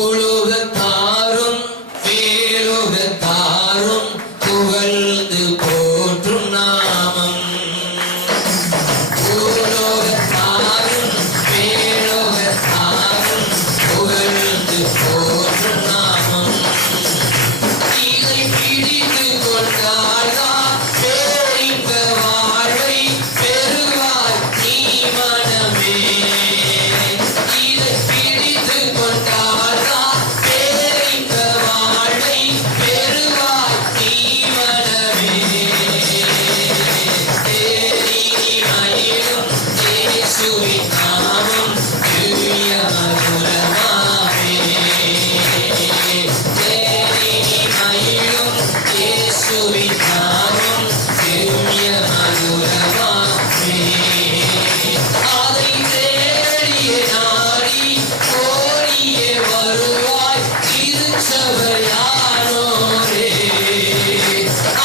உலகத்தாரும் மேலுகத்தாரும் புகழ்ந்து போற்றும் நாமம். உலகத்தாரும் மேலுகத்தாரும் புகழ்ந்து போற்றும் நாமம். இதை பிடித்து கொண்டால்தான் பேரின்ப வாழ்வை பெறுவாய் நீ மனமே. இதை பிடித்து கொண்டால்தான் பேரின்ப வாழ்வை பெறுவாய் நீ மனமே. தேனி மயிலும் இயேசுவின் நாமம் தூய மதுரமாமே. தேனி மயிலும் இயேசுவின் நாமம் தூய மதுரமாமே. அதை தேடியே நாடி ஓடியே வருவாய் திருச்சபையானோரே.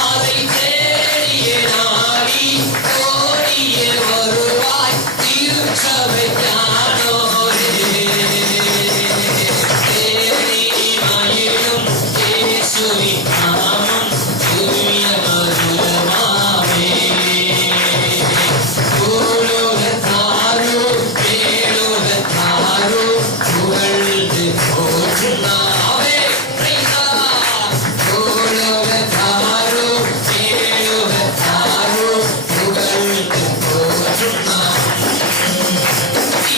அதை தேடியே நாடி ஓடியே வருவாய் திருச்சபையானோரே. தேனி மயிலும் இயேசுவின் நாமம் தூய மதுரமாமே. உலகத்தாரோ மேலுகத்தாரோ புகழ்ந்து போற்றும் நாமே. உலகத்தாரோ மேலுகத்தாரோ புகழ்ந்து போற்றும் நாமம்.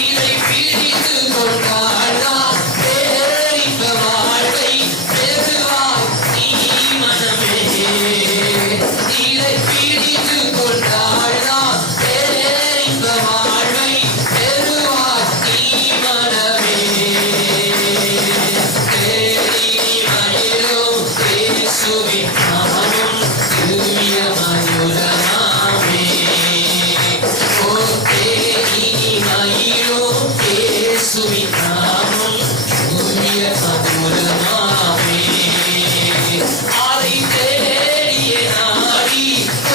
இதை பிடித்து கொண்டால்தான் பேரின்ப வாழ்வை பெறுவாய் நீ மனமே. இதை பிடித்து கொண்டால்தான் பேரின்ப வாழ்வை பெறுவாய் நீ மனமே. தேனி மயிலும் இயேசுவின் நாமம் தூய மதுரமாமே. ஓ தேனி மயிலும் இயேசுவின் நாமம் தூய மதுரமாமே. அதை தேடியே நாடி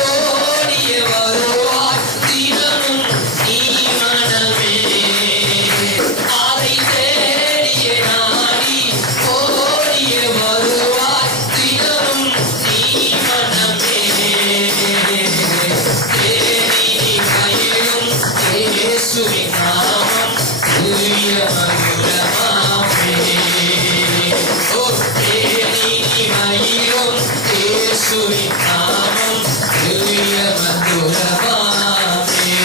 ஓடியே வருவாய் தினமும் நீ மனமே. அதை தேடியே நாடி ஓடியே வருவாய் தினமும் நீ மனமே. தேனி மயிலும் இயேசுவின் நாமம் தூய மதுரமாமே. ஓ தேனி மயிலும் இயேசுவின் நாமம் தூய மதுரமாமே.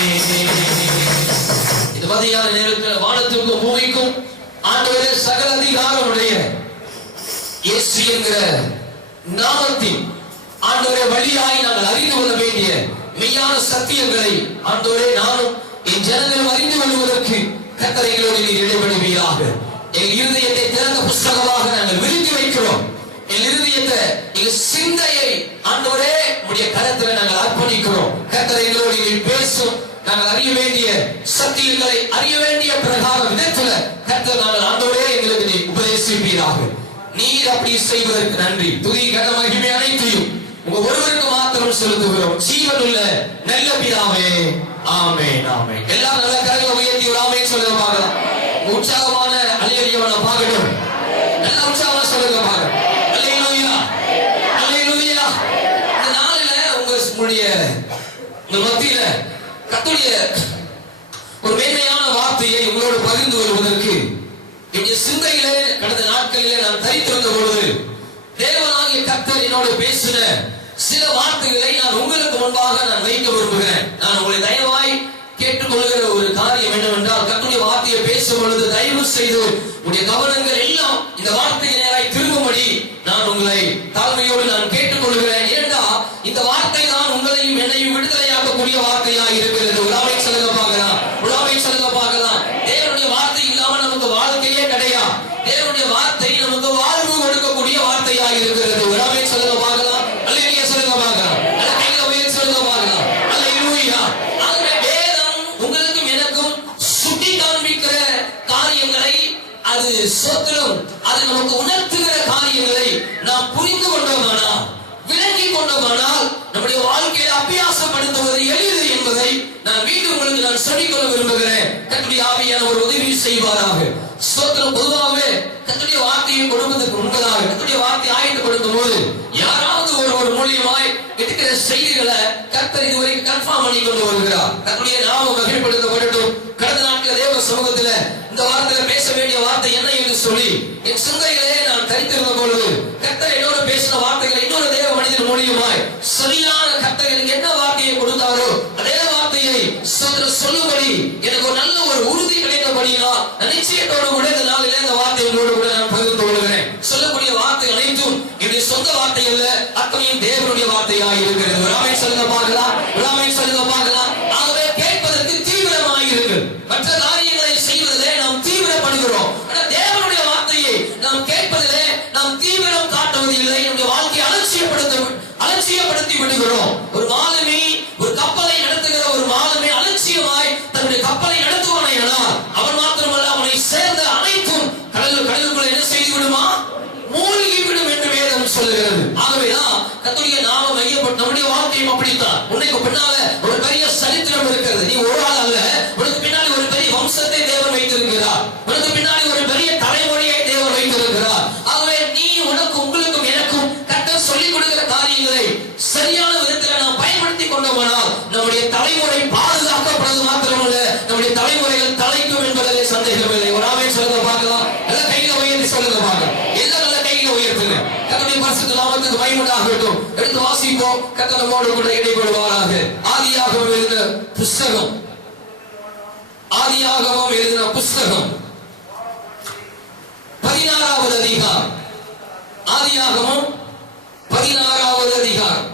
இந்த மதியான நேரத்தில் வானத்திற்கும் பூமிக்கும் ஆண்டவரே சகல அதிகாரமுடைய இயேசு என்கிற நாமத்தின் ஆண்டவரே வழியாய் நாங்கள் அறிந்து கொள்ள வேண்டிய மெய்யான சத்தியங்களை ஆண்டவரே நானும் என் ஜனங்களும் அறிந்து கொள்வதற்கு கர்த்தர் எங்களோடு நீர் இடைபடுவீராக. எங்கள் இருதயத்தை திறந்த புஸ்தகமாக நாங்கள் விரும்பி வைக்கிறோம். என் இருதயத்தை எங்கள் சிந்தையை ஆண்டவரே உடைய கரத்தில் நாங்கள் அர்ப்பணிக்கிறோம். கர்த்தர் எங்களோடு நீர் பேசும். நாங்கள் அறிய வேண்டிய சத்தியங்களை அறிய வேண்டிய பிரகார விதத்துல கர்த்தர் நாங்கள் ஆண்டவரே எங்களுக்கு நீர் உபதேசிப்பீராக. நீர் அப்படி செய்வதற்கு நன்றி. துதி கன மகிமை அனைத்தையும் உங்க ஒருவருக்கு மாத்திரம் செலுத்துகிறோம். ஜீவனுள்ள நல்ல பிதாவே, ஆமென் ஆமென். எல்லாரும் நல்ல கரங்களை உயர்த்தி ஒரு ஆமென் சொல்லுங்க பார்க்கலாம். உற்சாகமான அல்லேலூயாவை பார்க்கணும். நல்ல உற்சாகமா சொல்லுங்க பார்க்கலாம். அல்லேலூயா அல்லேலூயா. இந்த நாளில உங்களுடைய மத்தியில கர்த்தருடைய ஒரு மேன்மையான வார்த்தையை உங்களோடு பகிர்ந்து கொள்வதற்கு என்னுடைய சிந்தையிலே கடந்த நாட்களிலே நான் தரித்திருந்த பொழுது தேவனாகிய கர்த்தர் என்னோடு பேசின சில வார்த்தைகளை நான் உங்களுக்கு முன்பாக நான் வைக்க விரும்புகிறேன். நான் உங்களை தயவாய் கேட்டுக்கொள்கிற ஒரு காரியம் என்னவென்றால், கர்த்தருடைய வார்த்தையை பேசும் பொழுது தயவு செய்து உங்களுடைய கவனங்கள் எல்லாம் இந்த வார்த்தையை நேராய் திரும்பும்படி நான் உங்களை தாழ்மையோடு நான் கேட்டுக்கொள்கிறேன். ஏண்டா இந்த வார்த்தை தான் உங்களையும் என்னையும் விடுதலையாக்கக்கூடிய வார்த்தையாக இருக்கிறது. உலாவை சொல்லுங்க பார்க்கலாம். உலாவை சொல்லுங்க பார்க்கலாம். தேவனுடைய வார்த்தை இல்லாம நமக்கு வாழ்க்கையே கிடையாது. தேவனுடைய வார்த்தை நமக்கு வாழ்வு கொடுக்கக்கூடிய வார்த்தையாக இருக்கிறது. உலாவை சொல்லுங்க பார்க்கலாம். அல்லேலூயா சொல்லுங்க பார்க்கலாம். அல்ல கையில உயர்த்தி சொல்லுங்க பார்க்கலாம். அல்லேலூயா. ஆகவே வேதம் உங்களுக்கும் எனக்கும் சுட்டி காண்பிக்கிற காரியங்களை, அது சோத்திரம், அது நமக்கு உணர்த்துகிற காரியங்களை நாம் புரிந்து கொண்டோமானா, விளங்கி கொண்டோமானால் நம்முடைய வாழ்க்கையை அபியாசப்படுத்துவது எளிது என்பதை நான் மீண்டும் உங்களுக்கு நான் சொல்லிக்கொள்ள விரும்புகிறேன். கர்த்தருடைய ஆவியானவர் உதவி செய்வாராக. ஸ்தோத்திரம். பொதுவாகவே கர்த்தருடைய வார்த்தையை கொடுப்பதற்கு முன்பதாக கர்த்தருடைய வார்த்தை ஆயத்தப்படுத்தும் போது யாராவது ஒரு மூலியமாய் இருக்கிற செய்திகளை கர்த்தர் இதுவரைக்கும் கன்ஃபார்ம் பண்ணி கொண்டு வருகிறார். கர்த்தருடைய நாமம் மகிமைப்படுத்தப்படட்டும். கடந்த நாட்கள் தேவ சமூகத்துல இந்த வார்த்தையில பேச வேண்டிய வார்த்தை என்ன என்று சொல்லி என் சிந்தையிலே நான் தரித்திருந்த பொழுது கர்த்தர் என்னோட பேசின வார்த்தைகளை இன்னொரு தேவ மனிதன் மூலியமாய் சரியான கர்த்தர் எனக்கு என்ன வார்த்தையை கொடுத்தாரோ அதே வார்த்தையை சொல்லும்படி எனக்கு ஒரு நல்ல ஒரு உறுதி கிடைத்தபடியா நிச்சயத்தோடு கூட இந்த நாளிலே இந்த வார்த்தைகளோடு கூட நான் பகிர்ந்து கொள்கிறேன். சொல்லக்கூடிய வார்த்தை அனைத்தும் என்னுடைய சொந்த வார்த்தை அல்ல, அத்தனையும் தேவனுடைய வார்த்தையாக இருக்கிறது. ஒரு ஆமென் சொல்லுங்க பார்க்கலாம். ஒரு ஆமென் சொல்லுங்க பார்க்கலாம். ஆகவே கேட்பதற்கு தீவிரமாக இருக்கு. மற்ற காரியங்களை செய்வதிலே நாம் தீவிரப்படுகிறோம். ஆனால் தேவனுடைய வார்த்தையை நாம் கேட்பதிலே நாம் தீவிரம் காட்டுவதில்லை. நம்முடைய வாழ்க்கையை அலட்சியப்படுத்தி விடுகிறோம். ஒரு மாலுமி ஒரு கப்பலை நடத்துகிற ஒரு மாலுமி அலட்சியமாய் தன்னுடைய கப்பலை நடத்துவானால் அவன் மாத்திரமல்ல அவனை சேர்ந்த அனைத்தும் கடலுக்குள்ள என்ன செய்து விடுமா? மூழ்கி விடும் என்று வேதம் சொல்லுகிறது. ஆகவேதான் கர்த்தருடைய நாமம் மையப்பட்டு நம்முடைய வாழ்க்கையும் அப்படித்தான். உனக்கு பின்னால ஒரு பெரிய சரித்திரம் இருக்கிறது. நீ ஒரு ஆள் அல்ல. உனக்கு பின்னாடி ஒரு பெரிய வம்சத்தை தேவன் வைத்திருக்கிறார். உனக்கு பின்னாடி ஒரு பெரிய தலைமுறையை தேவன் வைத்திருக்கிறார். ஆகவே நீ உங்களுக்கும் எனக்கும் கர்த்தர் சொல்லிக் கொடுக்கிற காரியங்களை சரியான விதத்தில் நாம் பயன்படுத்தி கொண்டோமானால் நம்முடைய தலைமுறை பாதுகாக்கப்படுவது மாத்திரமல்ல, நம்முடைய தலைமுறைகள் தலைக்கும் என்பதிலே சந்தேகமில்லை. ஒரு ஆமென் சொல்லுங்க பார்க்கலாம். எல்லாம் கையில உயர்த்தி சொல்லுங்க பார்க்கலாம். எல்லாம் நல்ல கையில உயர்த்துங்க. கர்த்தருடைய பரிசுத்த நாமத்துக்கு மகிமை உண்டாகட்டும். எடுத்து வாசிப்போம். கர்த்தர் நம்மோடு கூட இடைபடுவாராக. ஆதியாகமம் எழுதின புஸ்தகம் 16வது அதிகாரம். ஆதியாகமம் 16வது அதிகாரம்.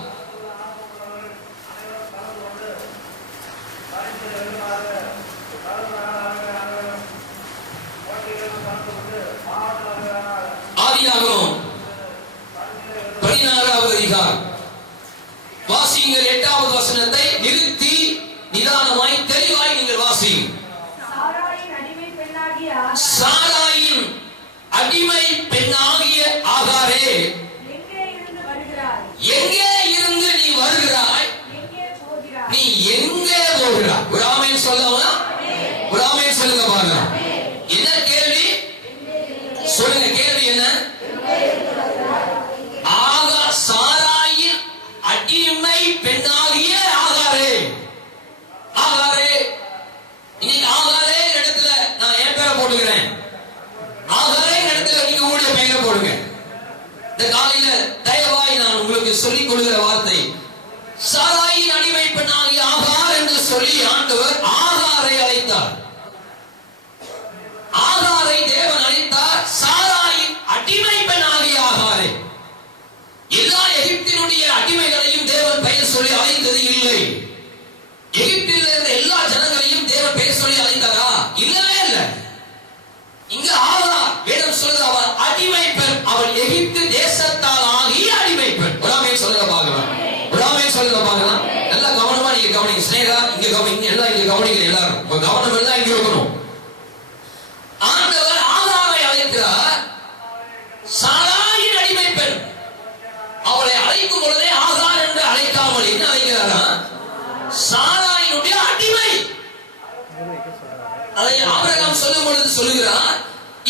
ஆதியாகமம் 16வது அதிகாரம். வாசியுங்கள். 8வது வசனத்தை நிறுத்தி நிதானமாய் தெளிவாய் நீங்கள் வாசியுங்கள். சாராயின் அடிமை பெண்ணாகிய ஆகாரே, எங்கே இருந்து நீ வருகிறாய்? நீ எங்கே போகிறாய்? ஒரு ஆமென் சொல்லலாம். ஒரு ஆமென் சொல்லுங்க பாருங்க. என்ன கேள்வி சொல்லுங்க. கேள்வி என்ன? சாராயின் அடிமை பெண்ணாகிய ஆகாரே. ஆகாரே, இன்னைக்கு ஆகாரே இடத்துல நான் என் பேரை போட்டுக்கிறேன். ஆகாரே இடத்துல நீங்க உங்களுடைய பெயரை போடுங்க. இந்த காலையில தயவாய் நான் உங்களுக்கு சொல்லிக் கொள்கிற வார்த்தை, சாராயின் அடிமை பெண்ணாகிய ஆகார் என்று சொல்லி ஆண்டவர் ஆகாரை அழைத்தார். ஆகாரை தேவன் அழைத்தார். சாராயின் அடிமை பெண்ணாகிய ஆகாரே. எல்லா எகிப்தினுடைய அடிமைகளையும் தேவன் பெயர் சொல்லி அழைத்தது இல்லை. எகிப்தில் இருந்த எல்லா ஜனங்களையும் தேவன் பெயர் சொல்லி அழைத்தாரா? இல்லவே இல்லை. இங்க ஆகார் வேதம் சொல்லுது அவர் அடிமை பெண். அவள் எகிப்து தேசத்தால் ஆகிய அடிமை பெண். ஒரு ஆமென் சொல்லுங்க பார்க்கலாம். ஒரு ஆமென் சொல்லுங்க பார்க்கலாம். நல்லா கவனமா நீங்க கவனிங்க. ஸ்நேகா இங்க கவனிங்க. எல்லாம் இங்க கவனிங்க. எல்லாரும் உங்க கவனம் எல்லாம் இங்க இருக்கணும். ஆண்டவர் ஆகாரை அழைக்கிறார். சாராயின் அடிமை பெண். அவளை அழைக்கும் பொழுதே ஆகார் என்று அழைக்காமல் என்ன அழைக்கிறாரா? சாராயினுடைய அடிமை. அதை ஆபிரகாம் சொல்லும் பொழுது சொல்லுகிறார்,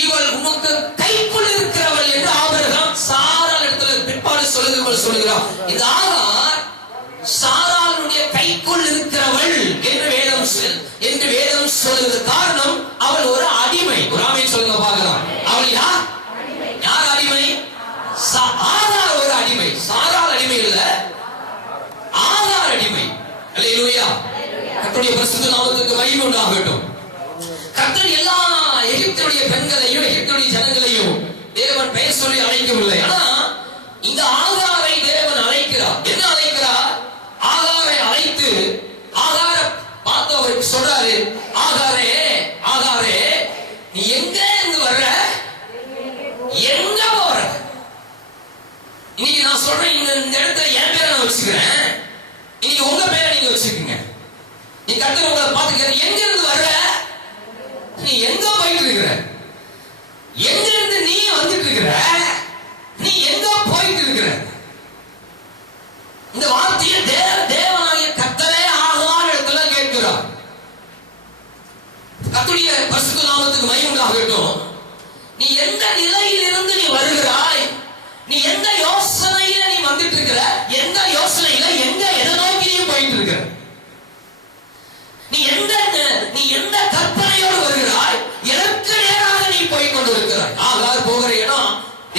இவள் உனக்கு கைக்குள் இருக்கிறவள் என்று ஆபிரகாம் சாராள் இடத்துல பிற்பாடு சொல்லுகிறார். இந்த ஆகார் சாராளுடைய கைக்குள் இருக்கிறவள் என்று வேதம் சொல்லுகிறது. காரணம் அவள் ஒரு அடிமை. ஒரு ஆமென் சொல்லுங்க பார்க்கலாம். அவள் யார்? யார் அடிமை? ஆகார் ஒரு அடிமை. சாராள் அடிமை இல்ல, ஆகார் அடிமை. அல்லேலூயா. கர்த்தருடைய பரிசுத்த நாமத்துக்கு மகிமை உண்டாகட்டும். கர்த்தர் எல்லா எகிப்தினுடைய பெண்களையும் எகிப்தினுடைய ஜனங்களையும் தேவன் பெயர் சொல்லி அழைக்கவில்லை. ஆனா இந்த ஆகாரை தேவன் அழைக்கிறார். என்ன அழைக்கிறார்? ஆகாரை அழைத்து ஆகார பார்த்து அவருக்கு சொல்றாரு, ஆகாரே ஆகாரே நீ எங்க இருந்து வர்ற? எங்க போற? இன்னைக்கு நான் சொல்றேன், இந்த இடத்துல என் பேரை நான் வச்சுக்கிறேன், இன்னைக்கு உங்க பேரை நீங்க வச்சுக்கீங்க. நீ கர்த்தர் உங்களை பார்த்துக்கிறேன். எங்க இருந்து வர்ற? நீ எங்க போயிட்டு இருக்கிற? எங்க இருந்து நீ வந்துட்டு இருக்கிற? நீ எங்க போயிட்டு இருக்கிற?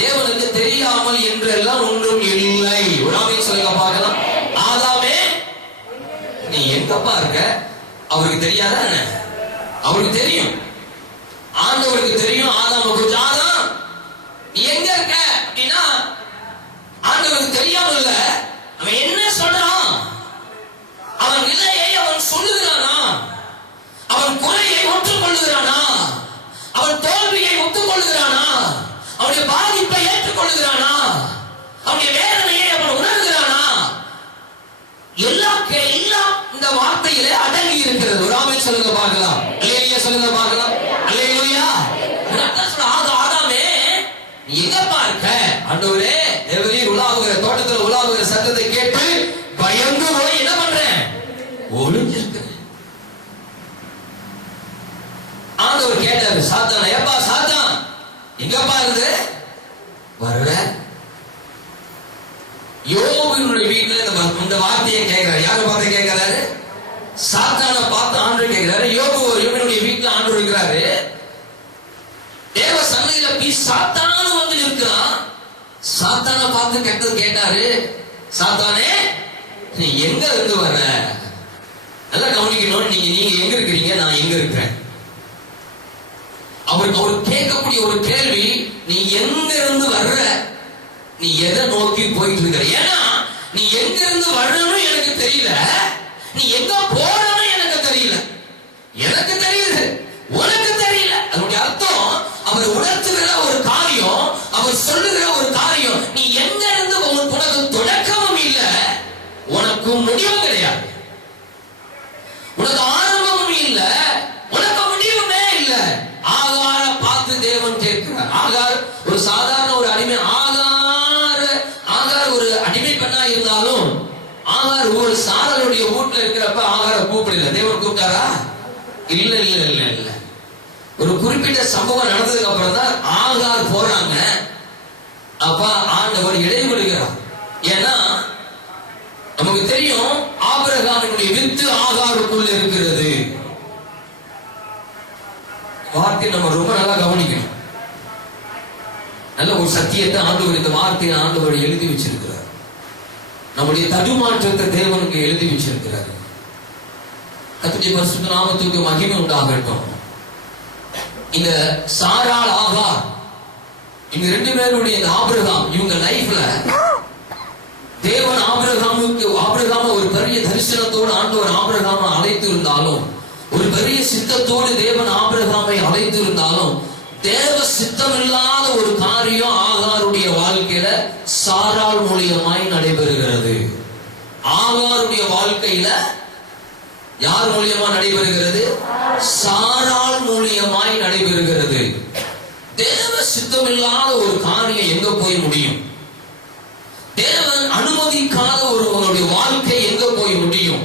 தேவனுக்கு தெரியாமல் என்றெல்லாம் ஒன்றும் இல்லை. ஒரு ஆமென் சொல்லுங்க பார்க்கலாம். ஆதாமே நீ எங்கப்பா இருக்க? அவருக்கு தெரியாதா என்ன? அவருக்கு தெரியும், ஆண்டவருக்கு தெரியும். ஆதாமுக்கு ஆதாம் நீ எங்க இருக்க அப்படின்னா ஆண்டவருக்கு தெரியாம இல்ல, அவன் என்ன சொல்றான், அவன் நிலையை அவன் சொல்லுகிறானா, அவன் குறையை ஒற்றுக்கொள்ளுகிறானா, அவன் தோல்வியை ஒத்துக்கொள்ளுகிறானா, அவனுடைய பாதிப்பை ஏற்றுக்கொள்ளுகிறானா, அவனுடைய வேதனையை அவன் உணர்கிறானா, எல்லாம் இந்த வார்த்தையிலே அடங்கி இருக்கிறது. ஒரு ஆமென் சொல்லுங்க பார்க்கலாம். அல்லேலூயா சொல்லுங்க பார்க்கலாம். அல்லேலூயா. ஆதாமே நீ எங்கப்பா இருக்க? ஆண்டவரே, தேவரீர் உலாவுகிற தோட்டத்தில் உலாவுகிற சத்தத்தை கேட்டு பயந்து போய் என்ன பண்றேன்? ஒளிஞ்சிருக்கிறேன். ஆண்டவர் கேட்டாரு சாத்தான, ஏப்பா சாத்தான் எங்கப்பா இருந்து வரல? யோபுவினுடைய வீட்டுல இந்த வார்த்தையை கேட்கிறாரு. யாரை பார்த்து கேட்கிறாரு? சாத்தான பார்த்து ஆண்டவர் கேட்கிறாரு. யோபுவினுடைய வீட்டுல ஆண்டவர் இருக்கிறாரு. தேவ சன்னதியில சாத்தான வந்து இருக்கிறான். சாத்தான பார்த்து கேட்டாரு, சாத்தானே நீ எங்க இருந்து வர? நல்லா கவனிக்கணும். நீங்க எங்க இருக்கிறீங்க, நான் எங்க இருக்கிறேன். அவர் கேட்கக்கூடிய ஒரு கேள்வி, நீ எங்க இருந்து வர்ற, நீ எதை நோக்கி போயிட்டு இருக்கிற? ஏன்னா நீ எங்க இருந்து வரணும் எனக்கு தெரியல, நீ எங்க போறணும் எனக்கு தெரியல. எனக்கு தெரியுது, உனக்கு தெரியல. அதனுடைய அர்த்தம் அவர் உணர்த்துகிற ஒரு காரியம், அவர் சொல்லுகிற ஒரு காரியம், நீ எங்க இருந்து உனக்கு தொடக்கமும் இல்ல, உனக்கு முடிவும் கிடையாது, உனக்கு ஆரம்பமும் இல்ல, உனக்கு முடிவுமே இல்ல. ஆகார பார்த்து தேவன் கேட்கிறார். ஆகார் ஒரு சாதாரண ஒரு அடிமை. ஆகார் ஒரு அடிமை பெண்ணா இருந்தாலும் ஆகார் ஒரு சாரலுடைய வீட்டுல இருக்கிறப்ப ஆகார கூப்பிடல. தேவன் கூப்பிட்டாரா? இல்ல இல்ல இல்ல இல்ல. ஒரு குறிப்பிட்ட சம்பவம் நடந்ததுக்கு அப்புறம் தான் ஆகார் போறாங்க. அப்ப ஆண்டவர் இடைவிடுகிறார். ஏன்னா நமக்கு தெரியும், ஆபிரகாமினுடைய வித்து ஆகாருக்குள் இருக்கிறது. வார்த்தை நம்ம ரொம்ப நல்லா கவனிக்கணும். நல்ல ஒரு சத்தியத்தை ஆண்டவர் இந்த வார்த்தையை ஆண்டவர் எழுதி வச்சிருக்கிறார். நம்முடைய தடுமாற்றத்தை தேவனுக்கு எழுதி வச்சிருக்கிறார். கர்த்தருடைய பரிசுத்த நாமத்துக்கு மகிமை உண்டாகட்டும். இந்த சாராள் ஆகார், இந்த ரெண்டு பேருடைய இந்த ஆபிரகாம், இவங்க லைஃப்ல தேவன் ஆபிரகாம ஒரு பெரிய தரிசனத்தோடு ஆண்டவர் ஆபிரகாம அழைத்து இருந்தாலும், ஒரு பெரிய சித்தத்தோடு தேவன் ஆபிரகாமை அழைத்து இருந்தாலும், தேவ சித்தம் இல்லாத ஒரு காரியம் ஆகாருடைய வாழ்க்கையில சாராள் மூலியமாய் நடைபெறுகிறது. ஆகாருடைய வாழ்க்கையில யார் மூலியமா நடைபெறுகிறது? சாராள் மூலியமாய் நடைபெறுகிறது. தேவ சித்தம் இல்லாத ஒரு காரியம் எங்க போய் முடியும்? தேவன் அனுமதிக்காத ஒருவனுடைய வாழ்க்கை எங்க போய் முடியும்?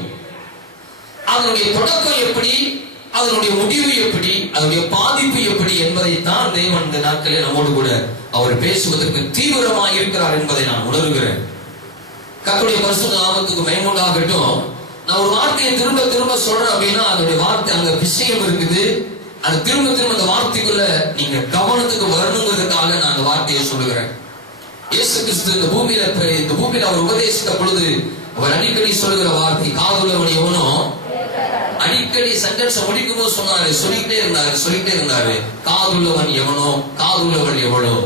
அதனுடைய தொடக்கம் எப்படி, அதனுடைய முடிவு எப்படி, அதனுடைய பாதிப்பு எப்படி என்பதைத்தான் தேவன் இந்த நாட்களில் நம்மோடு கூட அவர் பேசுவதற்கு தீவிரமாக இருக்கிறார் என்பதை நான் உணர்கிறேன். கர்த்தருடைய பரிசுத்த நாமத்துக்கு மகிமை உண்டாகட்டும். நான் ஒரு வார்த்தையை திரும்ப திரும்ப சொல்றேன் அப்படின்னா அதனுடைய வார்த்தை அங்க விஷயம் இருக்குது. அது திரும்ப திரும்ப அந்த வார்த்தைக்குள்ள நீங்க கவனத்துக்கு வரணுங்கிறதுக்காக நான் அந்த வார்த்தையை சொல்லுகிறேன். இயேசு கிறிஸ்து இந்த பூமியில அவர் உபதேசித்த பொழுது அவர் அடிக்கடி சொல்லுகிற வார்த்தை, காதுள்ளவன் எவனோ, அடிக்கடி சென்டென்ஸ் முடிக்கும் போது சொல்லிட்டே இருந்தாரு காதுள்ளவன் எவனோ, காதுள்ளவன் எவனோ.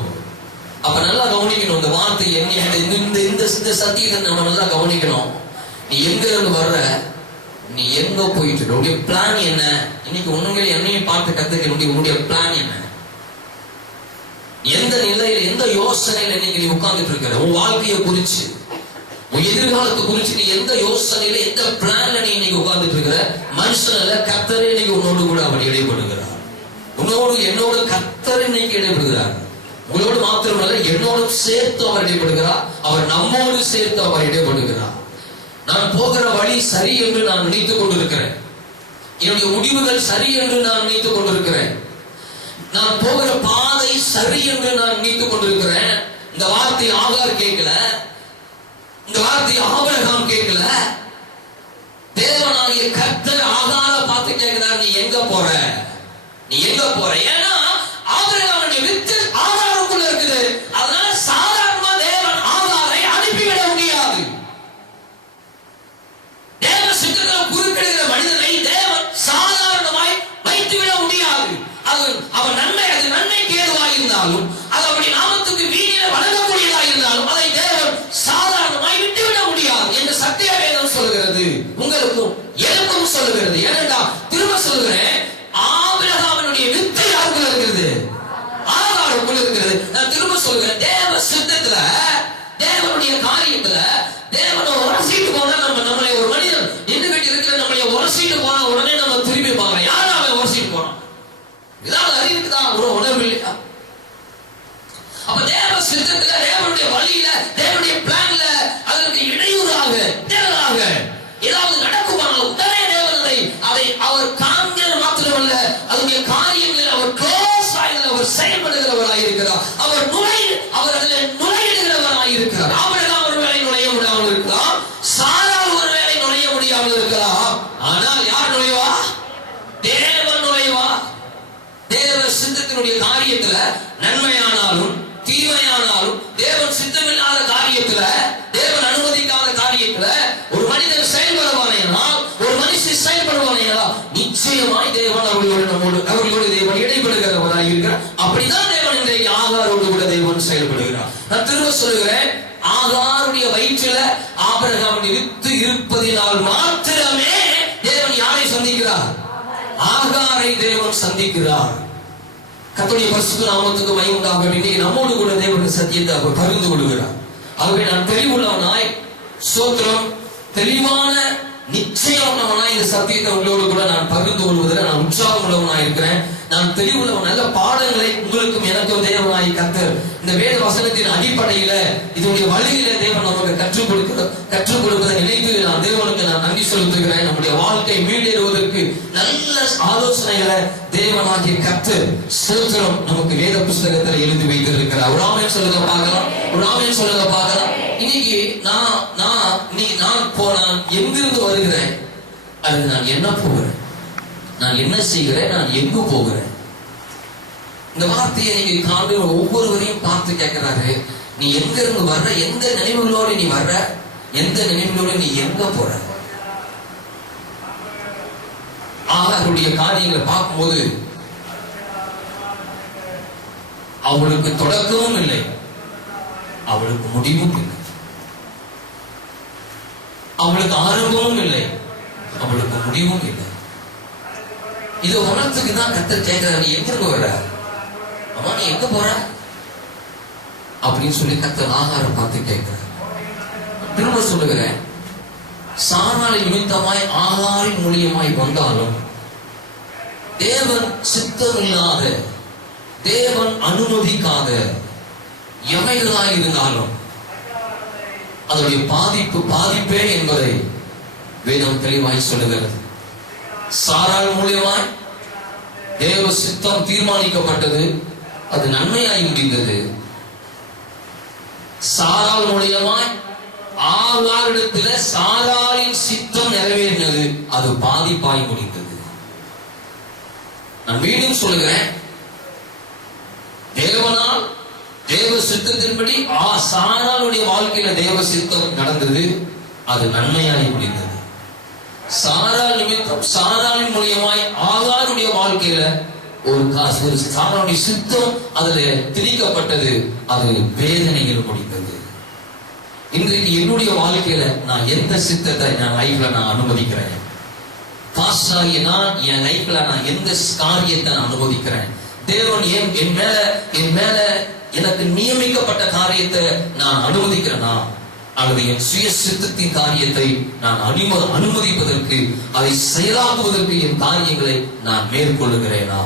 அப்ப நல்லா கவனிக்கணும் இந்த வார்த்தை. இந்த சத்தியத்தை நம்ம நல்லா கவனிக்கணும். நீ எங்க இருந்து வர்ற, நீ எங்க போயிட்டு இருக்க, உன்னுடைய பிளான் என்ன? இன்னைக்கு ஒண்ணுங்க என்னையும் பார்த்து கத்துக்க, உன்னுடைய பிளான் என்ன? எந்த நிலையில, எந்த யோசனையில இன்னைக்கு நீ உட்கார்ந்துட்டு இருக்கிற? உன் வாழ்க்கையை குறிச்சு, உன் எதிர்காலத்தை குறிச்சு நீ எந்த யோசனையில, எந்த பிளான்ல நீ இன்னைக்கு உட்கார்ந்துட்டு இருக்கிற? மனுஷன்ல கர்த்தரே இன்னைக்கு உன்னோடு கூட அவர் இடைப்படுகிறார். உன்னோடு என்னோட கர்த்தர் இன்னைக்கு இடைப்படுகிறார். உங்களோடு மாத்திரமல்ல, என்னோடு சேர்த்து அவர் இடைப்படுகிறார். அவர் நம்மோடு சேர்த்து அவர் இடைப்படுகிறார். நான் போகிற வழி சரி என்று நான் நினைத்துக் கொண்டிருக்கிறேன். என்னுடைய முடிவுகள் சரி என்று நான் நினைத்துக் கொண்டிருக்கிறேன். நான் போகிற பாதை சரி என்று நான் நினைத்துக் கொண்டிருக்கிறேன். இந்த வார்த்தை ஆகார் கேட்கல, இந்த வார்த்தை ஆபிரகாம் கேட்கல. தேவனாகிய கர்த்தர் ஆகார பார்த்து கேட்கிறார், நீ எங்க போற, நீ எங்க போற? ஏன்னா ஆபிரகாமுடைய வித்து ஆகாருக்குள்ள இருக்குது. அதனால தேவனுடைய காரியத்துல தேவனை உரசிட்டு போனா நம்மளை ஒரு மனிதன் நின்றுகிட்டு இருக்கிற நம்மளை உரசிட்டு போனா உடனே நம்ம திரும்பி பார்க்கலாம். யாரும் அவன் உரசிட்டு போனான்? இதாவது அறிவுக்குதான் ஒரு உணர்வு இல்லையா? அப்ப தேவ சித்தத்துல, தேவனுடைய வழியில, தேவனுடைய பிளான்ல அதற்கு இடையூறாக ஏதாவது நடக்குமானால் உடனே தேவனை அதை அவர் காண்கிற மாத்திரமல்ல, அதனுடைய காரியங்களில் அவர் க்ளோஸ் ஆகி அவர் செயல்படுகிறவராய் இருக்கிறார். அவர் அதில் நுழையிடுகிறவராய் இருக்கிறார். ஆபிரகாம் ஒரு வேளை நுழைய முடியாமல் இருக்கலாம், சாராள் ஒரு வேளை நுழைய முடியாமல் இருக்கலாம். ஆனால் யார் நுழைவா? தேவன் நுழைவா. தேவ சித்தத்தினுடைய காரியத்துல நன்மையானாலும் தீமையானாலும், தேவன் சித்தமில்லாத காரியத்துல, தேவன் அனுமதிக்காத காரியத்துல ஒரு மனிதன் செயல்படுவானேனால், ஒரு மனுஷன் செயல்படுவானேனால் நிச்சயமாய் தேவன் அவர்களோடு தேவன் இடைபடுகிறவராய் இருக்கிறார். அப்படிதான் தேவன் இன்றைக்கு ஆகாரோடு கூட தேவன் செயல்படுகிறார். நான் திரும்ப சொல்லுகிறேன், ஆகாருடைய வயிற்றில ஆபிரகாமுடைய வித்து இருப்பதினால் மாத்திரமே தேவன் யாரை சந்திக்கிறார்? ஆகாரை தேவன் சந்திக்கிறார். கர்த்தருடைய பரிசுத்த நாமத்துக்கு மகிமை உண்டாகட்டும். இன்னைக்கு நம்மோடு கூட தேவனுடைய சத்தியத்தை அவர் பகிர்ந்து கொள்கிறார். ஆகவே நான் தெளிவுள்ளவனாய், ஸ்தோத்திரம், தெளிவான நிச்சயமானவனாய் இந்த சத்தியத்தை உங்களோடு கூட நான் பகிர்ந்து கொள்வதில் நான் உற்சாகம் உள்ளவனாய் இருக்கிறேன். நான் தெளிவுள்ளவன். நல்ல பாடங்களை உங்களுக்கும் எனக்கும் தேவனாய் கர்த்தர் இந்த வேத வசனத்தின் அடிப்படையில இதனுடைய வழியில தேவன் நமக்கு கற்றுக் கொடுப்பதை நினைத்து நான் தேவனுக்கு நான் நன்றி செலுத்துகிறேன். நம்முடைய வாழ்க்கை மீண்டேறுவதற்கு நல்ல ஆலோசனைகளை தேவனாகிய கர்த்தர் ஸ்தோத்திரம் நமக்கு வேத புஸ்தகத்தில் எழுதி வைத்திருக்கிறார். ஒரு ஆமென் சொல்லுங்க பார்க்கலாம். ஒரு ஆமென் சொல்லுங்க பார்க்கலாம். இன்னைக்கு நான் எங்கிருந்து வருகிறேன், அது நான் என்ன போகிறேன், நான் என்ன செய்கிறேன், நான் எங்கு போகிறேன். இந்த வார்த்தையை நீங்க காண்பு ஒவ்வொருவரையும் பார்த்து கேட்கிறாரு, நீ எங்க இருந்து வர்ற, எந்த நினைவுகளோடு நீ வர்ற, எந்த நினைவுகளோடு நீ எங்க போற. அவருடைய காரியங்களை பார்க்கும்போது அவளுக்கு தொடக்கமும் இல்லை, அவளுக்கு முடிவும் இல்லை, அவளுக்கு ஆரம்பமும் இல்லை, அவளுக்கு முடிவும் இல்லை. இது உணர்த்துக்கு தான் கர்த்தர் கேட்கிறார், நீ எங்க வர்ற, அம்மா நீ எங்க போற அப்படின்னு சொல்லி கர்த்தர் ஆகாரம் பார்த்து கேட்கிறார். திரும்ப சொல்லுகிறேன், சாராள் நிமித்தமாய் ஆகாரின் மூலியமாய் வந்தாலும், தேவன் சித்தமில்லாத, தேவன் அனுமதிக்காத எவைகளாய் இருந்தாலும் அதனுடைய பாதிப்பே என்பதை வேதம் தெளிவாய் சொல்லுகிறது. சாராள் மூலியமாய் தேவ சித்தம் தீர்மானிக்கப்பட்டது, அது நன்மையாய் முடிந்தது. சாராள் மூலியமாய் ஆகாரிடத்துல சாராளின் சித்தம் நிறைவேறினது, அது பாதிப்பாய் முடிந்தது. நான் மீண்டும் சொல்லுகிறேன், தேவனால் தேவ சித்தத்தின்படி சாராளுடைய வாழ்க்கையில தேவ சித்தம் நடந்தது, அது நன்மையாய் முடிந்தது. சாராள் நிமித்தம் சாராளின் மூலியமாய் ஆகாருடைய வாழ்க்கையில ஒரு சாராளுடைய சித்தம் அதுல திணிக்கப்பட்டது, அது வேதனையில் முடிந்தது. இன்றைக்கு என்னுடைய வாழ்க்கையில நான் எந்த சித்தத்தை என் லைஃப்ல நான் அனுமதிக்கிறேன், பாஸ்டாகிய நான் என் லைஃப்ல நான் எந்த காரியத்தை நான் அனுமதிக்கிறேன், தேவன் என் மேல எனக்கு நியமிக்கப்பட்ட காரியத்தை நான் அனுமதிக்கிறேனா, அல்லது என் சுய சித்தத்தின் காரியத்தை நான் அனுமதிப்பதற்கு, அதை செயலாக்குவதற்கு என் காரியங்களை நான் மேற்கொள்ளுகிறேனா.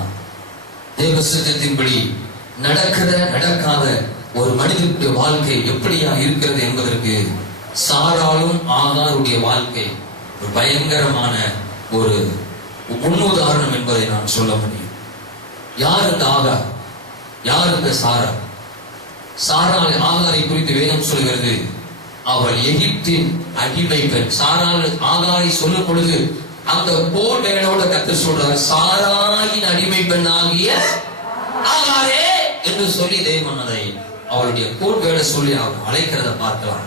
தேவ சித்தத்தின்படி நடக்காத ஒரு மனிதனுடைய வாழ்க்கை எப்படியா இருக்கிறது என்பதற்கு சாராளும் ஆகாருடைய வாழ்க்கை ஒரு பயங்கரமான ஒரு முன்னுதாரணம் என்பதை நான் சொல்ல முடியும். யார் இந்த ஆகார், யார் இந்த சாராள்? சாராள் ஆகாரை குறித்து வேதம் சொல்கிறது, அவள் எகிப்தின் அடிமை பெண். சாராள் ஆகாரை சொல்லும் பொழுது அந்த போர் வேடோட கர்த்தர் சொல்றார், சாராயின் அடிமை பெண் ஆகிய ஆகாரே என்று சொல்லி தேவன் அதை அவளுடைய கோட் வேட சொல்லி அவன் அழைக்கிறத பார்க்கலாம்.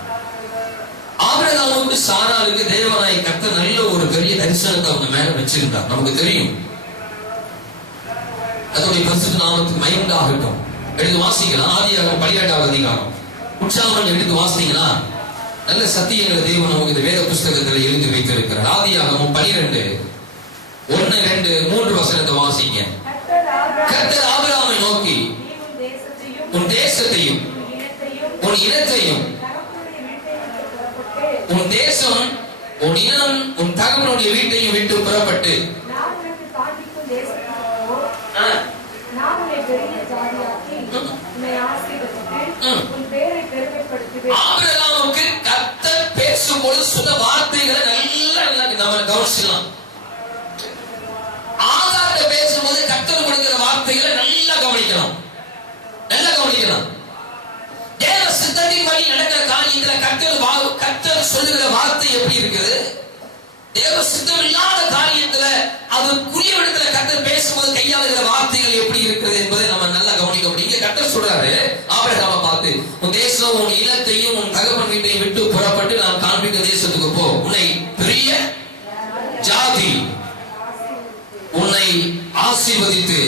ஆபிரகாமுக்கு சாராளுக்கு தேவனாய் கர்த்தர் நல்ல ஒரு பெரிய தரிசனத்தை அவங்க மேல வச்சிருந்தார், நமக்கு தெரியும். அதனுடைய பரிசுத்த நாமத்துக்கு மகிமை உண்டாகட்டும். எடுத்து வாசிக்கலாம். ஆதியாகமம் 12வது அதிகாரம் உற்சாகம் எடுத்து வாசிங்களா, நல்ல சத்தியங்களை தேவன் நமக்கு இந்த வேத புஸ்தகத்தில் எழுதி வைத்திருக்கிறார். ஆதியாகமம் 12 1, 2, 3 வசனத்தை வாசிங்க. கர்த்தர் ஆபிரகாமை நோக்கி, உன் தேசத்தையும் உன் இனத்தையும் உன் தேசம், உன் இனம், உன் தகவனுடைய வீட்டையும் விட்டு புறப்பட்டு ஆபிரகாமுக்கு கர்த்தர் பேசும்போது சொன்ன வார்த்தைகளை நல்லா நம்ம கவனிச்சுக்கலாம். ஆகார்கிட்ட பேசும்போது கர்த்தர் கொடுக்கிற வார்த்தைகளை நல்லா கவனிக்கலாம், நல்லா கவனிக்கலாம். தேவ சித்தத்தின் வழி நடக்கிற காரியத்துல கர்த்தர் சொல்லுகிற வார்த்தை எப்படி இருக்குது, தேவ சித்தம் இல்லாத காரியத்துல அதுக்குரிய இடத்துல கர்த்தர் பேசும்போது கையாளுகிற வார்த்தைகள் எப்படி இருக்கிறது என்பதை நம்ம நல்லா கவனிக்க முடியும். இங்க கர்த்தர் சொல்றாரு ஆபிரகாமை பார்த்து, உன் தேசம், உன் இனத்தையும், உன் தகப்பன் வீட்டையும் விட்டு புறப்பட்டு நான் காண்பிக்க தேசத்துக்கு போ. உன்னை பெரிய ஜாதி, உன்னை ஆசீர்வதித்து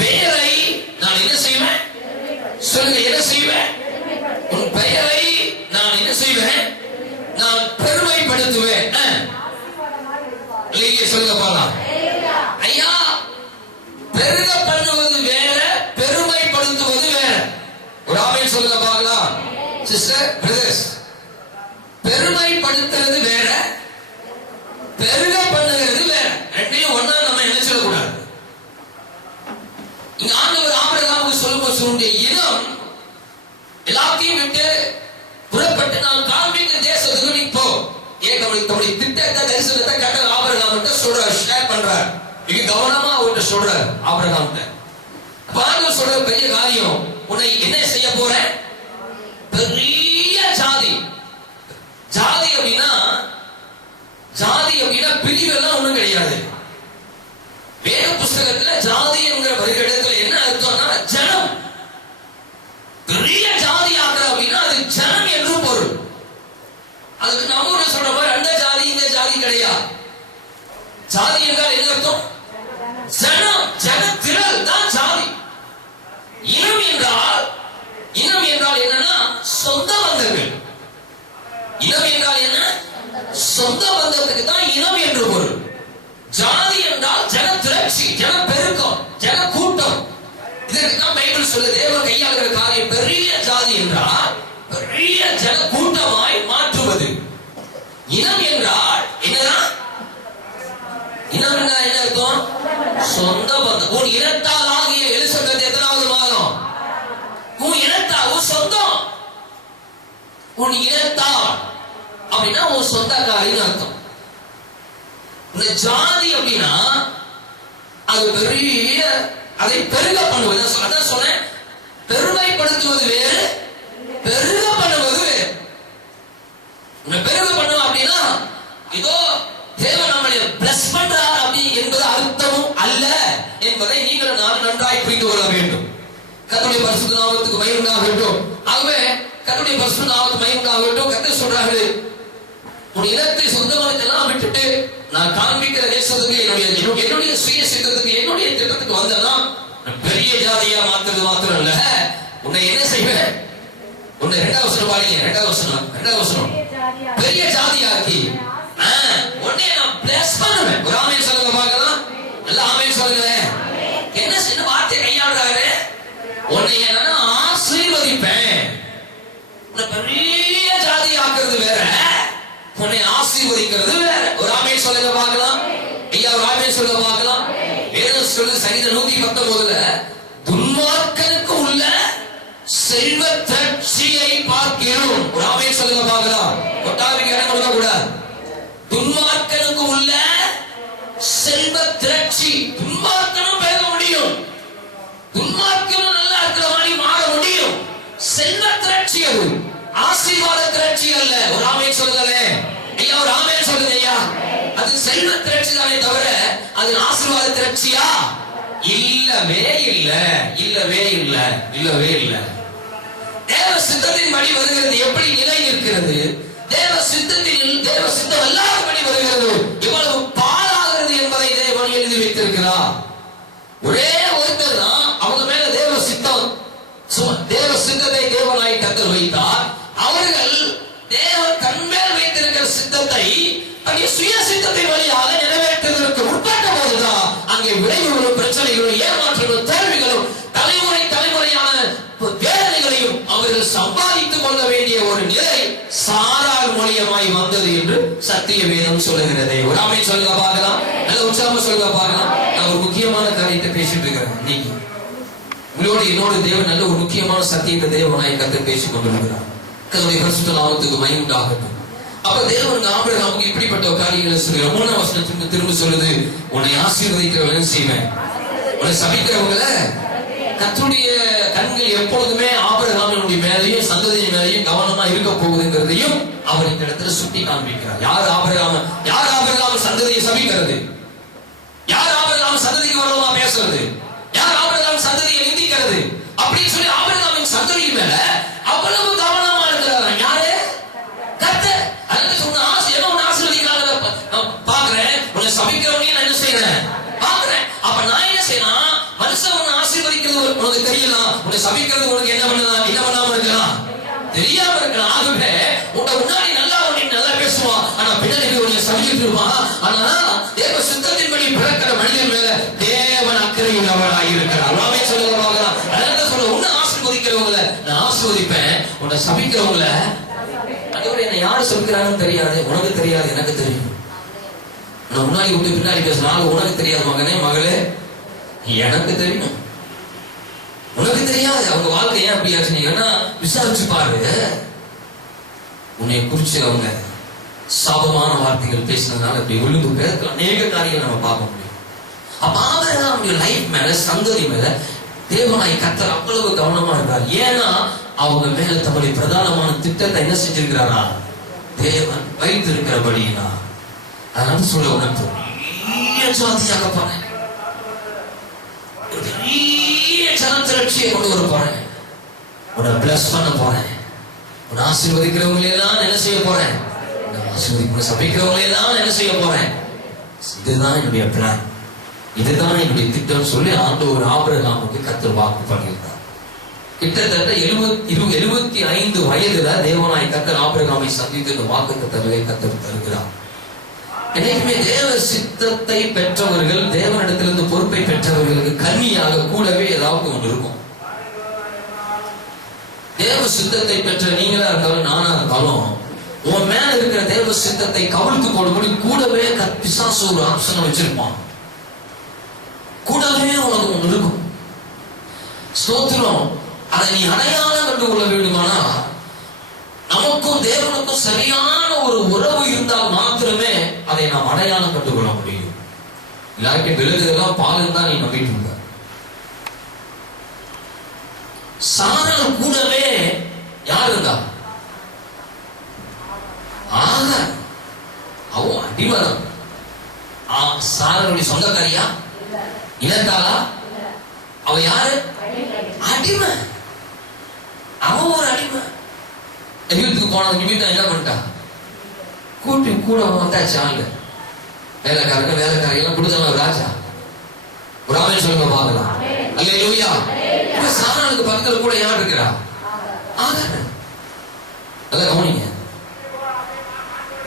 பெயரை நான் என்ன செய்வேன் சொல்லுங்க, என்ன செய்வேன்? உன் பெயரை நான் என்ன செய்வேன்? நான் பெருமைப்படுத்துவேன். சொல்லுங்க பாக்கலாம். ஐயா, பெருக பண்ணுவது வேற, பெருமைப்படுத்துவது வேற. ஒரு ஆமென் சொல்லுங்க பாக்கலாம். சிஸ்டர், பிரதர்ஸ், பெருமைப்படுத்துறது வேற, பெருக பண்ணுகிறது வேற. ரெண்டையும் ஒண்ணா நம்ம நினைச்சிட கூடாது. இங்க ஆண்டவர் ஆபிரகாமுக்கு சொல்லும்போது சொல்லுடைய இனம் எல்லாத்தையும் விட்டு புறப்பட்டு நான் காண்பிக்கிற தேசத்துக்கு நீ போ. தம்முடைய திட்டத்தை, தரிசனத்தை கர்த்தர் ஆபிரகாம்கிட்ட சொல்றார், ஷேர் பண்றார். மிக கவனமா அவர்கிட்ட சொல்றார் ஆபிரகாம்கிட்ட. ஆண்டவர் சொல்ற பெரிய காரியம், உன்னை என்ன செய்ய போறேன்? பெரிய ஜாதி. ஜாதி அப்படின்னா பிரிவெல்லாம் ஒண்ணும் கிடையாது. வேத புஸ்தகத்துல ஜாதி என்கிற வருகிறத்துல என்ன அர்த்தம்னா ஜனம். பெரிய ஜாதி ஆகிற அப்படின்னா அது ஜனம் என்று பொருள். அதுக்கு நம்ம ஊர்ல சொல்ற மாதிரி அந்த ஜாதி இந்த ஜாதி கிடையாது. ஜாதி என்றால் என்ன அர்த்தம்? ஜனம், ஜனத்திரள் தான் ஜாதி. இனம் என்றால் என்னன்னா சொந்த பந்தங்கள். இனம் என்றால் என்ன? சொந்த பந்தத்துக்கு தான் இனம் என்று பொருள். ஜாதி என்றால் ஜன திரட்சி, ஜன பெருக்கம், ஜன கூட்டம். இதற்கு தான் பைபிள் சொல்லுது, தேவன் கையாளுகிற காரியம் பெரிய ஜாதி என்றால் பெரிய ஜன கூட்டமாய் மாற்றுவது. இனம் என்றால் என்னதான்? இனம் என்றால் என்ன அர்த்தம்? சொந்த பந்தம். உன் இனத்தால் ஆகிய எலிசபெத் எத்தனாவது மாதம்? உன் இனத்தால், உன் சொந்தம். உன் இனத்தால் அப்படின்னா உன் சொந்தக்காரின்னு அர்த்தம். இந்த ஜாதி அப்படின்னா அது பெரிய, அதை பெருக பண்ணுவது. அதான் சொன்னேன், பெருமைப்படுத்துவது வேறு, பெருக பண்ணுவது வேறு. பெருக பண்ணுவோம் அப்படின்னா இதோ தேவன் நம்மளை பிளஸ் பண்றார் அப்படி என்பது அர்த்தமும் அல்ல என்பதை நீங்கள் நான் நன்றாய் புரிந்து கொள்ள வேண்டும். கர்த்தருடைய பரிசுத்த நாமத்துக்கு மகிமை உண்டாகட்டும். ஆகவே கர்த்தருடைய பரிசுத்த நாமத்துக்கு மகிமை உண்டாகட்டும். கர்த்தர் சொல்றாரு, உன் இனத்தை சொந்தமானதெல்லாம் விட்டுட்டு நான் காண்பிக்கிற தேசத்துக்கு, என்னுடைய சுய சித்தத்துக்கு, என்னுடைய திட்டத்துக்கு வந்தனா பெரிய ஜாதியா மாத்துறது மாத்திரம் இல்ல, உன்னை என்ன செய்வேன்? உன்னை இரண்டாவது வசனம் பாருங்க, இரண்டாவது வசனம் பெரிய ஜாதியாக்கி உன்னை நான் பிளஸ் பண்ணுவேன். ஒரு ஆமென் சொல்லுங்க பார்க்கலாம். எல்லாம் ஆமென் சொல்லுங்க. என்ன சின்ன வார்த்தை கையாளுறாரு? உன்னை என்னன்னா ஆசீர்வதிப்பேன். உன்னை பெரிய ஜாதி ஆக்குறது வேற, உன்னை ஆசீர்வதிக்கிறது வேற. ஒரு ஆமென் சொல்லுங்க பார்க்கலாம். ஐயா ஒரு ஆமென் சொல்லுங்க பார்க்கலாம். வேதம் சொல்லுது சங்கீதம் 119ல, துன்மார்க்கனுக்கு உள்ள செல்வ திரட்சியை பார்க்கிறோம். ஒரு ஆமென் சொல்லுங்க பார்க்கலாம். ஒட்டாவிக்கு இடம் கொடுக்க கூடாது. துன்மார்க்கனுக்கு உள்ள செல்வ திரட்சி. துன்மார்க்கனும் பேச முடியும், துன்மார்க்கனும் நல்லா இருக்கிற மாதிரி மாற முடியும். செல்வ திரட்சி அது, ஆசீர்வாத திரட்சி அல்ல. ஒரு ஆமென் சொல்லுங்களே ஐயா, ஒரு ஆமென் சொல்லுங்க ஐயா. அது செல்வ திரட்சி தானே தவிர அது ஆசீர்வாத திரட்சியா? இல்லவே இல்ல, இல்லவே இல்ல, இல்லவே இல்ல. தேவ சித்தத்தின் படி வருகிறது எப்படி நிலை நிற்கிறது? தேவ சித்தத்தில், தேவ சித்தம் எல்லாருபடி வருகிறது. இவ்வளவு பாழாகிறது என்பதை தேவன் எழுதி வைத்திருக்கிறார். ஒரே ஒருத்தர் தான் அவங்க மேல தேவ சித்தம், தேவ சித்தத்தை தேவனாய் கர்த்தர் வைத்தார். அவர்கள் தேவன் கண்மேல் வைத்திருக்கிற சித்தத்தை தன்னுடைய சுய சித்தத்தின் வழியாக நிறைவேற்றுவதற்கு உட்பட்ட போதுதான் அங்கே விளைவுகளும் பிரச்சனைகளும் ஏமாற்றங்களும் தோல்விகளும் தலைமுறையான வேதனைகளையும் அவர்கள் சம்பாதித்துக் கொள்ள வேண்டிய ஒரு நிலை சாராள் மூலியமாய் வந்தது என்று சத்திய வேதம் சொல்லுகிறது. ஒரு ஆமென் சொல்லுங்க பார்க்கலாம். நல்ல உற்சாகமா சொல்லுங்க பார்க்கலாம். நான் ஒரு முக்கியமான காரியத்தை பேசிட்டு இருக்கிறேன். இன்னைக்கு உங்களோட என்னோட தேவன் நல்ல ஒரு முக்கியமான சத்தியத்தை தேவனாய் கர்த்தர் பேசிக் கொண்டிருக்கிறார். கர்த்தருடைய பரிசுத்த நாமத்துக்கு மகிமை உண்டாகட்டும். அப்ப தேவன் ஆபிரகாமுக்கு இப்படிப்பட்ட காரியங்களை சொல்லுங்க. 3ஆம் வசனத்துக்கு திரும்ப சொல்லுது, உன்னை ஆசீர்வதிக்கிறவங்க செய்வேன், உன்னை சபிக்கிறவங்களை. கர்த்தருடைய கண்கள் எப்பொழுதுமே ஆபிரகாமினுடைய மேலையும் சந்ததியின் மேலையும் கவனமா இருக்க போகுதுங்கிறதையும் அவர் இந்த இடத்துல சுட்டி காண்பிக்கிறார். யார் ஆபிரகாம் சந்ததியை சபிக்கிறது? யார் ஆபிரகாம் சந்ததிக்கு வரவா பேசுறது? யார் ஆபிரகாம் சந்ததியை நிந்திக்கிறது? அப்படின்னு சொல்லி ஆபிரகாமின் சந்ததியின் மேல அவ்வளவு கவனமா இருக்கிறார். யாரு? கர்த்தர். அதுக்கு சொன்ன என்ன ஒன்னு ஆசீர்வதிக்கிறாங்க பாக்குறேன், உன்னை சபிக்கிறவனையும் நான் என்ன செய்யறேன் பாக்குறேன். அப்ப நான் என்ன செய்யலாம்? மனுஷன் உன்னை ஆசீர்வதிக்கிறது உனக்கு தெரியலாம், உன்னை சபிக்கிறது உனக்கு என்ன பண்ணலாம், என்ன பண்ணாம இருக்கலாம், தெரியாம இருக்கலாம். ஆகவே உன்னை முன்னாடி நல்லா பேசுவான், ஆனா பின்னாடி உன்னை சபிச்சுட்டு இருப்பான். ஆனா தேவ சித்தத்தின்படி பிறக்கிற மனிதன் மேல தேவன் அக்கறையுள்ளவராய் இருக்கிறார். ஆமென் சொல்லுங்க பார்க்கலாம். அதான் சொல்ல, உன்னை ஆசீர்வதிக்கிறவங்களை நான் ஆசீர்வதிப்பேன், உன்னை சபிக்கிறவங்களை என்னை யாரு சொல்கிறான்னு தெரியாது, உனக்கு தெரியாது, எனக்கு தெரியும். நான் முன்னாடி விட்டு பின்னாடி பேசினாலும் உனக்கு தெரியாது மகனே மகளே, எனக்கு தெரியும். உனக்கு தெரியாது அவங்க வாழ்க்கை ஏன் அப்படி ஆச்சு. ஏன்னா விசாரிச்சு பாரு, உன்னை குறிச்சு அவங்க சாபமான வார்த்தைகள் பேசினதுனால அப்படி விழுந்து பேருக்கு அநேக காரியங்கள் நம்ம பார்க்க முடியும். அப்ப அவங்களுடைய லைஃப் மேல சந்ததி மேல தேவனாய் கர்த்தர் அவ்வளவு கவனமா இருக்கார். ஏன்னா அவங்க மேல தம்முடைய பிரதானமான திட்டத்தை என்ன செஞ்சிருக்கிறாரா தேவன் வைத்திருக்கிறபடியா. அதனால சொல்ல, உனக்கு பெரிய ஜாதியாக போறேன், பெரிய ஜனத்திரட்சியை கொண்டு வர போறேன், உன்னை பிளஸ் பண்ண போறேன், உன்னை ஆசீர்வதிக்கிறவங்களே எல்லாம் என்ன செய்ய போறேன், சபிக்கிறவங்களே எல்லாம் என்ன செய்ய போறேன். இதுதான் என்னுடைய பிளான், இதுதான் என்னுடைய திட்டம் சொல்லி ஆண்டவர் ஆபிரகாமுக்கு கர்த்தர் வாக்கு பண்ணியிருந்தார். கிட்டத்தட்ட 75 வயதுல தேவனாய் கர்த்தர் ஆபிரகாமை சந்தித்து இந்த வாக்குத்தத்தங்களை கர்த்தர் தருகிறார். என்னைக்குமே தேவ சித்தத்தை பெற்றவர்கள், தேவனிடத்திலிருந்து பொறுப்பை பெற்றவர்களுக்கு கன்னியாக கூடவே ஏதாவது ஒன்று இருக்கும். தேவ சித்தத்தை பெற்ற நீங்களா இருந்தாலும் நானா இருந்தாலும் உன் மேல இருக்கிற தேவ சித்தத்தை கவிழ்த்து போடும்படி கூடவே பிசாசு ஒரு ஆப்ஷன் வச்சிருப்பான். கூடவே உனக்கு ஒன்று இருக்கும். ஸ்தோத்திரம். அதை நீ அடையாளம் கண்டு கொள்ள வேண்டுமானா நமக்கும் தேவனுக்கும் சரியான ஒரு உறவு இருந்தால் மாத்திரமே அதை நாம் அடையாளம் கண்டு கொள்ள முடியும். எல்லாருக்கும் விழுதுலாம் பால் தான் நீ நம்பிட்டு இருந்த. சாராள் கூடவே யார் இருந்தா? ஆக அவன் அடிமரம். சாராளுடைய சொந்தக்காரியா இழந்தாளா? அவ யாரு? அடிமை. அவன் ஒரு அடிமை. எகிப்துக்கு போனது நிமித்தம் என்ன பண்ணிட்டான்? கூட்டி கூட வந்தாச்சு ஆளு, வேலைக்காரங்க எல்லாம் கொடுத்தவன் ராஜா. ஒரு ஆமென் சொல்லுங்க பார்க்கலாம். அல்லேலூயா. சாராளுக்கு பக்கத்துல கூட யார் இருக்கிறா? ஆகார். நல்லா கவனிங்க.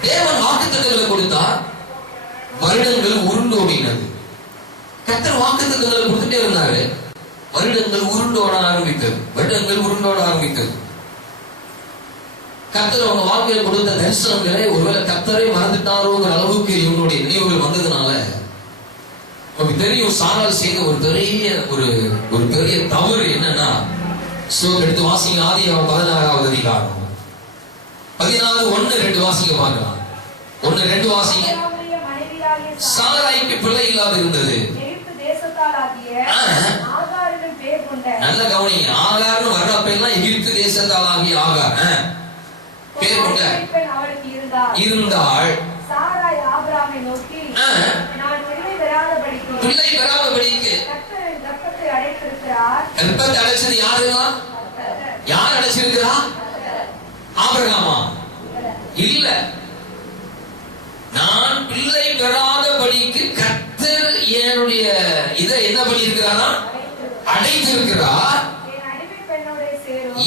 தேவன் வாக்குத்தத்தங்களை கொடுத்தா வருடங்கள் உருண்டோடினது. கர்த்தர் வாக்குத்தத்தங்களை கொடுத்துட்டே இருந்தாரு. வருடங்கள் உருண்டோட ஆரம்பித்தது. கர்த்தர் அவங்க வாழ்க்கையில் கொடுத்த தரிசனங்களை ஒருவேளை கர்த்தரை மறந்துட்டாரோங்கிற அளவுக்கு இவங்களுடைய நினைவுகள் வந்ததுனால நமக்கு தெரியும் சாராள் செய்த ஒரு பெரிய தவறு என்னன்னா, எடுத்து வாசிங்க ஆதியாகமம் 16வது அதிகாரம் 16:1-2 வாசிங்க பார்க்கலாம். 1-2 வாசிங்க. சாராய்க்கு பிள்ளை இல்லாது இருந்தது. நல்ல கவனிங்க. ஆகார்னு வர்றப்ப எல்லாம் எகிப்து தேசத்தாலாகிய ஆகார் பேர் கொண்ட இருந்தாள். பிள்ளை பெறாதபடிக்கு கர்ப்பத்தை அடைச்சது யாருங்களா? யார் அடைச்சிருக்கிறா? ஆபிரகாமா? இல்ல. நான் பிள்ளை பெறாதபடிக்கு கர்த்தர் என்னுடைய இதை என்ன பண்ணியிருக்கிறாரா? அடைத்திருக்கிறார்.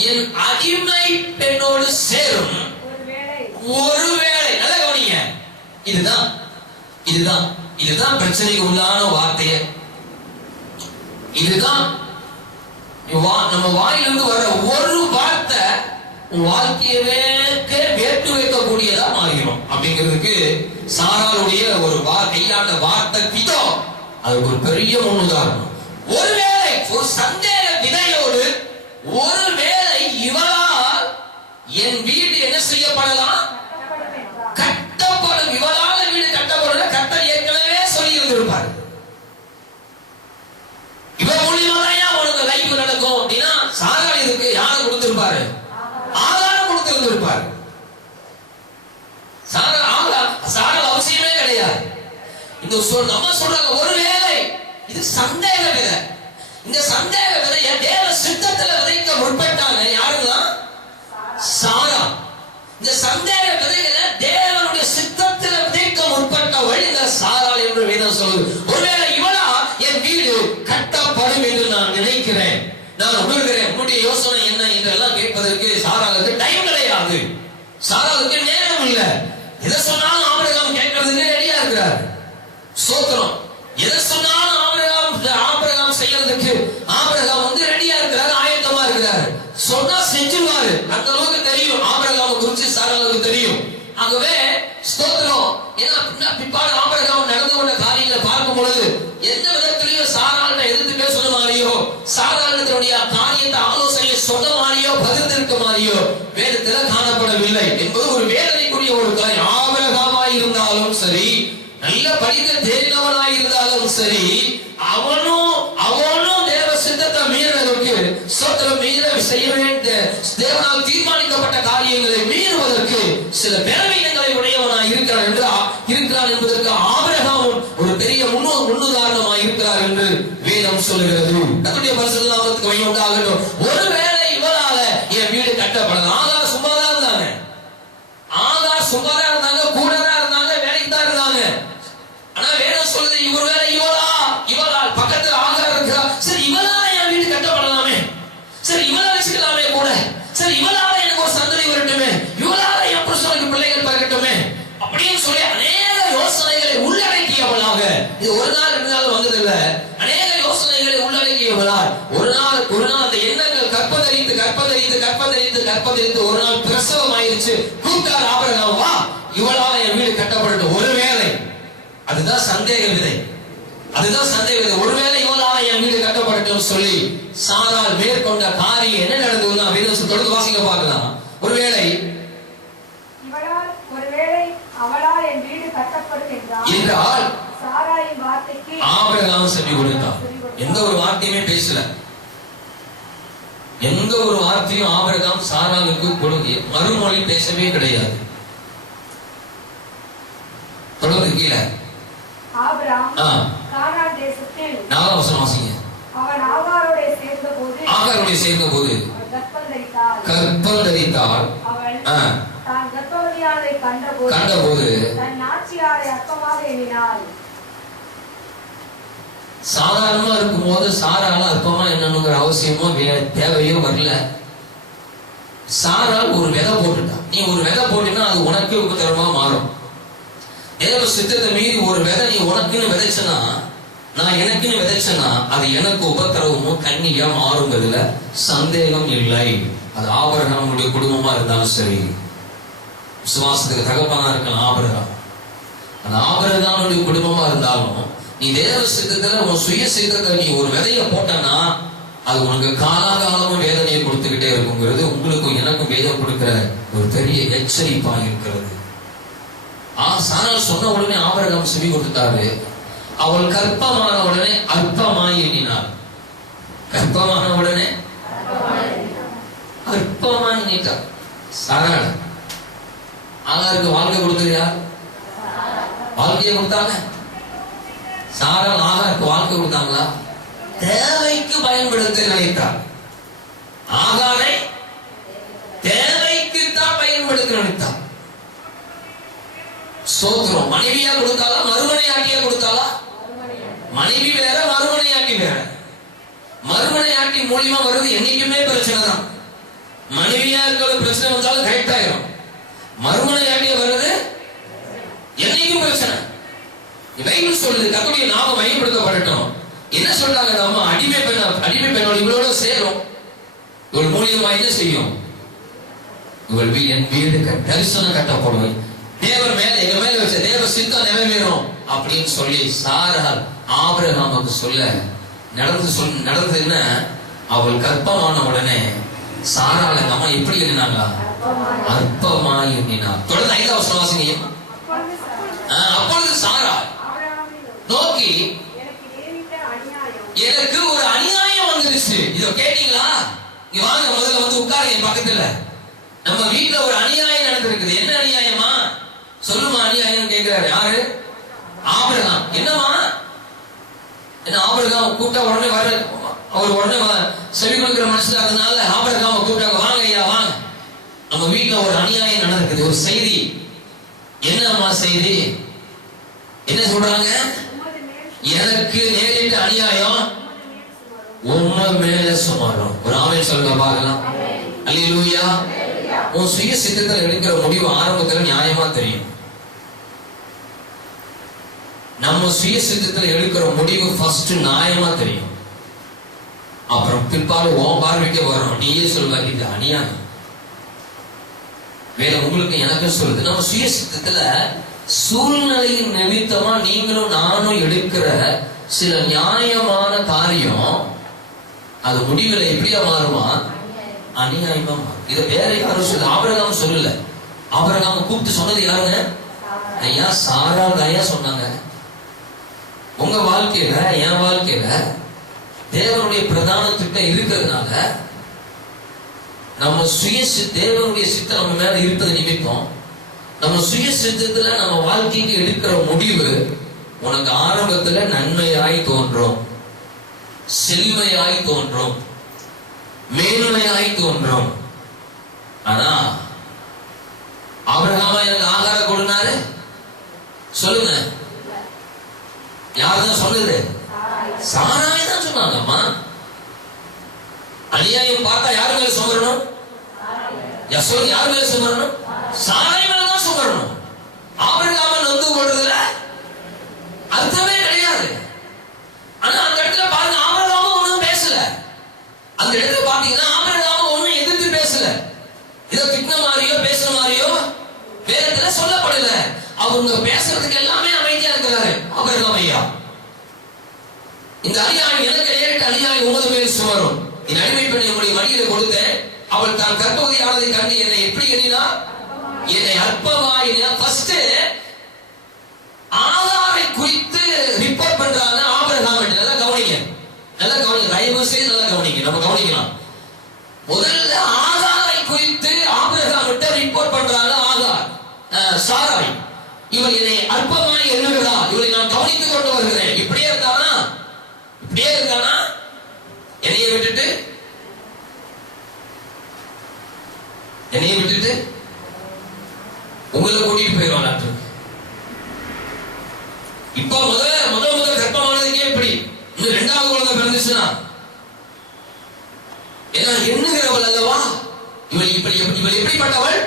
என் அடிமை பெண்ணோடு சேரும் ஒருவேளை. நல்ல கவனிங்க. இதுதான் பிரச்சனைக்கு உள்ளான வார்த்தைய. இதுதான் நம்ம வாயிலிருந்து வர்ற ஒரு வார்த்தை உன் வாழ்க்கையவே வேட்டு வைக்கக்கூடியதா மாறிடும் அப்படிங்கிறதுக்கு சாராளுடைய ஒரு கையாண்ட வார்த்தை விதம் அது ஒரு பெரிய முன்னுதாரணம். ஒருவேளை ஒரு சந்தேக விதையோடு ஒருவேளை இவளால் என் வீடு என்ன செய்யப்படலாம், கட்டப்படும். இவளால வீடு கட்டப்படும் கர்த்தர் ஏற்கனவே சொல்லி இருந்திருப்பாரு. இவர் மூலியமாதான் உனக்கு லைஃப் நடக்கும் அப்படின்னா சாராள் இதுக்கு யாரை கொடுத்திருப்பாரு, ஆதாரம் கொடுத்திருந்திருப்பாரு. சாராள் அவசியமே கிடையாது. இந்த நம்ம சொல்றாங்க ஒருவேளை இது சந்தேக விதை. இந்த சந்தேக விதைய தேவ சித்தத்துல விதைக்க முற்பட்டாங்க யாருலாம், சாரா. இந்த சந்தேக விதைகளை தேவனுடைய சித்தத்துல விதைக்க முற்பட்டவள் இந்த சாராள் என்று வேதம் சொல்லுது. ஒருவேளை இவளா என் வீடு கட்டப்படும் என்று நான் நினைக்கிறேன், நான் உணர்கிறேன். உன்னுடைய யோசனை என்ன என்றெல்லாம் கேட்பதற்கு சாராளுக்கு டைம் கிடையாது, சாராளுக்கு நேரம் இல்லை. எதை சொன்னாலும் ஆபிரகாம் கேட்கறதுக்கு ரெடியா இருக்கிறார். சோத்திரம். எதை சொன்னாலும் ஆபிரகாம் செய்யறதுக்கு ஆபிரகாம் வந்து ரெடியா இருக்கிறார், ஆயத்தமா இருக்கிறார். சொன்னா செஞ்சுவாரு. அந்த அளவுக்கு தெரியும் ஆபிரகாம் குறிச்சு சாராளுக்கு தெரியும். ஆகவே ஸ்தோத்திரம். ஏன்னா பிற்பாடு ஆபிரகாம் நடந்து கொண்ட காரியங்களை பார்க்கும் பொழுது எந்த விதத்திலையும் சாராளை எதிர்த்து பேசுற மாதிரியோ சாராளத்தினுடைய காரியத்தை ஆலோசனையை சொன்ன மாதிரியோ பகிர்ந்திருக்க மாதிரியோ வேதத்துல காணப்படவில்லை என்பது ஒரு வேதனைக்குரிய ஒரு காரியம். ஆபிரகாமாய் இருந்தாலும் சரி, நல்ல படித்த தெரிந்தவனாய் இருந்தாலும் சரி, அவனும் தேவ சித்தத்தை மீறதற்கு சோத்திரம் மீற செய்ய வேண்டிய தேவனால் தீர்மானிக்கப்பட்ட காரியங்களை மீறுவதற்கு சில பலவீனங்களை உடையவனாய் இருக்கிறான் என்பதற்கு ஆபிரகாமும் ஒரு பெரிய முன்னுதாரணமாய் இருக்கிறார் என்று வேதம் சொல்லுகிறது. நம்முடைய பரிசுத்த நாமத்துக்கு மகிமை உண்டாகட்டும். ஒருவேளை இவளால என் வீடு கட்டப்படலாம். ஆகார் சும்மாதான் இருந்தாங்க, கூட தான் இருந்தாங்க, வேலைக்கு தான் இருந்தாங்க. ஆனா வேதம் சொல்லுது ஒருவேளை இவளால் பக்கத்துல ஆகார் இருக்கிறா, சரி இவளால என் வீடு கட்டப்படலாமே, சரி இவளை வச்சுக்கலாமே கூட, சரி இவளால எனக்கு ஒரு சந்ததி வரட்டுமே, இவளால என் புருஷனுக்கு பிள்ளைகள் பிறக்கட்டுமே அப்படின்னு சொல்லி அநேக யோசனைகளை உள்ளடக்கியவளாக, இது ஒரு நாள் 2 நாள் வந்ததில்லை, அநேக யோசனைகளை உள்ளடக்கியவளால் ஒரு நாள் அந்த எண்ணங்கள் கற்பந்தரித்து ஒரு நாள் பிரசவம் ஆயிருச்சு. கூப்பிட்டார் ஆபிரகாம், வா இவளால என் வீடு கட்டப்படட்டும். ஒருவேளை அதுதான் சந்தேக விதை, ஒருவேளை இவளால என் வீடு கட்டப்படட்டும் சொல்லி சாராள் மேற்கொண்ட காரியம் என்ன நடந்ததுன்னா வேதம் தொடர்ந்து வாசிக்க பார்க்கலாம். ஒருவேளை அவளால் என் வீடு கட்டப்படும் என்றால் சாராயின் வார்த்தைக்கு ஆபிரகாம் செவி கொடுத்தான். எந்த ஒரு வார்த்தையுமே பேசல, எந்த ஒரு வார்த்தையும் ஆபிரகாம் சாராளுக்கு கொடுங்க மறுமொழி பேசவே கிடையாது. தொடர்ந்து கீழே ஆபிரகாம் கானான் தேசத்தில் 4ஆம் வசனம் வாசிங்க. அவன் ஆகாரோட சேர்ந்த போது கர்ப்பம் தரித்தாள். அவள் தான் கர்ப்பவதியானதை கண்டபோது தன் நாச்சியாரை அற்பமாக எண்ணினாள். சாதாரணமா இருக்கும் போது சாரால அற்பமா என்னங்கிற அவசியமோ தேவையோ வரல. சாரால் ஒரு விதை போட்டுட்டான். நீ ஒரு விதை போட்டினா அது உனக்கு உபத்திரமா மாறும். தேவ சித்தத்தை மீறி ஒரு விதை நீ உனக்குன்னு விதைச்சனா, நான் எனக்குன்னு விதைச்சனா அது எனக்கு உபத்திரவமும் கண்ணியா மாறுங்கிறதுல சந்தேகம் இல்லை. அது ஆபிரகாமுடைய குடும்பமா இருந்தாலும் சரி, விசுவாசத்துக்கு தகப்பனா இருக்கலாம் ஆபிரகாம், அந்த ஆபிரகாமுடைய குடும்பமா இருந்தாலும் நீ தேவ சித்தத்துல உன் சுய சித்தத்துல நீ ஒரு விதைய போட்டனா அது உனக்கு காலாகாலமும் வேதனையை கொடுத்துக்கிட்டே இருக்குங்கிறது உங்களுக்கும் எனக்கும் வேதம் கொடுக்கிற ஒரு பெரிய எச்சரிப்பா இருக்கிறது. சாராள் சொன்ன உடனே ஆபிரகாம் செவி கொடுத்தாரு. அவள் கர்ப்பமான உடனே அற்பமாய் எண்ணினார். கர்ப்பமான உடனே அற்பமாய் எண்ணிட்டார். சாராள் ஆகாருக்கு வாழ்க்கை கொடுத்தது யார்? வாழ்க்கையை கொடுத்தாங்க. சாராள் ஆகாருக்கு வாழ்க்கை கொடுத்தாங்களா? தேவைக்கு பயன்படுத்த நினைத்தார். ஆகாரை தேவைக்கு தான் பயன்படுத்த நினைத்தார். சோத்திரம். மனைவியா கொடுத்தாலா மறுமனையாட்டியா கொடுத்தாலா? மனைவி வேற மறுமனையாட்டி வேற. மறுமனையாட்டி மூலியமா வருது என்னைக்குமே பிரச்சனை தான். மனைவியா இருக்கிற பிரச்சனை வந்தாலும் கரெக்ட் ஆயிரும். மறுமனையாட்டியா வருது என்னைக்கும் பிரச்சனை. பைபிள் சொல்லுது கர்த்தருடைய நாமம் மையப்படுத்தப்படட்டும். என்ன சொல்றாங்க? நம்ம அடிமை பெண்ணோட இவளோட சேரும். இவள் மூலியமா என்ன செய்யும்? இவள் என் வீடு தரிசனம் கட்டப்படும், தேவன் மேல எங்க மேல வச்ச தேவ சித்தம் நிறைவேறும் அப்படின்னு சொல்லி சாராள் ஆபிரகாமுக்கு சொல்ல நடந்தது என்ன? அவள் கர்ப்பமான உடனே சாராள் எங்க அம்மா எப்படி எண்ணினாங்களா? அற்பமாய் எண்ணினார். தொடர்ந்து 5வது வசனம் வாசிங்க. அப்பொழுது சாராள் நோக்கி, எனக்கு ஒரு அநியாயம் வந்துருச்சு. இதோ கேட்டீங்களா? இங்க வாங்க, முதல்ல வந்து உட்காருங்க என் பக்கத்துல. நம்ம வீட்டுல ஒரு அநியாயம் நடந்திருக்குது. என்ன அநியாயமா? சொல்லுமா அநியாயம் கேட்கிறாரு. யாரு? ஆபிரகாம். என்னமா? என்ன ஆபிரகாம் கூப்பிட்டா உடனே வர, அவர் உடனே செவி கொடுக்கிற மனசுல அதனால ஆபிரகாம கூப்பிட்டாங்க. வாங்க ஐயா வாங்க, நம்ம வீட்டுல ஒரு அநியாயம் நடந்திருக்குது, ஒரு செய்தி. என்னம்மா செய்தி? என்ன சொல்றாங்க? எனக்கு நேரிட்ட அநியாயம் உம்ம மேல சுமாரும். ஒரு ஆமென் சொல்லுங்க பார்க்கலாம். அல்லேலூயா. உன் சுய சித்தத்தில் எடுக்கிற முடிவு ஆரம்பத்துல நியாயமா தெரியும். நம்ம சுய சித்தத்தில் எடுக்கிற முடிவு ஃபர்ஸ்ட் நியாயமா தெரியும். அப்புறம் பிற்பாடு உன் பார்வைக்கு வரும். நீயே சொல்லுவாங்க இது அநியாயம். வேற உங்களுக்கு எனக்கும் சொல்லுது. நம்ம சுய சித்தத்துல சூழ்நிலையின் நிமித்தமா நீங்களும் நானும் எடுக்கிற சில நியாயமான காரியம் அது முடிவுல எப்படியா மாறுமா? அநியாயமா மாறும். இதை வேற யாரும் சொல்ல, ஆபிரகாம் சொல்லல. ஆபிரகாம் கூப்பிட்டு சொன்னது யாருங்க? ஐயா சாராள் ஐயா சொன்னாங்க. உங்க வாழ்க்கையில என் வாழ்க்கையில தேவனுடைய பிரதான திட்டம் இருக்கிறதுனால நம்ம தேவனுடைய சித்தம் நம்ம மேல இருப்பது நிமித்தம் நம்ம சுய சித்தத்துல நம்ம வாழ்க்கைக்கு எடுக்கிற முடிவு உனக்கு ஆரம்பத்துல நன்மையாய் தோன்றும், செல்மையாய் தோன்றும், மேன்மையாய் தோன்றும். ஆனா ஆபிரகாம் எனக்கு ஆகாரம் கொடுனாரு சொல்லுங்க. யாருதான் சொன்னது? சாராய் தான் சொன்னாங்கம்மா. அநியாயம் பார்த்தா யாரு மேல சுமரணும்? யாரு மேல சுமரணும்? சாராய் மேல தான் சுமரணும். ஆபிரகாம் நொந்து போடுறதுல அர்த்தமே கிடையாது. ஆனா அந்த இடத்துல பாருங்க, ஆபிரகாம் ஒண்ணும் பேசல. அந்த இடத்துல பாத்தீங்கன்னா ஆபிரகாம் ஒண்ணும் எதிர்த்து பேசல. இதை திட்டின மாதிரியோ பேசுற மாதிரியோ வேதத்துல சொல்லப்படல. அவங்க பேசுறதுக்கு எல்லாமே அமைதியா இருக்கிறாரு ஆபிரகாம் ஐயா. இந்த அநியாயம் எனக்கு நேரிட்ட அநியாயம் உமது மேல் சுமரும். என் அடிமை பெண் என்னுடைய மடியில கொடுத்தேன். அவள் தான் கர்ப்பவதியானதை கண்டு என்னை எப்படி எண்ணினா? என்னை அற்பமாய் எண்ணினா. ஃபர்ஸ்ட் ஆகாரை குறித்து ரிப்போர்ட் பண்றாங்க ஆபிரகாம். நல்லா கவனிங்க, நல்லா கவனிங்க, தயவு செய்து நல்லா கவனிங்க. நம்ம கவனிக்கலாம். முதல்ல ஆகாரை குறித்து ஆபிரகாம் கிட்ட ரிப்போர்ட் பண்றாங்க சாராய். இவள் என்னை அற்பமாய் எண்ணுகிறாள், இவளை நான் கவனித்துக் கொண்டு வருகிறேன். இப்படியே இருந்தானா? இப்படியே இருந்தானா? என்னைய விட்டுட்டு உங்களை கூட்டிட்டு போயிடுவான். இப்ப முதல் கர்ப்பமானதுக்கே இப்படி, இன்னும் 2வது குழந்தை பிறந்துச்சுன்னா எண்ணுகிறவள் அல்லவா இவள். இவள் எப்படிப்பட்டவள்?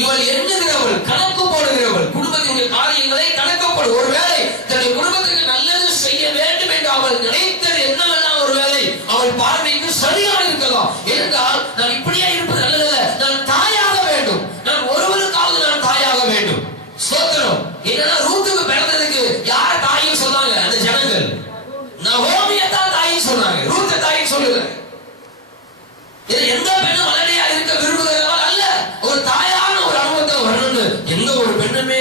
இவள் எண்ணுகிறவள், கணக்கு போடுகிறவள், குடும்பத்தினுடைய காரியங்களை கணக்கு போடு. ஒருவேளை தன்னுடைய குடும்பத்துக்கு நல்லது செய்ய வேண்டும் என்று அவள் நினைத்தது என்னவெல்லாம் ஒருவேளை அவள் பார்வைக்கு சரியாக இருக்கலாம். என்றால் நான் இப்படியே இருப்பது நல்லதல்ல, நான் தாயாக வேண்டும், நான் ஒருவருக்காவது நான் தாயாக வேண்டும். ஸ்தோத்திரம். என்னன்னா ரூத்துக்கு பிறந்ததுக்கு யார தாயின்னு சொன்னாங்க? அந்த ஜனங்கள் நகோமியை தான் தாயின்னு சொன்னாங்க, ரூத்த தாயின்னு சொல்லல. எந்த பெண்ணும் மலடியா இருக்க விரும்புகிறவள் அல்ல. ஒரு தாயான ஒரு அனுபவத்தை வரணும். எந்த ஒரு பெண்ணுமே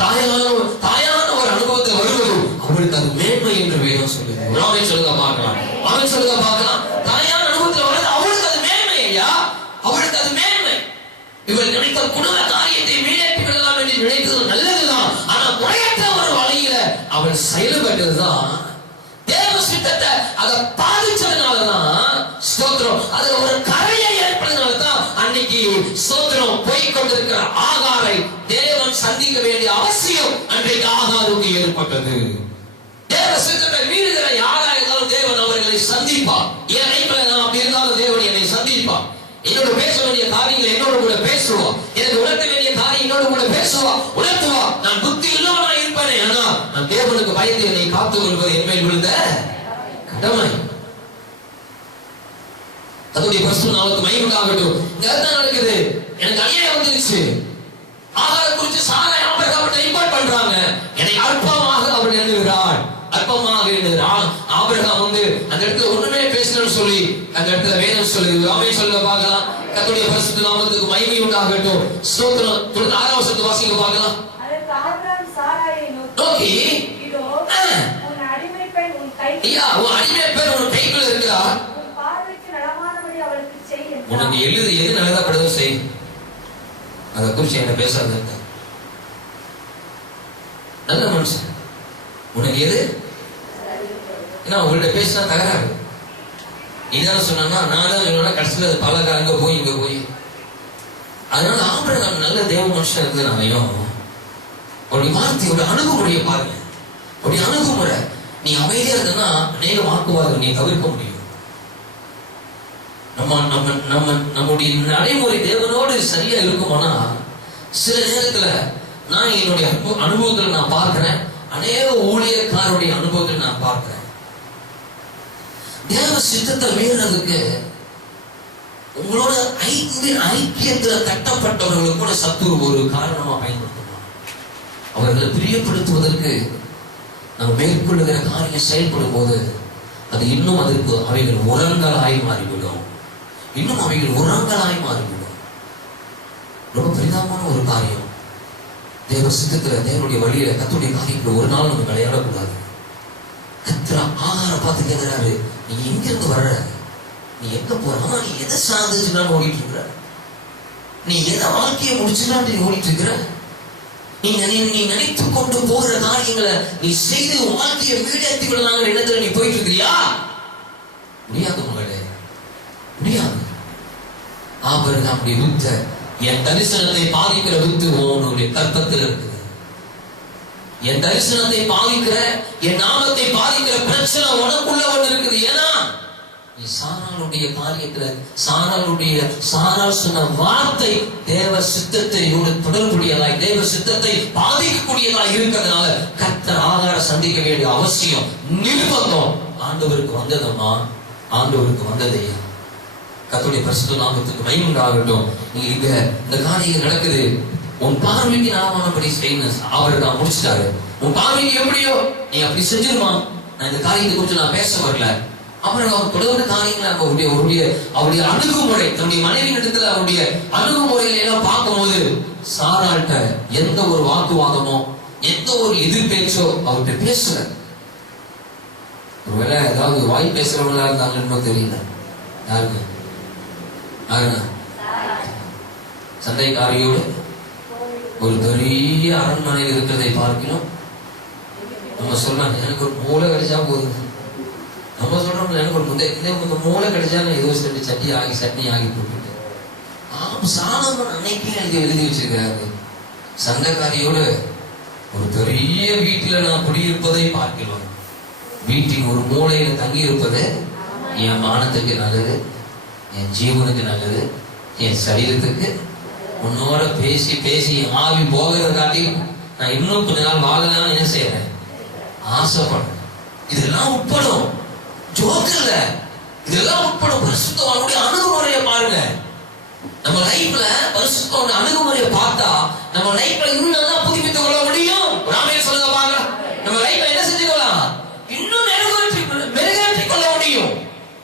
தாயான ஒரு அனுபவத்தை வருவது அவளுக்கு அது மேன்மை என்று வேதம் சொல்லுது. அவன் சொல்லுங்க பார்க்கலாம், அவன் சொல்லுங்க பார்க்கலாம். தாயான அனுபவத்தில் வர்றது அவளுக்கு அது மேன்மை ஐயா, அவளுக்கு அது மேன்மை. இவள் நினைத்த குடும்ப காரியத்தை மீளேற்றி விடலாம் என்று நினைத்தது நல்லதுதான். ஆனா முறையற்ற ஒரு வழியில அவள் செயல்பட்டதுதான் தேவ சித்தத்தை அதை பாதிச்சதுனாலதான் ஸ்தோத்திரம், அதுல ஒரு கரையை ஏற்படுத்தினால்தான் அன்னைக்கு ஸ்தோத்திரம் போய் கொண்டிருக்கிற ஆகாரை தேவன் சந்திக்க வேண்டிய அவசியம் அன்றைக்கு ஆகாருக்கு ஏற்பட்டது. தேவ சித்தத்தை மீறுகிற யாரா இருந்தாலும் தேவன் அவர்களை சந்திப்பார். என் லைஃப்ல நான் அப்படி இருந்தாலும் தேவன் என்னை சந்திப்பார். என்னோட பேச வேண்டிய காரியங்களை என்னோட கூட பேசுவா, எனக்கு உணர்த்த வேண்டிய காரியம் என்னோட கூட பேசுவா, உணர்த்துவா. நான் புத்தி இல்லாம இருப்பேனே, ஆனா நான் தேவனுக்கு பயந்து என்னை காத்துக் கொள்வது என் மேல் விழுந்த கடமை. கர்த்தருடைய பரிசுத்த நாமத்துக்கு மகிமை உண்டாகட்டும். இங்க என்ன நடக்குது? எனக்கு அநியாயம் வந்துருச்சு. ஆகாரை குறித்து சாரா ஆபிரகாமை இன்வைட் பண்றாங்க. என்னை அற்பமாக அவள் எண்ணுகிறாள், அற்பமாக எண்ணுகிறாள். ஆபிரகாம் வந்து அந்த இடத்துல ஒண்ணுமே பேசணும்னு சொல்லி அந்த இடத்துல வேதம் சொல்லுது. ஆமென் சொல்ல பார்க்கலாம். கர்த்தருடைய பரிசுத்த நாமத்துக்கு மகிமை உண்டாகட்டும். ஸ்தோத்திரம். தொடர்ந்து 6ஆம் வசனத்தை வாசிக்க பார்க்கலாம். அதற்கு ஆபிரகாம் சாராயை நோக்கி, இதோ உன் அடிமை பெண் உன் கைக்குள்ள இருக்கிறா, உன் பார்வைக்கு நலமானபடி அவளுக்கு செய் என்றார். உனக்கு எது நல்லதா படுதோ செய், அதை குறிச்சு என்ன பேசாத. நல்ல மனுஷன். உனக்கு எது என்ன உங்கள்ட்ட பேசினா தகராறு. நீதான சொன்னா நான் தான் சொல்லணும். கடைசியில் பல அங்க போய் இங்க போய். அதனால ஆபிரகாம் நல்ல தேவ மனுஷன் இருந்தனாலையும் அவருடைய வார்த்தையோட அணுகுமுறையை பாருங்க. அவருடைய அணுகுமுறை, நீ அமைதியா இருந்தனா அநேக வாக்குவாதம் நீ தவிர்க்க முடியும். நம்முடைய நடைமுறை தேவனோடு சரியா இருக்குமானா சில நேரத்துல நான் என்னுடைய அனுபவத்துல நான் பார்க்கிறேன், அநேக ஊழியக்காரருடைய அனுபவத்தில் நான் பார்க்கிறேன். தேவ சித்தத்தை மீறினதுக்கு உங்களோட ஐக்கியத்துல கட்டப்பட்டவர்களுக்கு கூட சத்துரு ஒரு காரணமா பயன்படுத்துவாங்க. அவர்களை பிரியப்படுத்துவதற்கு நம்ம மேற்கொள்ளுகிற காரியம் செயல்படும் போது அது இன்னும் அதற்கு அவைகள் உரங்களாய் மாறிவிடும். இன்னும் அவைகள் உரங்களாய் மாறிவிடும். ரொம்ப பெரிதாமான ஒரு காரியம். தேவ சித்தத்துல தேவனுடைய வழியில கர்த்தருடைய காரியங்களை ஒரு நாள் நம்ம விளையாடக்கூடாது. கர்த்தர் ஆகாரை பார்த்து கேட்கிறாரு, நீ எங்க இருந்து வர்ற, நீ எங்க போற, நீ எதை சாதிச்சுதான் ஓடிட்டு இருக்கிற, நீ எதை வாழ்க்கையை முடிச்சுதான் நீ ஓடிட்டு இருக்கிற, நீ நினைத்து கொண்டு போகிற காரியங்களை நீ செய்து வாழ்க்கையை வீடேற்றி விடலாங்கிற இடத்துல நீ போயிட்டு இருக்கிறியா? முடியாது மகளே, முடியாது. ஆபிரகாமுடைய வித்த, என் தரிசனத்தை பாதிக்கிற வித்து உன்னுடைய கற்பத்தில் இருக்குது. என் தரிசனத்தை பாதிக்கிற, என் நாமத்தை பாதிக்கிற பிரச்சனை உனக்குள்ள ஒண்ணு இருக்குது. ஏன்னா நீ சாராளுடைய காரியத்துல சாராள் சொன்ன வார்த்தை தேவ சித்தத்தையோடு தொடர்புடையதாய், தேவ சித்தத்தை பாதிக்கக்கூடியதாய் இருக்கிறதுனால கர்த்தர் ஆகார சந்திக்க வேண்டிய அவசியம், நிர்பந்தம் ஆண்டவருக்கு வந்ததம்மா, ஆண்டவருக்கு வந்ததையா. கர்த்தருடைய பரிசுத்த நாமத்துக்கு மகிமை உண்டாகட்டும். நீ இந்த காரியம் நடக்குது, உன் பார்வைக்கு நலமானபடி செய்யணும். அவர் தான் முடிச்சிட்டாரு. உன் பார்வைக்கு எப்படியோ நீ அப்படி செஞ்சிருமா. நான் இந்த காரியத்தை குறித்து நான் பேச வரல. அப்புறம் அவர் தொடர்ந்து காரியங்களை அவருடைய அணுகுமுறை, தன்னுடைய மனைவி இடத்துல அவருடைய அணுகுமுறைகளை எல்லாம் பார்க்கும்போது சாராள்கிட்ட எந்த ஒரு வாக்குவாதமோ எந்த ஒரு எதிர்பேச்சோ அவர்கிட்ட பேசல. ஒருவேளை ஏதாவது வாய் பேசுறவங்களா இருந்தாங்கன்னு தெரியல. யாருங்க சண்டைக்காரியோடு ஒரு பெரிய அரண்மனையில் இருக்கிறதை பார்க்கிறோம். நம்ம சொல்றாங்க, எனக்கு ஒரு மூளை கிடைச்சா போதும். நம்ம சொல்றோம், எனக்கு ஒரு மூளை கிடைச்சா நான் ஏதோ சட்னி ஆகி போட்டு. சாலமோன் அன்னைக்கே எழுதி வச்சிருக்காரு. சண்டைக்காரியோடு ஒரு பெரிய வீட்டில நான் குடியிருப்பதை பார்க்கிறோம். வீட்டின் ஒரு மூலையில தங்கி இருப்பது என் மானத்துக்கு நல்லது, என் ஜீவனுக்கு நல்லது, என் சரீரத்துக்கு. உன்னோட பேசி பேசி ஆவி போகிறதாட்டி நான் இன்னும் கொஞ்ச நாள் வாழலாம்னு என்ன செய்யறேன், ஆசைப்படுறேன். இதெல்லாம் உட்படும், ஜோக்கல்ல, இதெல்லாம் உட்படும். பரிசுத்தவானுடைய அணுகுமுறையை பாருங்க. நம்ம லைஃப்ல பரிசுத்தவானுடைய அணுகுமுறையை பார்த்தா நம்ம லைஃப்ல இன்னும் நல்லா புதுப்பித்துக் கொள்ள முடியும். ராமே சொல்லுங்க பாருங்க, நம்ம லைஃப்ல என்ன செஞ்சுக்கலாம், இன்னும் மெருகேற்றிக் கொள்ள முடியும்,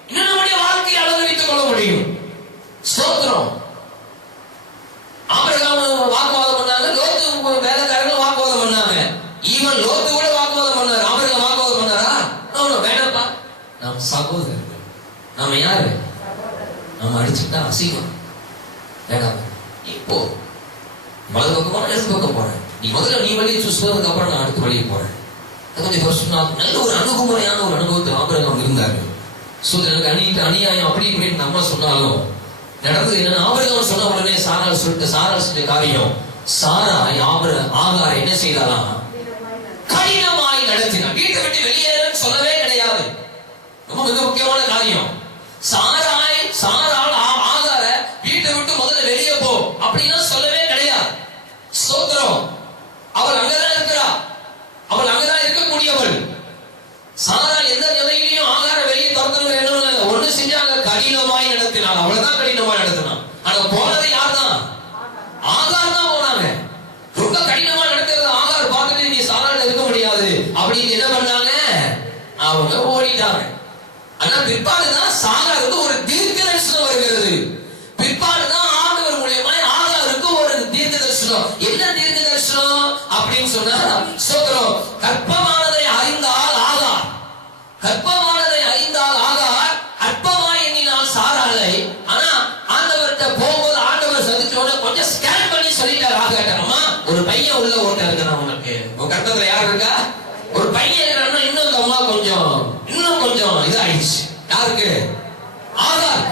இன்னும் நம்முடைய வாழ்க்கையை அலங்கரித்துக் கொள்ள முடியும். ஸ்தோத்திரம். ஆபிரகாம் வாக்குவாதம் பண்ணாங்க, லோத்து வேலைக்காரர்கள் வாக்குவாதம் பண்ணாங்க, ஈவன் லோத்து கூட வாக்குவாதம் பண்ணாரு. ஆபிரகாம் வாக்குவாதம் பண்ணாரா? வேணாப்பா, நாம் சகோதரர்கள். நாம யாரு? நம்ம அடிச்சுட்டா அசிங்கம், வேணாம். இப்போ வலது பக்கம் போறேன், இடது பக்கம் போறேன், நீ முதல்ல நீ வழியை சூஸ் பண்ணதுக்கு அப்புறம் நான் அடுத்த வழியை போறேன். நல்ல ஒரு அணுகுமுறையான ஒரு அனுபவத்தில் ஆபிரகாம் இருந்தாரு. எனக்கு அநியாயம் அப்படி இப்படின்னு நம்ம சொன்னாலும் நடந்தது என்னன்னா, ஆபிரகாம் சொன்ன உடனே சாராள் செஞ்ச காரியம், சாராய் ஆகாரை என்ன செய்தாலாம், கடினமாய் நடத்தினார். வீட்டை விட்டு வெளியேறன்னு சொல்லவே கிடையாது. ரொம்ப மிக முக்கியமான காரியம். சாராள் ஆகார வீட்டை விட்டு முதல்ல வெளியே போ அப்படின்னா சொல்லவே கிடையாது. ஸ்தோத்திரம். அவள் அங்கதான் இருக்கிறா, அவள் அங்கதான் இருக்கக்கூடியவள். சாராள் எந்த நிலையிலையும் ஆகார வெளியே துரத்தணும் ஒண்ணு செஞ்சாங்க, கடினமாய் நடத்தினார். பிற்பாடுதான் சாராருக்கு ஒரு தீர்க்க தரிசனம் வருகிறது. பிற்பாடுதான் ஆண்டவர் மூலியமாய் ஆகாருக்கு ஒரு தீர்க்க தரிசனம். என்ன தீர்க்க தரிசனம் அப்படின்னு சொன்னா, சோதரம் கற்பமானதை அறிந்தால் ஆகார், கற்பமானதை அறிந்தால் ஆகார் அற்பமாய் எண்ணினால் சாராளை. ஆனா ஆண்டவர்கிட்ட போகும்போது ஆண்டவர் சந்திச்சோட கொஞ்சம் ஸ்கேன் பண்ணி சொல்லிட்டார் ஆகாட்டமா, ஒரு பையன் உள்ள ஓட்ட இருக்கிறான், உனக்கு உன் கற்பத்துல யார் இருக்கா, ஒரு பையன் இருக்கிறான்னா இன்னும் இந்த அம்மா இன்னும் கொஞ்சம் இதாயிடுச்சு. யாருக்கு? ஆகார்.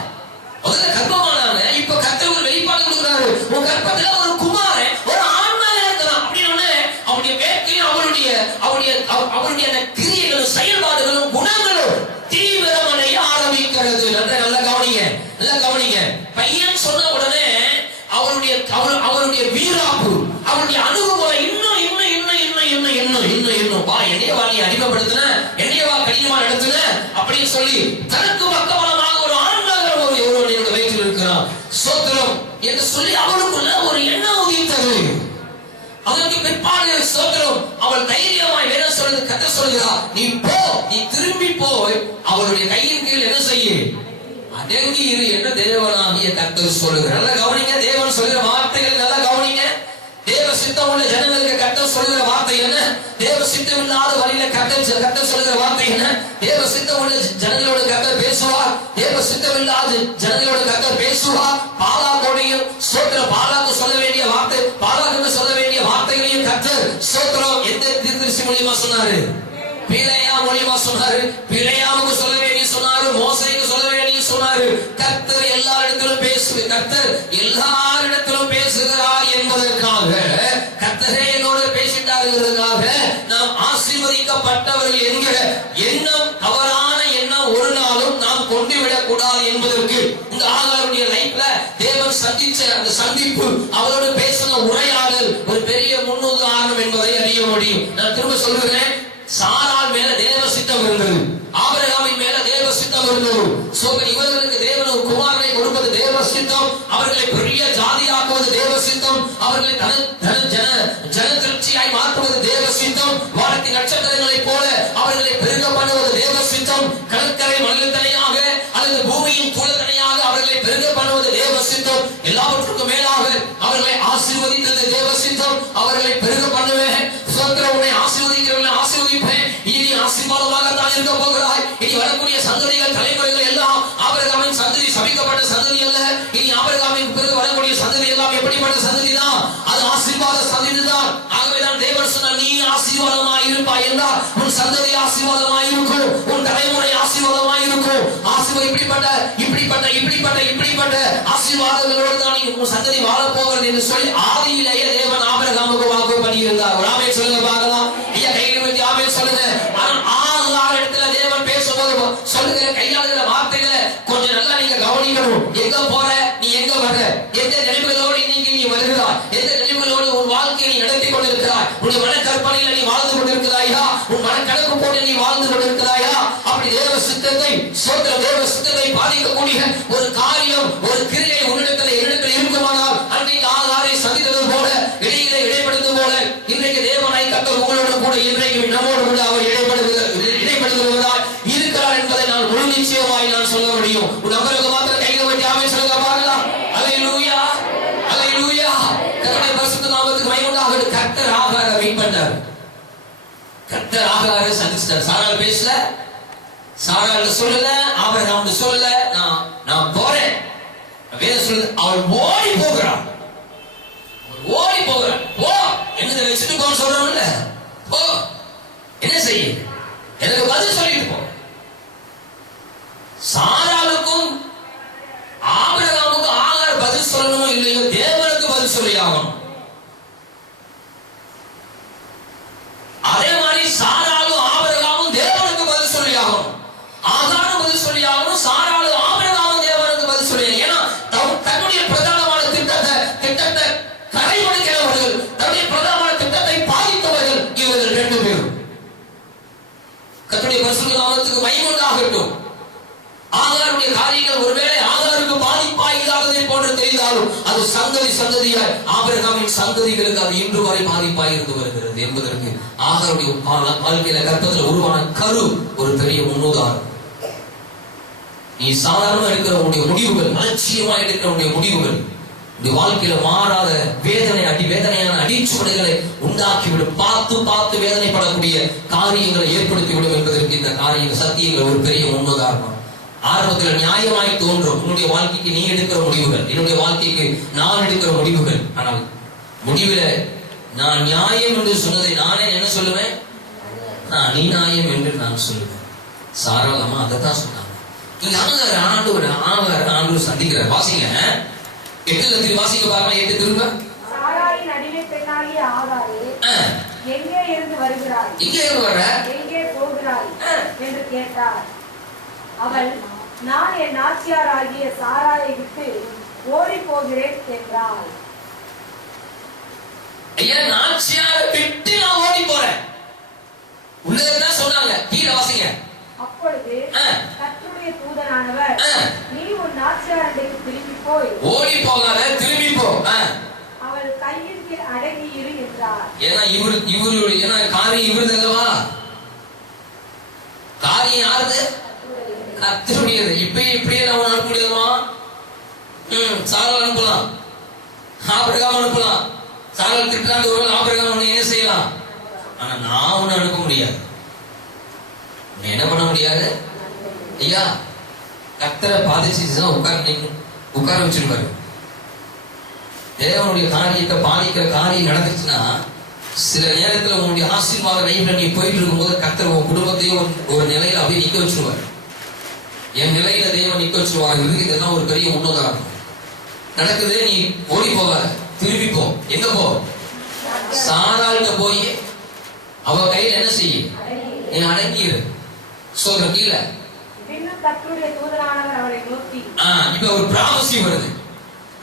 முதல்ல கர்ப்பமானவங்க இப்ப கர்த்தர் ஒரு வெளிப்பாடு கொடுக்குறாரு, உன் கர்ப்பத்துல ஒரு குமாரன் ஒரு ஆண்மகன் இருக்கிறான் அப்படின்னு. அவருடைய வேட்கையும் அவருடைய கிரியைகளும் செயல்பாடுகளும் குணங்களும் தீவிரமடைய ஆரம்பிக்கிறது. நல்லா கவனிங்க, நல்லா கவனிங்க. பையன் சொன்ன உடனே அவருடைய வீராப்பு, அவருடைய அணுகுமுறை இன்னும் வா, என்னையவா நீ அடிமைப்படுத்தின, என்னையவா கடினமா நடத்தின அப்படின்னு சொல்லி தனக்கு பக்கபலமாக ஒரு ஆண்மகன் ஒருவன் வயிற்றில் இருக்கிறான் சோத்திரம் என்று சொல்லி அவளுக்குள்ள ஒரு எண்ணம் உதித்தது. அதற்கு பிற்பாடு சோத்திரம் அவள் தைரியமாய் வேற சொல்றது கத்த சொல்கிறார், நீ போ, நீ திரும்பி போய் அவளுடைய கையின் கீழ் என்ன செய்ய, அடங்கி இரு என்று தேவனாகிய கர்த்தர் சொல்லுகிறார். நல்லா கவனிங்க, தேவன் சொல்கிற வார்த்தைகள் நல்லா கவனிங்க. தேவ சித்தம் உள்ள ஜனங்களுக்கு கர்த்தர் சொல்கிற வார்த்தை என்ன, தேவ சித்தம் இல்லாத வழியில கர்த்தர் சொல்கிற வார்த்தை என்ன. தேவ சித்தம் உள்ள ஜனங்களோட கர்த்தர் பேசுவார், தேவ சித்தம் இல்லாத ஜனங்களோட கர்த்தர் பேசுவார். பாலாக்கோடையும் சோத்திர பாலாக்கு சொல்ல வேண்டிய வார்த்தை, பாலாக்கு சொல்ல வேண்டிய வார்த்தைகளையும் கர்த்தர் சோத்திரம் எந்த தீர்க்கதரிசி மூலியமா சொன்னாரு, பிழையா மூலியமா சொன்னாரு. பிழையாவுக்கு சொல்ல வேண்டிய சொன்னாரு, மோசைக்கு சொல்ல வேண்டிய சொன்னாரு. கர்த்தர் எல்லாரிடத்திலும் கர்த்தர் எல்லாரிடத்திலும் பேசுகிறார் என்பதற்காக, கர்த்தரே என்னோடு பேசிட்டாருங்கிறதுக்காக நாம் ஆசீர்வதிக்கப்பட்டவர்கள் என்கிற எண்ணம், தவறான எண்ணம் ஒரு நாளும் நாம் கொண்டு விடக் கூடாது என்பதற்கு இந்த ஆகாருடைய லைஃப்ல தேவன் சந்திச்ச அந்த சந்திப்பு, அவரோடு பேசின உரையாடல் ஒரு பெரிய முன்னுதாரணம் என்பதை அறிய முடியும். நான் திரும்ப சொல்கிறேன், சாராள் மேல தேவ சித்தம் இருந்தது, ஆபிரகாமின் மேல தேவ சித்தம் இருந்தது. இவர்களுக்கு தேவன் ஒரு குமாரனை கொடுப்பது தேவ சித்தம், அவர்களை பெரிய ஜாதியாக்குவது தேவ சித்தம், அவர்களை ஜன திருப்தியாய் மாற்றுவது தேவ சித்தம், வானத்தின் நட்சத்திரங்களைப் போல அவர்களை பெருக பண்ணுவது தேவ சித்தம், கடற்கரை மணல்தனையாக அல்லது பூமியின் தூளத்தனையாக அவர்களை பெருக பண்ணுவது தேவ சித்தம், எல்லாவற்றுக்கும் மேலாக அவர்களை ஆசீர்வதித்தது தேவ சித்தம். அவர்களை பெருக பண்ணுவேன், உன்னை ஆசீர்வதிக்கிறவர்களை ஆசீர்வதிப்பேன், இனி ஆசீர்வாதமாக தான் இருக்க போகிறாய். இனி வரக்கூடிய சந்ததிகள் தலைமுறைகள் எல்லாம் ஆபிரகாமின் சந்ததி சபிக்கப்பட்ட சந்ததி அல்ல. இனி ஆபிரகாமின் பிறகு வரக்கூடிய சந்ததி எல்லாம் எப்படிப்பட்ட சந்ததி தான், அது ஆசீர்வாத சந்ததி தான். ஆகவேதான் தேவன் சொன்னார், நீ ஆசீர்வாதமாய் இருப்பாய் என்றால் உன் சந்ததி ஆசீர்வாதமாய் இருக்கும், உன் தலைமுறை ஆசீர்வாதமாய் இருக்கும். இப்படிப்பட்ட ஆசீர்வாதங்களோடு தான் உன் சந்ததி வாழப் போகிறது என்று சொல்லி ஆதியிலேயே தேவன் ஆபிரகாமுக்கு வாக்கு பண்ணியிருந்தார். ஒரு ஆமென் சொல்லுங்க பார்க்கலாம். ஐயா கையில் வச்சு ஆமென் சொல்லுங்க. ஆகார் இடத்துல தேவன் பேசும்போது சொல்லுங்க, கையாளுகிற வார்த்தைகளை கொஞ்சம் நல்லா நீங்க கவனிக்கணும். எங்க போற, நீ எங்க வர, எந்த நினைவுகளோடு இன்னைக்கு நீ வருகிறாய், எந்த நினைவுகளோடு உன் வாழ்க்கையை நீ நடத்தி கொண்டிருக்கிறாய், உன் மன கற்பனையில நீ வாழ்ந்து கொண்டிருக்கிறாயா, உன் மன கணக்கு போட்டு நீ வாழ்ந்து கொண்டிருக்கிறாயா. அப்படி தேவ சித்தத்தை தேவ சித்தத்தை பாதிக்கக்கூடிய ஒரு காரியம், ஒரு கிரியை உன்னிடத்தில் இருக்குமானால் அன்றைக்கு ஆகாரை சந்தித்தது போல இடைப்படுத்தும் போல இன்றைக்கு தேவனாய் கர்த்தர் உங்களோடு கூட இன்றைக்கு நம்மோடு கூட அவர் இடைப்படுத்துவதால் இருக்கிறார் என்பதை நான் முழு நிச்சயமாய் நான் சொல்ல முடியும். நம்பருக்கு மாத்திரம் கையில் வச்சு ஆமென் சொல்லுங்க பார்க்கலாம். அல்லேலூயா, அல்லேலூயா. கர்த்தருடைய பரிசுத்த நாமத்துக்கு மகிமை உண்டாகட்டும். கர்த்தர் ஆகாரை மீட் பண்ணார், கர்த்தர் ஆகாரை சந்திச்சார். சாராள் பேசல, சாராள் சொல்லல, ஆபிரகாம் சொல்லல, நான் போறேன். வேதம் சொல்லுது, அவள் ஓடி போகிறாள், ஓடி போகிறாள். போ, என்ன வச்சுட்டு போன்னு சொல்றோம்ல, போ, என்ன செய்ய, எனக்கு பதில் சொல்லிட்டு போ. சாராளுக்கும் ஆபிரகாமுக்கும் ஆகார் பதில் சொல்லணுமோ இல்லையோ, தேவனுக்கு பதில் சொல்லி ஆகணும். அதே மாதிரி சாராளும் ஆபிரகாமும் தேவனுக்கு பதில் சொல்லி ஆகணும். ஆகாரும் பதில் சொல்லி ஆகணும், சாராளும் ஆபிரகாமும் தேவனுக்கு பதில் சொல்லி. ஏன்னா தன்னுடைய பிரதானமான திட்டத்தை கரைபடுக்கிறவர்கள், தன்னுடைய பிரதானமான திட்டத்தை பாதித்தவர்கள் இவர்கள் ரெண்டு பேரும். கர்த்தருடைய பரிசுத்த நாமத்துக்கு மகிமை உண்டாகட்டும். ஆகாருடைய காரியங்கள் ஒருவேளை ஆகாருக்கு பாதிப்பா இல்லாததை போன்று தெரிந்தாலும் அது சந்ததியாய் ஆபிரகாமின் சந்ததிகளுக்கு அது இன்று வரை பாதிப்பாய் இருந்து வருகிறது என்பதற்கு ஆகாருடைய வாழ்க்கையில கர்ப்பத்தில் உருவான கரு ஒரு பெரிய முன்னுதாரணம். நீ சாதாரணமா எடுக்கிற உன்னுடைய முடிவுகள், அலட்சியமா எடுக்கிற உன்னுடைய முடிவுகள் இந்த வாழ்க்கையில மாறாத வேதனையான அடிச்சுவடைகளை உண்டாக்கிவிடும். பார்த்து வேதனைப்படக்கூடிய காரியங்களை ஏற்படுத்திவிடும் என்பதற்கு இந்த காரியங்கள் சத்தியங்கள் ஒரு பெரிய முன்னுதாரணம். ஆரம்பத்தில் நியாயமாய் தோன்றும் உன்னுடைய வாழ்க்கைக்கு நீ எடுக்கிற முடிவுகள், என்னுடைய வாழ்க்கைக்கு நான் எடுக்கிற முடிவுகள். ஆனால் முடிவுல நான் நியாயம் என்று சொன்னதை நானே என்ன சொல்லுவேன்? நீ நியாயம் என்று நான் சொல்லுவேன். சாராளமா அதை தான் சொன்னாங்க. நீங்க ஆண்டு சந்திக்கிற வாசிங்க 8 வாசிக்க பாருங்க. 8 திரும்ப. சாராயின் அடிமை பெண்ணாகிய ஆகாரே, எங்கே இருந்து வருகிறாய்? எங்கே இருந்து வர? எங்கே போகிறாய் என்று கேட்டார். அவள், நான் என் நாச்சியாராகிய சாராயை விட்டு ஓடி போகிறேன் என்றாள். ஐயா, நாச்சியாரை விட்டு நான் ஓடி போறேன் உள்ளதான் சொன்னாங்க. கீழே வாசிங்க. அப்பொழுது கர்த்தருடைய தூதனானவர், நீ உன் நாச்சியாரண்டைக்கு திரும்பி போய், ஓடி போகாத, திரும்பி போ, அவள் கையின் கீழ் அடங்கி இரு என்றார். ஏன்னா ஏன்னா காரியம் இவருது அல்லவா? காரியம் யாருது? கர்த்தருடையது. இப்படியே நம்ம அனுப்ப முடியுமா? சாரால் அனுப்பலாம், ஆபிரகாம் அனுப்பலாம். சாரால் திட்டாண்டு ஒரு ஆபிரகாம் ஒண்ணு என்ன செய்யலாம். ஆனா நான் ஒண்ணு அனுப்ப முடியாது. என்ன பண்ண முடியாது ஐயா? கர்த்தரை பாதிச்சுதான் உட்கார வச்சிருப்பாரு. தேவனுடைய காரியத்தை பாதிக்கிற காரியம் நடந்துச்சுன்னா சில நேரத்துல உன்னுடைய ஆசீர்வாத லைஃப்ல நீ போயிட்டு இருக்கும்போது கர்த்தர் உன் குடும்பத்தையும் ஒரு நிலையில அப்படியே நிக்க வச்சிருவாரு. என் நிலையில தேவன் நிக்க வச்சிருவாரு. இதெல்லாம் ஒரு பெரிய முன்னுதாரணம். நடக்குது. நீ ஓடி போகாத, திரும்பி போ. எங்க போ? சாராள்கிட்ட போய் அவ கையில என்ன செய்ய? நீ அடங்கிரு. சொல்ற கீழே. கர்த்தருடைய தூதனானவர் அவரை நோக்கி, இப்ப ஒரு பிராமசி வருது.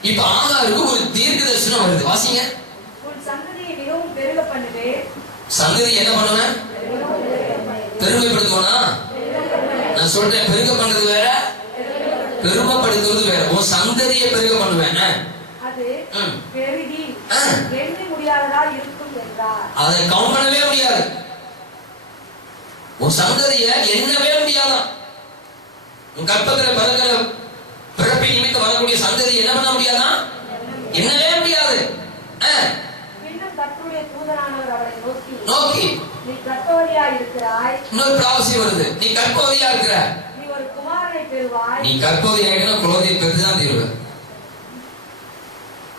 இப்ப ஆகாருக்கு ஒரு தீர்க்கதரிசனம் வருது. வாசிங்க. உன் சந்ததியை மிகவும் பெருக பண்ணுவேன். சந்ததி என்ன பண்ணுவேன்? பெருமைப்படுத்துவனா? நான் சொல்றேன், பெருக பண்றது வேற, பெருமைப்படுத்துவது வேற. உன் சந்ததியை பெருக பண்ணுவேன். அது பெருகி எண்ணி முடியாததா இருக்கும் என்றார். அதை கவுண்ட் பண்ணவே முடியாது. உன் சந்ததியை எண்ணவே முடியாதான். உன் கற்பத்துல பிறக்கிற பிறப்பை நிமித்த வரக்கூடிய சந்ததி என்ன பண்ண முடியாதான்? எண்ணவே முடியாது. இன்னும் கர்த்தருடைய தூதனானவர் அவரை நோக்கி, நீ கர்ப்பவதியா இருக்கிறாய். இன்னொரு பிராவசி வருது. நீ கர்ப்பவதியா இருக்கிற, நீ ஒரு குமாரனை பெறுவாய். நீ கர்ப்பவதியாக குழந்தையை பெற்றுதான் தீருவ.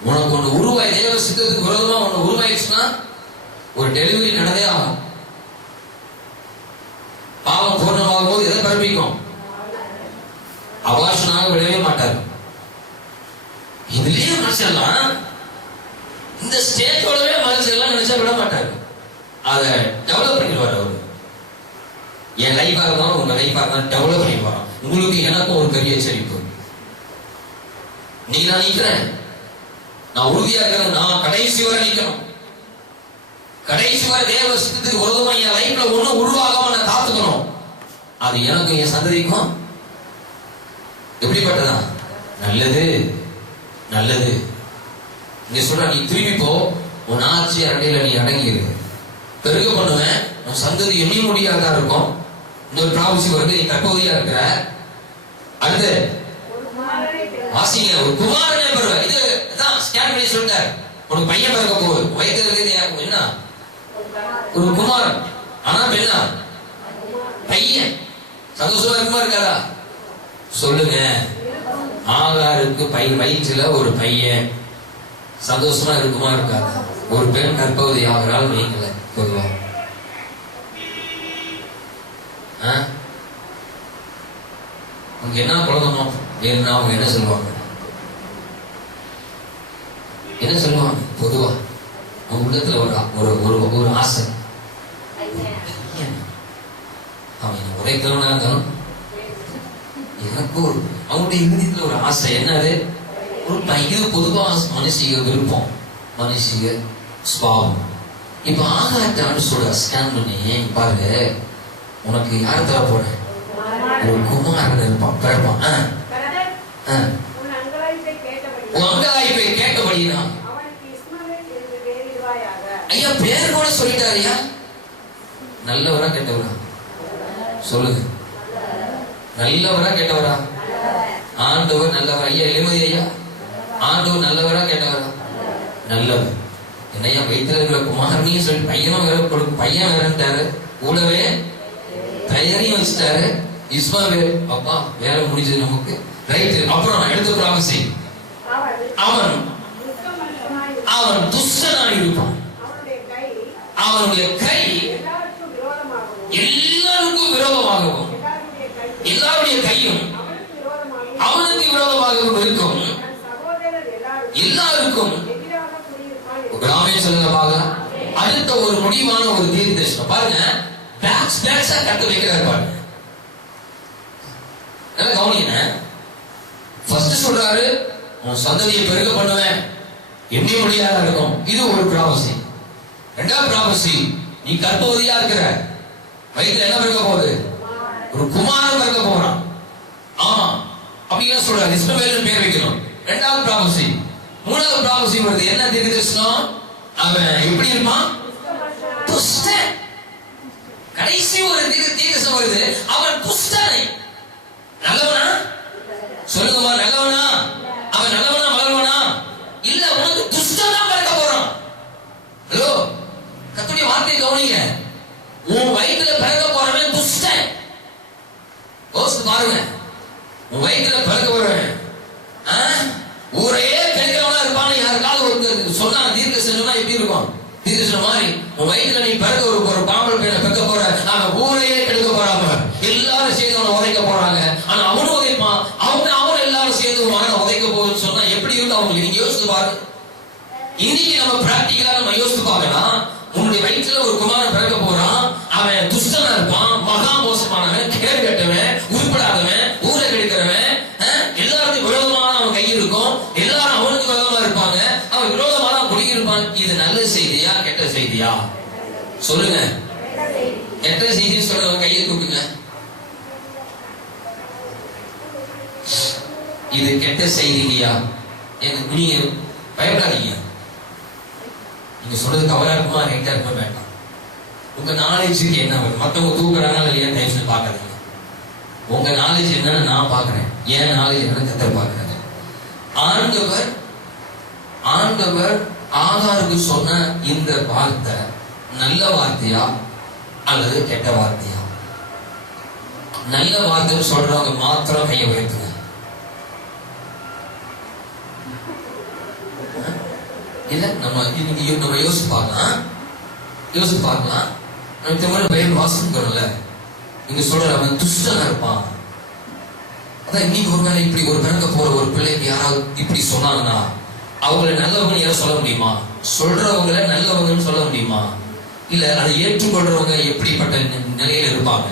உனக்கு ஒண்ணு உருவாய், தேவ சித்தத்துக்கு விரோதமா ஒண்ணு உருவாயிடுச்சுன்னா ஒரு டெலிவரி நடந்தே ஆகும். பாவம் பூர்ணமாகும் போது எதை பிறப்பிக்கும்? அபார்ஷனாக விடவே மாட்டார். இதுலயே மனுஷன்லாம் இந்த ஸ்டேஜோடவே மனுஷன்லாம் நினைச்சா விட மாட்டாரு. அதை டெவலப் பண்ணிடுவார் அவரு. என் லைஃபா இருந்தாலும் உங்க லைஃபா இருந்தாலும் டெவலப் பண்ணிடுவார். உங்களுக்கு எனக்கும் ஒரு பெரிய எச்சரிப்பு. நீங்க நான் நிக்கிறேன், நான் உறுதியா இருக்கிறேன், நான் கடைசி வரை நிக்கணும். கடைசி வரை தேவ சித்தத்துக்கு விரோதமா என் லைஃப்ல ஒண்ணும் உருவாகாம நான் காத்துக்கணும். அது எனக்கும் என் சந்ததிக்கும் எப்படிப்பட்டதா? நல்லது நல்லது. இங்க சொல்ற, நீ திரும்பி போ, உன் ஆட்சி அடையில நீ அடங்கிடு. பெருக பண்ணுவேன், உன் சந்ததி எண்ணி முடியாதா இருக்கும். இன்னொரு பிராவசி வருது. நீ கற்பவதியா இருக்கிற. அடுத்து வாசிங்க, ஒரு குமாரனை பெறுவ. இதுதான் ஸ்கேன் பண்ணி சொல்லிட்டார். உனக்கு பையன் பிறக்க போகுது. வயதுல இருக்கு என்ன? ஒரு குமாரன். ஆனா பெண்ணா? பையன். சந்தோஷமா இருக்குமா இருக்காதா? சொல்லுங்க. ஆகாருக்கு வயிற்றுல ஒரு பையன். சந்தோஷமா இருக்குமா இருக்காது? ஒரு பெண் கற்பவதி ஆகிறாள் வைக்கல பொதுவா. அவங்க என்ன குழந்தை வேணும்னா அவங்க என்ன சொல்லுவாங்க? என்ன சொல்லுவாங்க? பொதுவா அவங்க உள்ளத்துல ஒரு ஆசை. அவன் உரைக்கிறவனா இருந்தாலும் எனக்கு அவங்களுடைய இறுதியில் ஒரு ஆசை. என்னது? ஒரு இது பொதுவா மனுஷிக விருப்பம், மனுஷிக ஸ்பாவம். இப்ப ஆகாட்டான்னு சொல்ற ஸ்கேன் பண்ணி பாருங்க, உனக்கு யார் தர போற? ஒரு குமாரன் இருப்பான், பிறப்பான். உன் அங்கலாய்ப்பை கேட்டபடினா ஐயா பேர் கூட சொல்லிட்டாரியா? நல்லவரா கெட்டவரா? சொல்லுங்க. நல்லவரா கெட்டவரா? ஆண்டவர் நல்லவர். ஐயா இளமதி ஐயா, ஆண்டவர் நல்லவரா கேட்டவரா? நல்லவர். என்னையா வயிற்றுல இருக்கிற குமாரனையும் சொல்லி பையனும் வேற கொடுக்கும், பையன் வேறன்ட்டாரு, கூடவே பெயரையும் வச்சுட்டாரு இஸ்மாவேல். அப்பா வேலை முடிஞ்சது நமக்கு, ரைட். அப்புறம் எடுத்து பிராமசி, அவன் அவன் துஷ்டனாய் இருப்பான், அவனுடைய கை எல்லாருக்கும் விரோதமாகவும் எல்லாருடைய கையும் அவனுக்கு விரோதமாகவும் இருக்கும். எல்லாருக்கும் கிராமே சொல்லுங்க பார்க்கலாம். அடுத்த ஒரு முடிவான ஒரு தீர்க்க தரிசனம் பாருங்க. பேக்ஸ் பேக்ஸா கட்டு வைக்கிறாரு பாருங்க. நல்லா கவனிங்க. ஃபர்ஸ்ட் சொல்றாரு உன் சந்ததியை பெருக பண்ணுவேன், எண்ணி முடியாத இருக்கும். இது ஒரு பிராபசி. இரண்டாவது பிராபசி, நீ கர்ப்பவதியா இருக்கிற, வயிற்றுல என்ன பிறக்க போகுது? ஒரு குமாரன் பிறக்க போறான். ஆமா அப்படின்னு சொல்றாரு. இஸ்மவேல் பேர் வைக்கணும். இரண்டாவது பிராபசி. மூணாவது பிராபசி வருது. என்ன தீர்க்க தரிசனம்? அவன் எப்படி இருப்பான்? துஷ்டன். கடைசி ஒரு தீர்க்க தரிசனம் வருது, அவன் துஷ்டனை. நல்லவனா சொல்லுங்கம்மா, நல்லவனா? அவன் நல்லவனா வளர்வனா? இல்ல, உனக்கு துஷ்டன் தான் பிறக்க போறான். ஹலோ, கர்த்தருடைய வார்த்தையை கவனிங்க. உன் வயிற்றுல பிறக்க போறவன் துஷ்டன். யோசித்து பாருங்க. உன் வயிற்றுல பிறக்க போறவன் ஊரையே கெடுக்கிறவனா இருப்பான்னு யாருக்காவது ஒரு சொன்னா தீர்க்க சொன்னா எப்படி இருக்கும்? தீர்க்க சொன்ன மாதிரி உன் வயிற்றுல நீ பிறக்க ஒரு பாம்பல் பையனை பிறக்க போற, அவன் ஊரையே கெடுக்க போறாங்க. எல்லாரும் சேர்ந்து அவனை உதைக்க போறாங்க. ஆனா அவனும் உதைப்பான். அவன் எல்லாரும் சேர்ந்து மகனை உதைக்க போகுதுன்னு சொன்னா எப்படி இருக்கு அவங்களுக்கு? நீங்க யோசித்து பாருங்க. இன்னைக்கு நம்ம பிராக்டிகலா நம்ம யோசித்து பார்க்கலாம். உன்னுடைய வயிற்றுல ஒரு குமாரன் பிறக்க போறான், அவன் துஷ்டனா இருப்பான், மகா மோசமானவன், கேடு கட்டவன், உருப்படாதவன், ஊரை கெடுக்கிறவன், எல்லாருக்கும் விரோதமான அவன் கை இருக்கும், எல்லாரும் அவனுக்கு விரோதமா இருப்பாங்க, அவன் விரோதமா தான் குடியிருப்பான். இது நல்ல செய்தியா கெட்ட செய்தியா? சொல்லுங்க. கெட்ட செய்தின்னு சொல்றவங்க கையை தூக்குங்க. இது கெட்ட செய்தியா? நீங்க பயப்படாதீங்க. நீங்க சொல்றது கவரா இருக்குமா ரைட்டா இருக்குமா வேண்டாம். உங்க நாலேஜுக்கு என்ன வரும்? மற்றவங்க தூக்குறாங்க இல்லையா தயவுசெய்து பார்க்காதீங்க. உங்க நாலேஜ் என்னன்னு நான் பாக்குறேன், ஏன் நாலேஜ் என்னன்னு கத்தர் பாக்குறாரு. ஆண்டவர் ஆகாருக்கு சொன்ன இந்த வார்த்தை நல்ல வார்த்தையா அல்லது கெட்ட வார்த்தையா? நல்ல வார்த்தைன்னு சொல்றவங்க மாத்திரம் கையை உயர்த்துங்க. இல்ல நம்ம யோசிச்சு பார்க்கலாம். நம்ம தமிழ் பையன் வாசிக்கிறோம்ல, நீங்க சொல்ற அவன் துஷ்டனா இருப்பான். அதான் இன்னைக்கு ஒரு வேளை இப்படி ஒரு பிறக்க போற ஒரு பிள்ளைக்கு யாராவது இப்படி சொன்னாங்கன்னா அவங்களை நல்லவங்க யாரும் சொல்ல முடியுமா? சொல்றவங்களை நல்லவங்கன்னு சொல்ல முடியுமா? இல்ல அதை ஏற்றுக்கொள்றவங்க எப்படிப்பட்ட நிலையில இருப்பாங்க?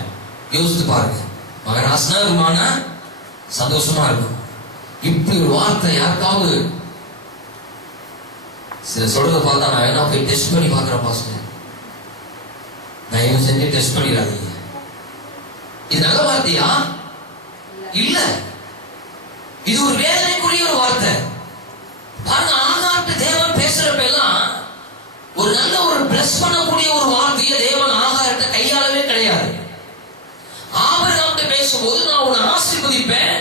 யோசித்து பாருங்க. மகராசனா இருமானா சந்தோஷமா இருக்கும். இப்படி ஒரு வார்த்தை யாருக்காவது சில சொல்றத பார்த்தா நான் வேணா போய் டெஸ்ட் பண்ணி பாக்குறேன் பாஸ்டர். தயவு செஞ்சு டெஸ்ட் பண்ணிடாதீங்க. இது நல்ல வார்த்தையா? இல்ல, இது ஒரு வேதனைக்குரிய ஒரு வார்த்தை. பாருங்க, ஆகார்ட்ட தேவன் பேசுறப்ப எல்லாம் ஒரு நல்ல ஒரு பிளஸ் பண்ணக்கூடிய ஒரு வார்த்தையை தேவன் ஆகார்ட்ட கையாளவே கிடையாது. ஆபிரகாம்கிட்ட பேசும்போது நான் உன்னை ஆசீர்வதிப்பேன்,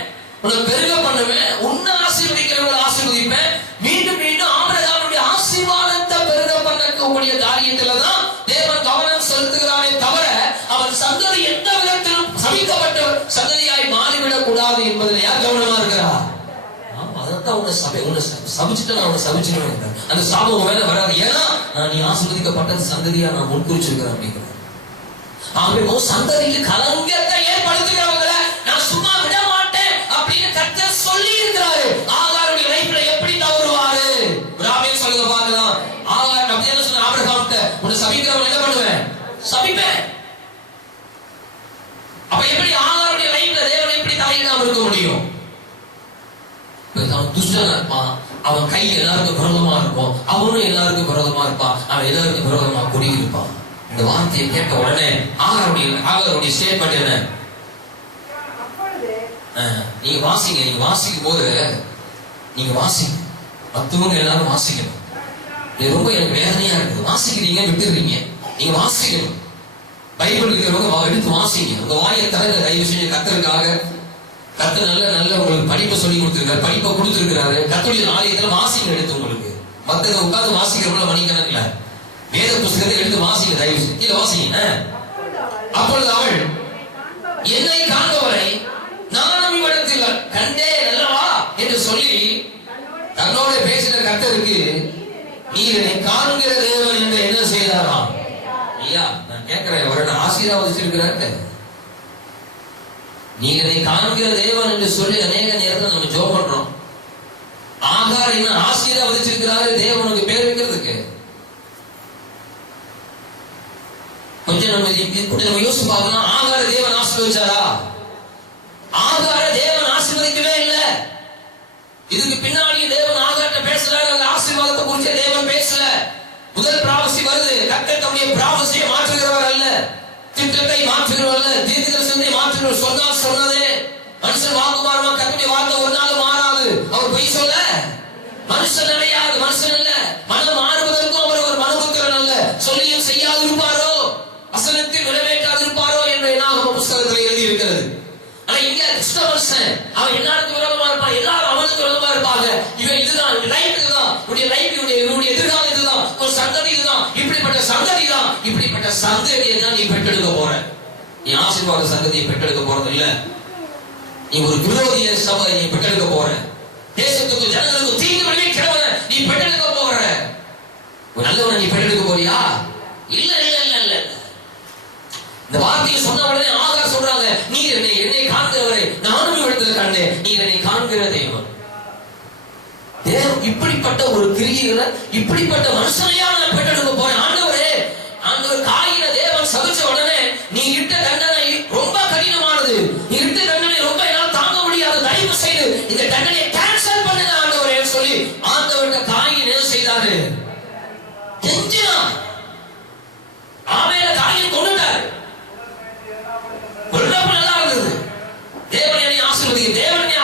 உன்னை பெருக பண்ணுவேன், உன்னை ஆசீர்வதிக்கிறவங்களை ஆசீர்வதிப்பேன். மீண்டும் மீண்டும் ஆபிரகாமுடைய ஆசீர்வாதத்தை பெருக பண்ணக்கூடிய காரியத்துலதான் தேவன் கவனம் செலுத்துகிறானே தவிர அவன் சந்ததி எந்த விதத்திலும் சபிக்கப்பட்ட சந்ததியாய் மாறிவிடக் கூடாது என்பதில் யார் கவனமா இருக்கிறார்? அதான் உன்னை சபிச்சுட்டு நான் உன்னை சபிச்சிருவேன், அந்த சாபம் மேல வராது. ஏன்னா நான் நீ ஆசீர்வதிக்கப்பட்ட சந்ததியா நான் முன்குறிச்சிருக்கிறேன் அப்படிங்கிறேன். ஆகவே சந்ததிக்கு கலங்கத்தை ஏற்படுத்துகிறவங்களை நான் சும்மா விட மாட்டேன் அப்படின்னு கர்த்தர் சொல்லி இருக்கிறாரு. ஆகாருடைய லைஃப்ல எப்படி தவறுவாரு? ராமே சொல்லுங்க பார்க்கலாம். ஆகார் அப்படி என்ன சொன்ன? ஆபிரகாம்கிட்ட உன்னை சபிக்கிறவங்க என்ன பண்ணுவேன்? சபிப்பேன். அப்ப எப்படி ஆகாருடைய லைஃப்ல தேவன் எப்படி தலையிடாம இருக்க முடியும்? அவன் துஷ்டனா இருப்பான், அவன் கை எல்லாருக்கும் விரோதமா இருக்கும், அவனும் எல்லாருக்கும் விரோதமா இருப்பான், அவன் எல்லாருக்கும் விரோதமா குடியிருப்பான். இந்த வார்த்தையை கேட்ட உடனே ஆகாருடைய ஸ்டேட்மெண்ட் என்ன? நீங்க வாசிங்க. நீங்க வாசிக்கும் போது நீங்க வாசிங்க, மற்றவங்க எல்லாரும் வாசிக்கணும். இது ரொம்ப எனக்கு வேதனையா இருக்குது. வாசிக்கிறீங்க விட்டுறீங்க, நீங்க வாசிக்கணும். பைபிள் இருக்கிறவங்க எடுத்து வாசிங்க. உங்க வாயை தவிர தயவு செஞ்சு கர்த்தருக்காக கர்த்தர் நல்ல உங்களுக்கு படிப்பை சொல்லி கொடுத்திருக்காரு, படிப்பை கொடுத்திருக்கிறாரு. கர்த்தருடைய ஆலயத்துல வாசிங்க எடுத்து உங்களுக்கு மத்தத உட்கார்ந்து வாசிக்கிறவங்கள மணிக்கணக்கில் வேத புஸ்தகத்தை எடுத்து வாசிங்க, தயவு செய்து இல்ல வாசிங்க. அப்பொழுது அவள் என்னை காண்பவரை நானும் இவ்விடத்தில் கண்டேன் அல்லவா என்று சொல்லி தன்னோட பேசின கர்த்தருக்கு நீர் என்னை காண்கிற தேவன் என்று என்ன செய்தாராம்? ஐயா நான் கேட்கிறேன், அவரை ஆசீர்வதிச்சிருக்கிறாரு. நீங்க என்னை காண்கிற தேவன் என்று சொல்லி அநேக நேரத்தில் நம்ம ஜெபம் பண்றோம். ஆகார் என்ன ஆசீர்வதிச்சிருக்கிறாரு தேவனுக்கு பேர் வைக்கிறதுக்கு. கொஞ்சம் நம்ம யோசிச்சு பார்க்கலாம். ஆகார தேவன் ஆசீர்வதிச்சாரா? ஆகார தேவன் ஆசீர்வதிக்கவே இல்லை. இதுக்கு பின்னாடி தேவன் ஆகார்ட்ட பேசுறாரு, அந்த ஆசீர்வாதத்தை குறித்து தேவன் பேசல. முதல் பிராபசி வருது. கர்த்தர் தம்முடைய பிராபசியை மாற்றுகிறவர் அல்ல, திட்டத்தை மாற்றுகிறவர் அல்ல, தீர்க்கதரிசனத்தை மாற்றுகிறவர். சொன்னால் சொன்னதே. மனுஷன் வாக்குமாறுமா? கர்த்தருடைய வார்த்தை ஒரு நாள் மாறாது. அவர் பொய் சொல்ல மனுஷன் அடையாது. மனுஷன் இல்ல, மனம் மாறுவதற்கும் அவர் ஒரு மனபுத்திரன் அல்ல. சொல்லியும் செய்யாது இருப்பாரோ, வசனத்தில் நிறைவேற்றாது இருப்பாரோ என்ற என்னாகும் புஸ்தகத்தில் எழுதி இருக்கிறது. ஆனா இங்க கிறிஸ்த மனுஷன் அவன் எல்லாருக்கும் விரோதமா இருப்பான், எல்லாரும் அவனுக்கு விரோதமா இருப்பாங்க. இவன் இதுதான், லைஃப் இதுதான், உடைய லைஃப் இவனுடைய எதிர்காலம் இதுதான், ஒரு சந்ததி இதுதான், இப்படிப்பட்ட சந்ததி தான். இப்படிப்பட்ட சந்ததியை தான் நீ பெற்றெடுக்க போற. நீ ஆசீர்வாத சந்ததியை பெற்றெடுக்க போறது இல்ல, நீ ஒரு விரோதிய சபையை நீ பெற்றெடுக்க போற. தேசத்துக்கு ஜனங்களுக்கு தீங்கு விளைவிக்கிறவன நீ பெற்றெடுக்க போற. ஒரு நல்லவனை நீ பெற்றெடுக்க போறியா? இல்ல இல்ல இல்ல இல்ல. இந்த வார்த்தையை சொன்ன உடனே ஆகார் சொல்றாங்க, நீர் என்னை காண்கிறவரை நானும் இவ்விடத்தில் கண்டேன், நீர் என்னை காண்கிற தேவன். இப்படிப்பட்ட ஒரு கிரியைகளை, இப்படிப்பட்ட மனுஷனையா நான் பெற்றெடுக்க போறேன். ஆண்டவரே, ஆண்டவர் காயின தேவன் சபிச்ச உடனே நீ இட்ட தண்டனை ரொம்ப கடினமானது, நீ இட்ட தண்டனை ரொம்ப என்னால் தாங்க முடியாது, தயவு செய்து இந்த தண்டனையை கேன்சல் பண்ணுங்க ஆண்டவரே சொல்லி ஆண்டவர்கிட்ட காயின் என்ன செய்தாரு? கெஞ்சினா. ஆவேல காயின் கொண்டுட்டாரு. நல்லா இருந்தது. தேவன் என்னை ஆசீர்வதிக்க, தேவன் என்னை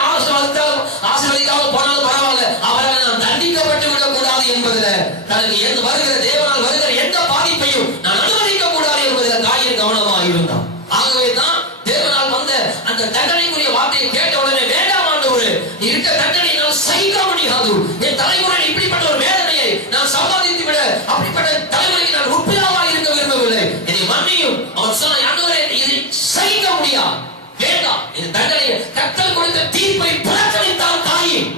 ஆசீர்வதிக்காம போனாலும் பரவாயில்ல, அவரால் நான் தண்டிக்கப்பட்டு விடக் கூடாது என்பதில், தனக்கு வருகிற தேவனால் வருகிற எந்த பாதிப்பையும் நான் அனுமதிக்க கூடாது என்பதில் காயின் கவனமாக இருந்தான். ஆகவே தான் தேவனால் வந்த அந்த தண்டனைக்குரிய வார்த்தையை கேட்ட உடனே, வேண்டாம் ஆண்டவரே, நீ இருக்க தண்டனை நான் சகிக்க முடியாது, என் தலைமுறையில் இப்படிப்பட்ட ஒரு வேதனையை நான் சம்பாதித்து விட, அப்படிப்பட்ட தலைமுறைக்கு நான் உட்பிலாவா இருக்க விரும்பவில்லை, என்னை மன்னியும். அவர் சொன்ன, ஆண்டவரே இதை சகிக்க முடியாது, வேண்டாம், இந்த தண்டனையை கர்த்தர் கொடுத்த தீர்ப்பை புறக்கணித்தால் காயின்.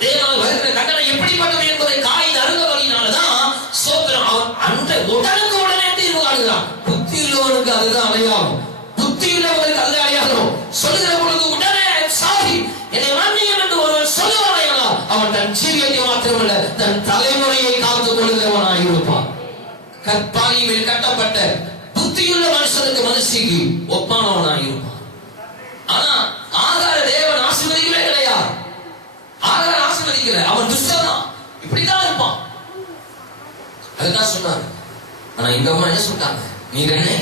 தேவனால் வருகிற தண்டனை எப்படிப்பட்டது என்பதை காயின் அருகவழியினால்தான் சோத்திரம் அவன் அந்த உடனுக்கு உடனே தீர்வு காணுகிறான். புத்தி உள்ளவனுக்கு அதுதான் அடையாளம், புத்தி உள்ளவனுக்கு அதுதான் அடையாளம். சொல்லுகிற பொழுது உடனே சாரி என்னை மன்னியும் என்று ஒருவன் சொல்லுவானால் அவன் தன் ஜீவியத்தை மாத்திரமல்ல, தன் தலைமுறையை காத்துக் கொள்கிறவனாய் இருப்பான். கற்பாணி மேல் கட்டப்பட்ட புத்தியுள்ள மனுஷனுக்கு மனுஷிக்கு ஒப்பானவனாய் இருப்பான். ஆனா ஆகார தேவன் ஆசீர்வதிக்கவே கிடையாது. ஆகார ஆசீர்வதிக்கல, அவன் துஷ்டதான், இப்படிதான் இருப்பான். அதுதான் சொன்னார். ஆனா இந்த அம்மா என்ன சொல்றாங்க? நீர் என்னை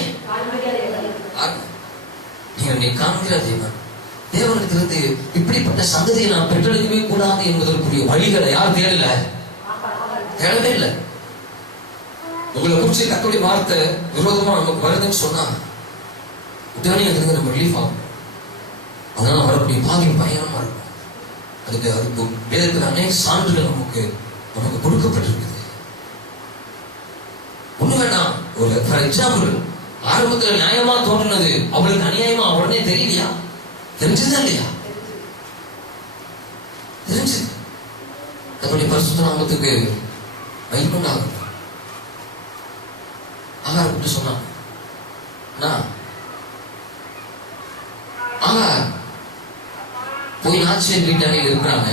காண்கிற தேவன். தேவனுக்கு இப்படிப்பட்ட சந்ததியை நான் பெற்றெடுக்கவே கூடாது என்பதற்குரிய வழிகளை யார் தேடல? தேடவே இல்லை. உங்களை குறிச்சு கர்த்தருடைய வார்த்தை விரோதமா நமக்கு வருதுன்னு சொன்னா உடனே அதுக்கு நம்ம ரிலீஃப் ஆகும். அதனால வரக்கூடிய பாதி பயணமா இருக்கும். அதுக்கு வேதத்தில் அநேக சான்றுகள் நமக்கு கொடுக்கப்பட்டிருக்குது. ஒண்ணு வேண்டாம், ஒரு ஃபார் எக்ஸாம்பிள், ஆரம்பத்துல நியாயமா தோன்றினது அவளுக்கு அநியாயமா உடனே தெரியலையா? தெரிஞ்சதா இல்லையா? தெரிஞ்சது. கர்த்தருடைய பரிசுத்த நாமத்துக்கு மகிமையுண்டாகட்டும். ஆகார் கூப்பிட்டு சொன்னான், போய் நாச்சியன் வீட்டாளியில் இருக்கிறாங்க.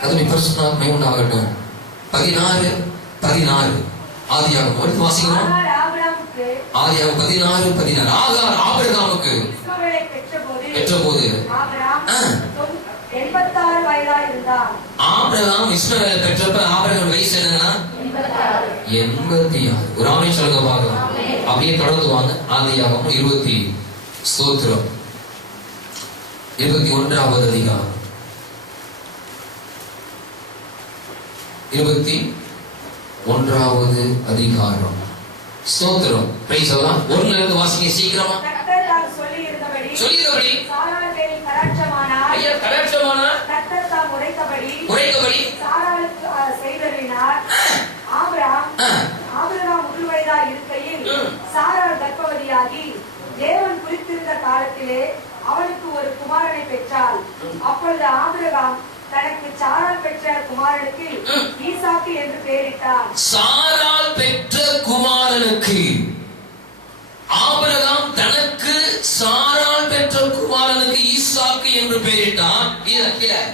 கர்த்தருடைய பரிசுத்த நாமத்துக்கு மகிமையுண்டாகட்டும். 16 ஆதியாகமம் எடுத்து வாசிக்கணும். ஆதியாகமம் 16:16. ஆகார் ஆபிரகாமுக்கு பெற்றபோது ஆபிரகாம் இஸ்மவேலை பெற்றப்ப ஆபிரகாம் வயசு என்னன்னா 86. ஒரு ஆமை சொல்லுங்க பார்க்கலாம். அப்படியே தொடர்ந்து வாங்க. ஆதியாகமம் 21வது அதிகாரம் 21வது அதிகாரம். ஸ்தோத்திரம். பிரைஸ் எல்லாம் ஒண்ணுல இருந்து வாசிங்க சீக்கிரமா. சொல்லியிருந்தபடி ஐயா கடாட்சமானா கர்த்தர் தாம் உரைத்தபடி சாராளுக்கு செய்தருளினார். ஆபிரகாம் 100 வயதாய் இருக்கையில் சாராள் கர்ப்பவதியாகி தேவன் குறித்திருந்த காலத்திலே அவளுக்கு ஒரு குமாரனை பெற்றாள். அப்பொழுது ஆபிரகாம் தனக்கு சாராள் பெற்ற குமாரனுக்கு ஈசாக்கு என்று பெயரிட்டார். சாராள் பெற்ற குமாரனுக்கு ஆபிரகாம் தனக்கு சாராள் பெற்ற குமாரனுக்கு ஈசாக்கு என்று பெயரிட்டான்.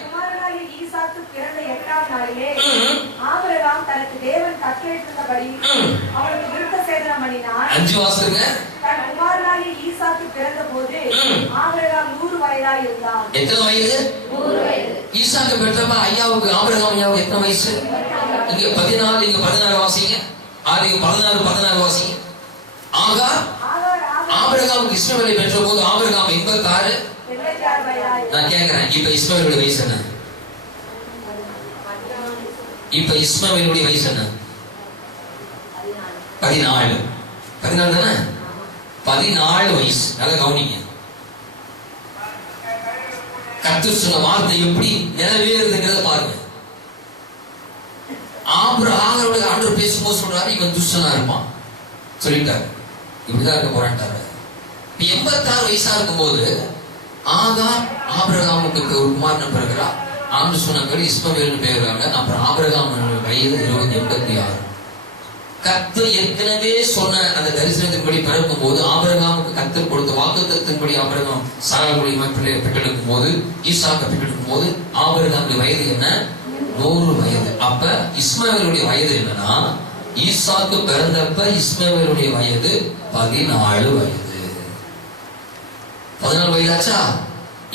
குமாரனாகிய ஈசாக்கு பிறந்த 8ஆம் நாளிலே ஆபிரகாம் தனக்கு தேவன் கட்டளையிட்டபடி அவனுக்கு விருத்த சேதனம் பண்ணினான். 5 வாசிங்க. தன் குமாரனாகிய ஈசாக்கு பிறந்த போது ஆபிரகாம் 100 வயதாய் இருந்தான். எத்தனை வயது? 100 வயது. ஈசாக்கு பெற்றப்ப ஐயாவுக்கு ஆபிரகாம் ஐயாவுக்கு எத்தனை வயசு? இங்க 14, இங்க 16 வாசிங்க. 16 வாசிங்க. ஆபிரகாமுக்கு இஸ்மவேலை பெற்ற போது ஆபிரகாம் 86. நான் கேட்கிறேன், இப்ப இஸ்மவேலுடைய வயசு என்ன? இப்ப இஸ்மவேலுடைய வயசு என்ன? 14 தானே? 14 வயசு. நல்லா கவனிங்க. கர்த்தர் சொன்ன வார்த்தை எப்படி நிறைவேறுதுங்கிறத பாருங்க. ஆபிரகாமோட ஆண்டவர் பேசும்போது சொல்றாரு, இவன் துஷ்டனா இருப்பான் சொல்லிட்டாரு, இப்படிதான் இருக்க போறான்ட்டாரு. 86 வயசா இருக்கும்போது ஆபிரகாமுக்கு ஒரு குமாரன் பிறகுறா. ஆண்டு சொன்னபடி இஸ்மவேல்னு பெயர்றாங்க. அப்புறம் ஆபிரகாம் வயது 86. கர்த்தர் ஏற்கனவே சொன்ன அந்த தரிசனத்தின்படி பிறக்கும் போது ஆபிரகாமுக்கு கர்த்தர் கொடுத்த வாக்குத்தத்தின்படி ஆபிரகாம் சாராள் மூலியமா பிள்ளையை பெற்றெடுக்கும் போது, ஈசாக்கை பெற்றெடுக்கும் போது ஆபிரகாமுடைய வயது என்ன? 100 வயது. அப்ப இஸ்மவேலுடைய வயது என்னன்னா, ஈசாக்கு பிறந்தப்ப இஸ்மவேலுடைய வயது 14 வயது. 14 வயதாச்சா?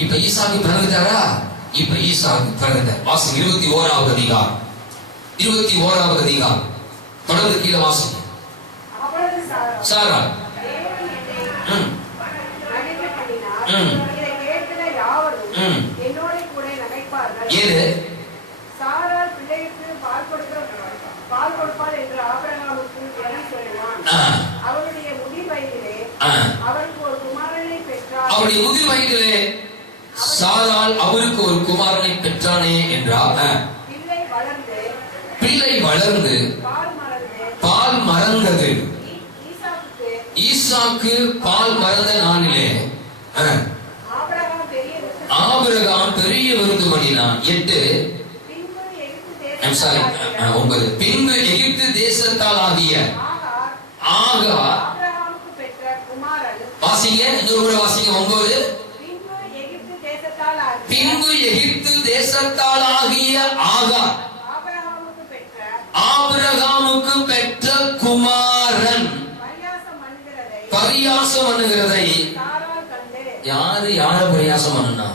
இப்ப ஈசாக்கு பிறந்துட்டாரா? இப்ப ஈசாக்கு பிறந்த வாசம் 21வது அதிகாரம். 21வது அதிகாரம் தொடர்ந்து கீழே வாசம். சாரா ஏது சாராள் பிள்ளைக்கு பால் கொடுப்பாள் என்று ஆபிரகாமுக்கு எதை சொல்லுவான். அவருடைய முதிர் வயதிலே அவருக்கு ஒரு குமாரனை பெற்றார். அவருடைய முதிர் வயதிலே சாராள் அவருக்கு ஒரு குமாரனை பெற்றானே என்றார். பிள்ளை வளர்ந்து பால் மறந்தது. ஈசாக்கு பால் மறந்த நாளிலே ஆபிரகாம் பெரிய விருந்து பண்ணினான். 8 பின்பு எகிப்து தேசத்தால் ஆகிய ஆகார் வாசிங்க. இன்னொரு வாசிங்க. 9 பின்பு எகிப்து தேசத்தால் ஆகிய ஆகார் ஆபிரகாமுக்கு பெற்ற குமாரன் பரியாசம் பண்ணுகிறதை யார பரியாசம் பண்ணுனா?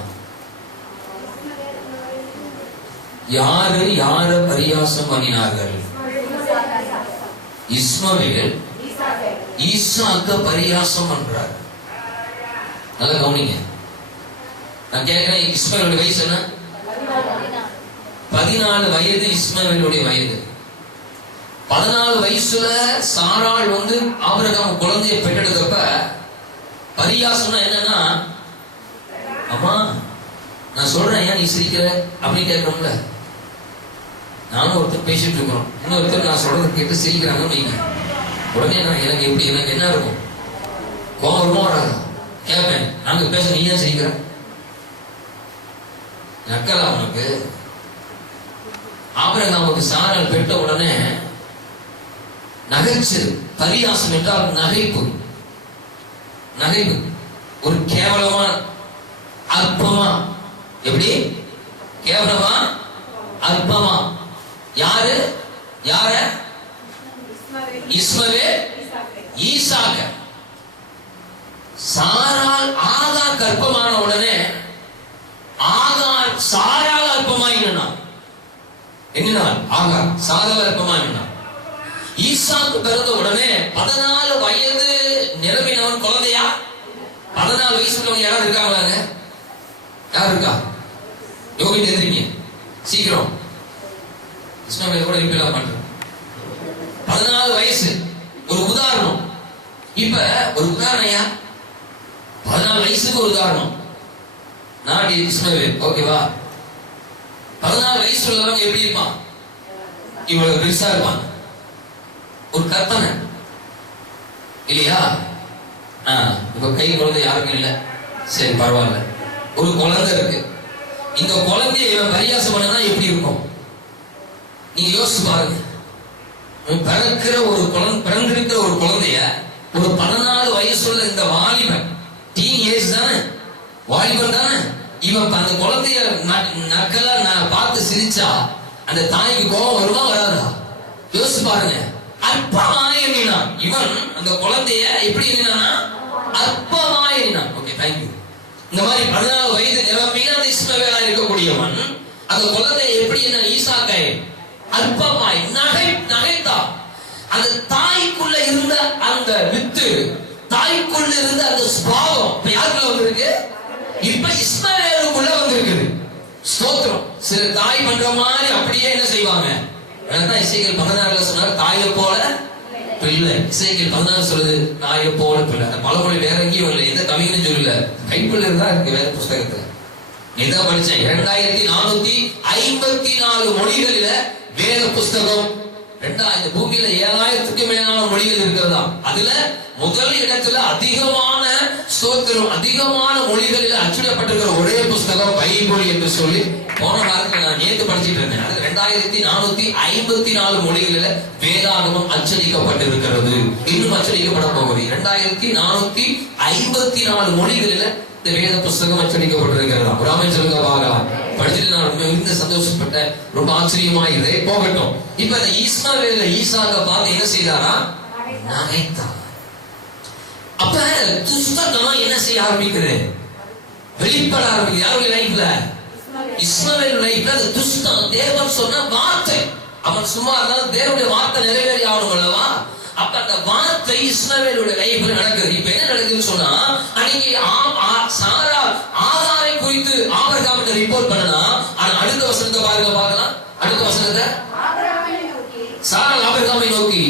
யார பரியாசம் பண்ணினார்கள்? இஸ்மவேல் ஈசாக்க பரியாசம் பண்றார். நல்லா கவனிங்க. நான் கேட்கிறேன், இஸ்மவேலுடைய வயசு என்ன? 14 வயது இஸ்மவேலுடைய வயது. 14 வயசுல சாராள் ஆபிரகாம் குழந்தையை பெற்றெடுத்தப்ப பரியாசம்னா என்னன்னா, அம்மா நான் சொல்றேன் ஏன் நீ சிரிக்கிற அப்படின்னு கேட்கிறோம்ல. நானும் ஒருத்தர் பேசிட்டு இருக்கிறோம், இன்னொருத்தர் நான் சொல்றதை கேட்டு சிரிக்கிறாங்கன்னு வைங்க. உடனே எனக்கு என்ன இருக்கும்? கோபமா வராது. கேட்பேன், நாங்க பேச நீ ஏன் சிரிக்கிற? நக்கலா உனக்கு? ஆபிரகாமுக்கு சாராள் பெற்ற உடனே நகைச்சு, பரியாசம் என்றால் நகைப்பு. ஒரு கேவலமா, அற்பமா. எப்படி? கேவலமா, அற்பமா. யார? இஸ்மவேல் ஈசாக்க. சாராள் ஆகார் கர்ப்பமான உடனே ஆகார் சாராள் அற்பமாயினா. என்னன்னா ஆகார் சாராள் அற்பமாயினா. ஈசாக்கு பிறந்த உடனே 14 வயது நிரம்பினவன் குழந்தையா? 14 வயசுல யாரும் இருக்காங்க? யார் இருக்கா? யோகி எழுந்திரிங்க சீக்கிரம். இஸ்மவேல் கூட இப்பெல்லாம் பண்ற 14 வயசு. ஒரு உதாரணம். இப்ப ஒரு உதாரணம். 14 வயசுக்கு ஒரு உதாரணம். நாடி இஸ்மவேல். ஓகேவா? 14 வயசு உள்ளவங்க எப்படி இருப்பான்? இவ்வளவு பெருசா இருப்பான். ஒரு கற்பனை இல்லையா? இப்ப கை குழந்தை யாருக்கும் இல்ல, சரி பரவாயில்ல. ஒரு குழந்தை இருக்கு. இந்த குழந்தைய இவன் பரியாசம் பண்ணா எப்படி இருக்கும்? நீங்க யோசிச்சு பாருங்க. பிறந்திருக்கிற ஒரு குழந்தைய, ஒரு 14 வயசுள்ள இந்த வாலிபன், டீன் ஏஜ் தானே, வாலிபன் தானே, இவன் அந்த குழந்தைய நக்கலா நான் பார்த்து சிரிச்சா அந்த தாய்க்கு கோபம் வருமா வராதா? யோசிச்சு பாருங்க. அற்பமாய் எண்ணினான் இவன். அந்த குழந்தைய எப்படி எண்ணினா? அற்பமாய் எண்ணினான். Okay, thank you. இந்த மாதிரி 14 வயது நிரம்பின அந்த இஸ்மவேலா இருக்கக்கூடியவன் அந்த குழந்தைய எப்படி என்ன ஈசாக்கை அற்பமாய் நகைத்தா. அந்த தாய்க்குள்ள இருந்த அந்த வித்து, தாய்க்குள்ள இருந்த அந்த சுபாவம் இப்ப யாருக்குள்ள வந்திருக்கு? இப்ப இஸ்மவேலுக்குள்ள வந்திருக்குது. ஸ்தோத்திரம். சில தாய் பண்ற மாதிரி அப்படியே என்ன செய்வாங்க? இசைகள் 16 சொன்னார், தாயை போல பிள்ளை. இசைகள் 14 சொல்லுது, தாயை போல பிள்ளை. அந்த பழமொழி வேற எங்கேயும் இல்லை, எந்த கவிஞனும் சொல்லல, கைக்குள்ள தான் இருக்கு வேற புஸ்தகத்துல. இதான் படிச்சேன். 2454 மொழிகளில வேத புஸ்தகம். இந்த பூமியில 7000க்கும் மேலான மொழிகள் இருக்கிறதா. அதுல முதல் இடத்துல அதிகமான ஸ்தோத்திரம், அதிகமான மொழிகளில் அச்சிடப்பட்டிருக்கிற ஒரே புஸ்தகம் பைபிள் என்று சொல்லி போன வாரத்தில் நான் நேற்று படிச்சுட்டு இருந்தேன். 2454 மொழிகளில் வேதாகமம் அச்சடிக்கப்பட்டிருக்கிறது. இன்னும் அச்சடிக்கப்பட போகுது. 2454 மொழிகளில் இந்த வேத புஸ்தகம் அச்சடிக்கப்பட்டிருக்கிறதா. ஒரு ஆமென் சொல்லுங்க பார்க்கலாம். படிச்சுட்டு நான் ரொம்ப மிகுந்த சந்தோஷப்பட்டேன். ரொம்ப ஆச்சரியமாயிருந்தே போகட்டும். இப்ப இந்த இஸ்மவேல ஈசாக்க பார்த்து என்ன செய்தாரா? நகைத்தார். அப்ப துஷ்டத்தனம் என்ன செய்ய ஆரம்பிக்குது? வெளிப்பட ஆரம்பிக்குது. யாருடைய லைஃப்ல? இஸ்மவேல் லைஃப்ல அந்த துஷ்டம். தேவன் சொன்ன வார்த்தை, அவன் சும்மா இருந்தாலும் தேவனுடைய வார்த்தை நிறைவேறி ஆகணும் அல்லவா? அப்ப அந்த வார்த்தை இஸ்மவேலுடைய லைஃப்ல நடக்குது. இப்ப என்ன நடக்குதுன்னு சொன்னா, அன்னைக்கு சாரா ஆகாரை குறித்து ஆபிரகாமுக்கு ரிப்போர்ட் பண்ணனா, ஆனா அடுத்த வசனத்தை பாருங்க பார்க்கலாம். அடுத்த வசனத்தை, சாரா ஆபிரகாமை நோக்கி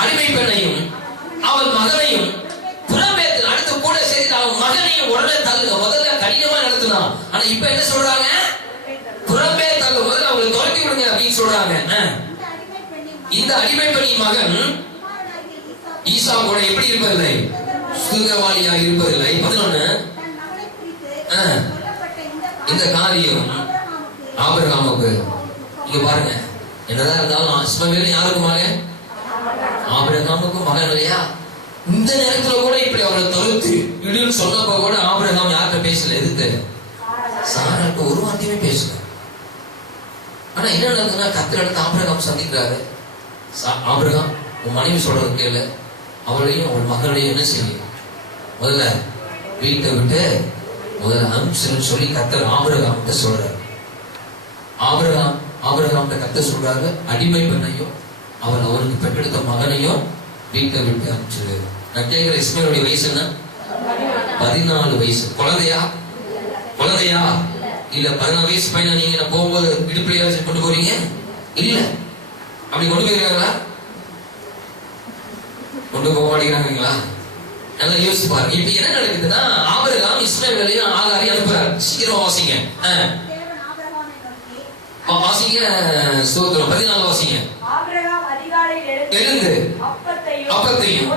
அடிமை பெண்ணையும் அவன் மகனையும் புறம்பேத்து, அடுத்து கூட சேர்த்து அவன் மகனையும் உடனே தள்ளுங்க. முதல்ல கடினமா நடத்தினான், ஆனா இப்ப என்ன சொல்றாங்க? புறம்பே தள்ளு, முதல்ல அவங்களை துரத்தி விடுங்க அப்படின்னு சொல்றாங்க. இந்த அடிமை பெண்ணின் மகன் ஈசா கூட எப்படி இருப்பதில்லை? சுதந்திரவாளியா இருப்பதில்லை. 11 இந்த காரியம் ஆபிரகாமுக்கு, இங்க பாருங்க, என்னதான் இருந்தாலும் இஸ்மவேல் யாருக்கு மகன்? ஆபிரகாமுக்கு மகன் இல்லையா? இந்த நேரத்துல கூட இப்படி அவரை தவிர்த்து விடுன்னு சொன்னப்ப கூட ஆபிரகாம் யார்கிட்ட பேசல? எதுக்கு? சாராட்ட ஒரு வார்த்தையுமே பேசல. ஆனா என்ன நடக்குதுன்னா, கர்த்தர் இடத்துல ஆபிரகாம் சந்திக்கிறாரு. ஆபிரகாம், உன் மனைவி சொல்றது கேளு, அவளையும் அவள் மகளையும் என்ன செய்யும்? முதல்ல வீட்டை விட்டு முதல்ல அனுப்பிச்சுன்னு சொல்லி கர்த்தர் ஆபிரகாம்கிட்ட சொல்றாரு. ஆபிரகாம்கிட்ட கர்த்தர் சொல்றாரு, அடிமை பெண்ணையும் அவன் அவருக்கு பெற்றெடுத்த மகனையும் வீட்டை விட்டு அனுப்பிச்சிரு. நான் கேட்கிற, இஸ்மவேலுடைய வயசு என்ன? 14 வயசு. குழந்தையா இல்ல? 14 வயசு பையனை நீங்க போகும்போது இடுப்புலையா கொண்டு போறீங்க? இல்ல. அப்படி கொண்டு போயிருக்காங்களா? கொண்டு போக மாட்டேங்கிறாங்களா? நல்லா யோசிச்சு பாருங்க. இப்ப என்ன நடக்குதுன்னா, ஆபிரகாம் இஸ்மவேலையும் ஆகாரையும் அனுப்புறாரு. சீக்கிரம் வாசிங்க. வாசிங்க. ஸ்தோத்திரம். 14 வாசிங்க. ஆபிரகாம் அதிகாலையில் எழுந்து அப்பத்தையும்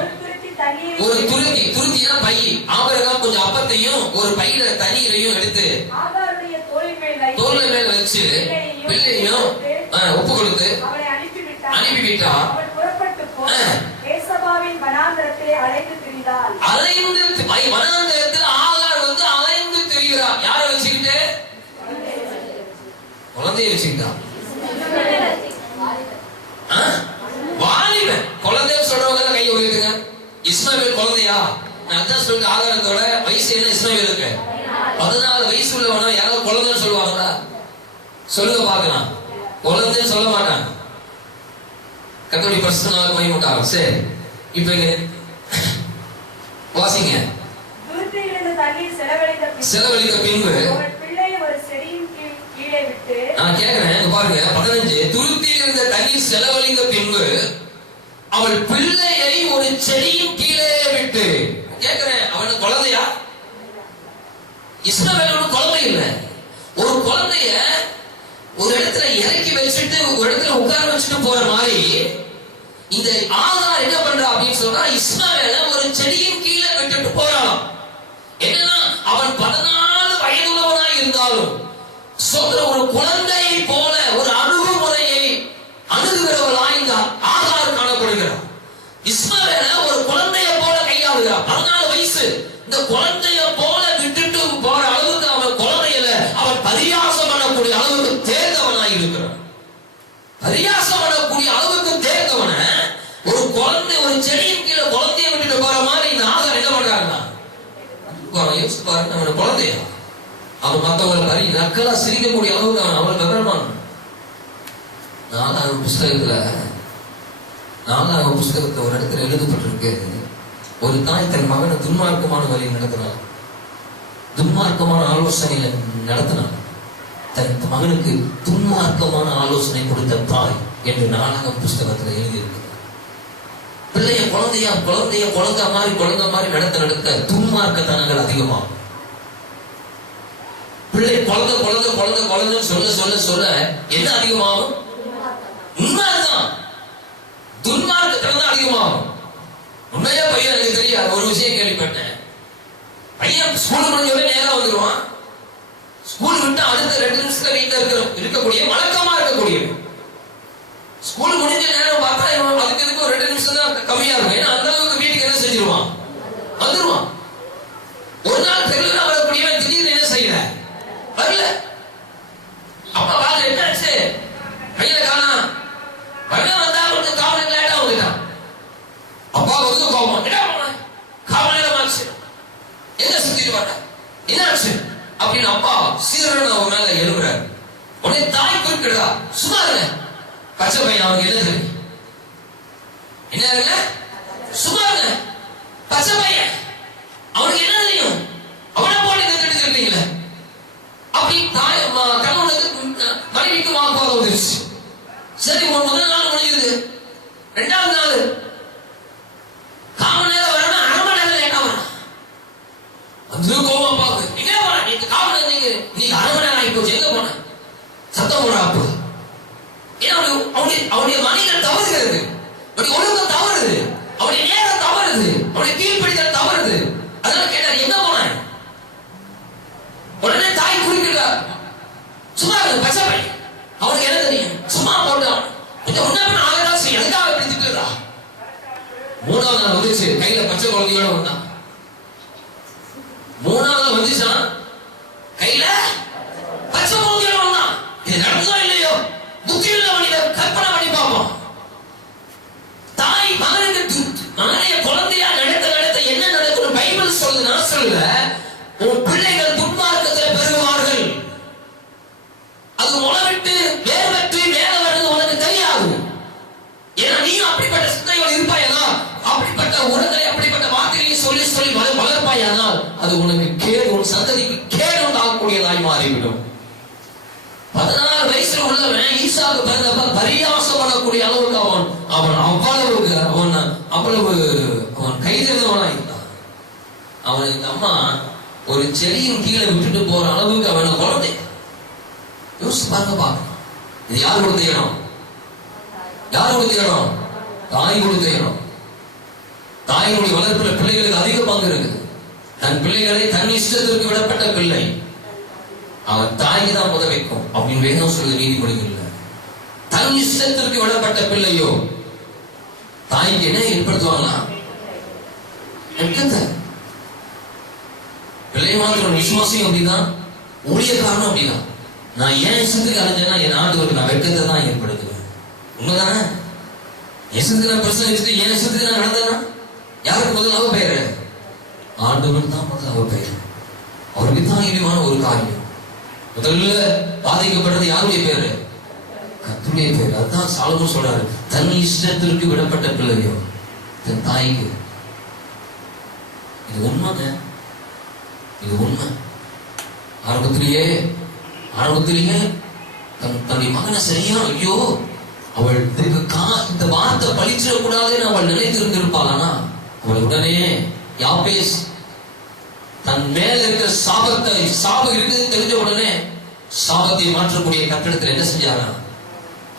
ஒரு துருத்தினா பை. ஆபிரகாம் கொஞ்சம் அப்பத்தையும் ஒரு பையில தண்ணீரையும் எடுத்து தோல் மேல வச்சு பிள்ளையும் ஒப்பு கொடுத்து அனுப்பிவிட்டார். வனாந்தரத்தில் ஆகார் வந்து அலைந்து திரிகிறார். யாரை வச்சுக்கிட்டு? குழந்தைய வச்சுக்கிட்டான். வாலிபன். குழந்தைய சொல்றவங்க கை உயர்த்துங்க. இஸ்மவேல் குழந்தையா? நான் அதான் சொல்லிட்டு, ஆகாரத்தோட வயசு என்ன இஸ்மவேலுக்கு? 14 வயசு உள்ளவனா யாராவது குழந்தைன்னு சொல்லுவாங்களா? சொல்லுங்க பார்க்கலாம். குழந்தைன்னு சொல்ல மாட்டாங்க. கர்த்தருடைய பரிசுத்தமாக மகிமைப்பட்டாங்க. சரி, இப்ப வாசிங்க. செலவழித்த பின்பு நான் கேட்கிறேன் பாருங்க. 15 துருத்தியில் இருந்த தண்ணீர் செலவழிந்த பின்பு அவள் பிள்ளையை ஒரு செடியின் கீழே விட்டு. கேட்கிறேன், அவனுக்கு குழந்தையா? இஸ்மவேல் குழந்தை தேவையில்லை. ஒரு குழந்தைய ஒரு இடத்துல இறக்கி வச்சுட்டு ஒரு இடத்துல உட்கார வச்சுட்டு போற மாதிரி இந்த ஆகார் என்ன பண்றா அப்படின்னு சொன்னா, இஸ்மாவேல ஒரு செடியின் கீழே விட்டுட்டு போறான். என்னன்னா அவன் 14 வயதுள்ளவனாய் இருந்தாலும் சொல்ற ஒரு குழந்தையை போல ஒரு அணுகுமுறையை அணுகுகிறவளாய் இந்த ஆகார் காணப்படுகிறார். இஸ்மாவேல ஒரு குழந்தையை போல கையாளுகிறார். 14 வயசு. இந்த குழந்தைய போல விட்டுட்டு போற அளவுக்கு அவன் குழந்தையில அவன் பரியாசம் பண்ணக்கூடிய அளவுக்கு தேர்ந்தவனாய் இருக்கிறான். பரியாசம் பண்ணக்கூடிய அளவுக்கு தேர்ந்தவன ஒரு குழந்தை ஒரு செடியின் கீழே குழந்தைய விட்டுட்டு போற மாதிரி இந்த ஆகார் என்ன பண்றாங்கன்னா, யோசிச்சு பாருங்க, அவன குழந்தையா அவன் மற்றவங்களை பறி நக்கலா சிரிக்கக்கூடிய அளவுக்கு அவன் விவரமான 4ஆம் புஸ்தகத்துல ஒரு இடத்துல எழுதப்பட்டிருக்கு, ஒரு தாய் தன் மகனை துன்மார்க்கமான வழியில் நடத்தினான், துன்மார்க்கமான ஆலோசனையில நடத்தினான். தன் மகனுக்கு துன்மார்க்கமான ஆலோசனை கொடுத்த தாய் என்று 4ஆம் புஸ்தகத்துல எழுதியிருக்கு. பிள்ளைய குழந்தை மாதிரி நடத்த துன்மார்க்கத்தனங்கள் அதிகமாகும். பிள்ளை குழந்தைன்னு சொல்ல என்ன அதிகமாகும்? உண்மைதான், துன்மார்க்கத்தனம் தான் அதிகமாகும். உண்மையா பையன் எனக்கு தெரியாது. ஒரு விஷயம் கேள்விப்பட்டேன். பையன் ஸ்கூல் முடிஞ்சோட நேரம் வந்துடுவான். ஸ்கூல் விட்டு அடுத்த 2 நிமிஷத்துல வீட்டுல இருக்கக்கூடிய வழக்கமா இருக்கக்கூடிய ஸ்கூல் முடிஞ்ச நேரம் பார்த்தா அதுக்கு ஒரு 2 நிமிஷம் தான் கம்மியா இருக்கும். ஏன்னா அந்த அளவுக்கு வீட்டுக்கு என்ன செஞ்சிருவான், வந்துருவான். ஒரு நாள் தெருவில் வரக்கூடியவன் திடீர்னு என்ன செய்யற வரல. அப்பா வாங்க என்னாச்சு, கையில காணா பையன் வந்தா கொஞ்சம் காவல் லேட்டா வந்துட்டான். அப்பா வந்து கோபம், காவல் நேரம் ஆச்சு, எங்க சுத்திட்டு வர என்னாச்சு அப்படின்னு அப்பா சீரன் அவன் மேல எழுப்புறாரு. உடனே தாய் குறிப்பிடுறா, சுமாருங்க பச்சை பையன் அவனுக்கு என்ன தெரியும், என்ன சுமாருங்க பச்சை பையன் அவனுக்கு என்ன தெரியும், அவனை போல இருக்கீங்களே அப்படி தாய் கணவனுக்கு மனைவிக்கு வாக்குவாதம் வந்துருச்சு. சரி, முதல் நாள் முடியுது. 2ஆவது நாள் காவல் நேரம் வரணும், 1/2 மணி நேரம் லேட்டா வரும். அது கோவம் பாக்கு, எங்க போன நீங்க காவல் நேரம், நீங்க 1/2 மணி நேரம் ஆகி போச்சு, எங்க போன சத்தம் போட அப்போ. ஏன்னா அவனுடைய மனிதன் தவறுகிறது, அவனுடைய ஒழுக்கம் தவறுது, அவனுடைய நேரம் தவறுது, அவனுடைய கீழ்ப்படிதல் தவறுது. அதனால கேட்டார், எங்க போன? உடனே தாய் குறிக்கிறார், சும்மா பச்சை பையன் அவனுக்கு என்ன தெரியும், சும்மா போட்டான் கொஞ்சம் உண்மை ஆகலாம் செய்ய, எதுக்காக இப்படி திட்டுறா. 3ஆவது நாள் வந்துச்சு, கையில பச்சை குழந்தையோட வந்தான். 3ஆவது நாள் வந்துச்சான், கையில பச்சை குழந்தையோட வந்தான். இது நடந்ததோ இல்லையோ, புத்தியுள்ள மனிதர் கற்பனை பண்ணி பார்ப்போம். தாய் மகனைய குழந்தையா நடத்த என்ன நடக்கும் பைபிள் சொல்லுது, நான் சொல்ல. உன் பிள்ளைகள் துன்மார்க்கத்தில் பெறுவார்கள். அது உணவிட்டு வேர் பெற்று மேல வருது உனக்கு தெரியாது. ஏன்னா நீயும் அப்படிப்பட்ட சிந்தையோடு இருப்பாயனா, அப்படிப்பட்ட உடனே அப்படிப்பட்ட வார்த்தையை சொல்லி சொல்லி வளர்ப்பாயானால் அது உனக்கு கேடு, உன் சந்ததிக்கு கேடு உண்டாகக்கூடியதாய் மாறிவிடும். 16 வயசுல உள்ளவன் ஈசாக்கு பிறந்தப்ப பரியாசம் பண்ணக்கூடிய அளவுக்கு அவன் கைதெழுந்தவனா இருந்தான். அவனுக்கு அம்மா ஒரு செடியின் கீழே விட்டுட்டு போற அளவுக்கு அவனை குழந்தை யோசிச்சு பார்க்கலாம். இது யார் கொடுத்த இடம்? யார் கொடுத்த இடம்? தாய் கொடுத்த இடம். தாயினுடைய வளர்ப்புல பிள்ளைகளுக்கு அதிக பங்கு இருக்கு. தன் பிள்ளைகளை தன் இஷ்டத்திற்கு விடப்பட்ட பிள்ளை அவன் தாய்க்கு தான் உதவிக்கும் அப்படின்னு வேகம் சொல்லுது நீதிமொழிகள்ல. தன் இஷ்டத்திற்கு விடப்பட்ட பிள்ளையோ தாய்க்கு என்ன ஏற்படுத்துவாங்களா? பிள்ளை மாத்திரம் விசுவாசியும் அப்படிதான், ஊழியக்காரனும் அப்படிதான். நான் ஏன் இஷ்டத்துக்கு அலைஞ்சேன்னா என் ஆண்டவருக்கு நான் வெட்கத்தை தான் ஏற்படுத்துவேன். உண்மைதானே? இஷ்டத்துக்கு நான் பிரச்சனை வச்சுட்டு என் இஷ்டத்துக்கு நான் நடந்தேன்னா யாருக்கு முதல்ல அவ பெயரு? ஆண்டவர் தான் முதல்ல அவ பெயர். அவருக்கு தான் இழிவான ஒரு காரியம். முதல்ல பாதிக்கப்படுறது யாருடைய பேரு? கர்த்தருடைய பேர். அதுதான் சாலமோன் சொல்றாரு, தன் இஷ்டத்திற்கு விடப்பட்ட பிள்ளையோ தன் தாய்க்கு. இது உண்மைங்க, இது உண்மை. ஆரம்பத்திலேயே தன்னுடைய மகனை சரியா, ஐயோ அவள் இந்த வார்த்தை பழிச்சிடக்கூடாதுன்னு அவள் நினைத்திருந்திருப்பாள். ஆனா அவள் உடனே யாபேஸ் தன் மேல இருக்கிற சாபம் இருக்குது தெரிஞ்ச உடனே சாபத்தை மாற்றக்கூடிய கட்டடத்தில் என்ன செஞ்சாரா?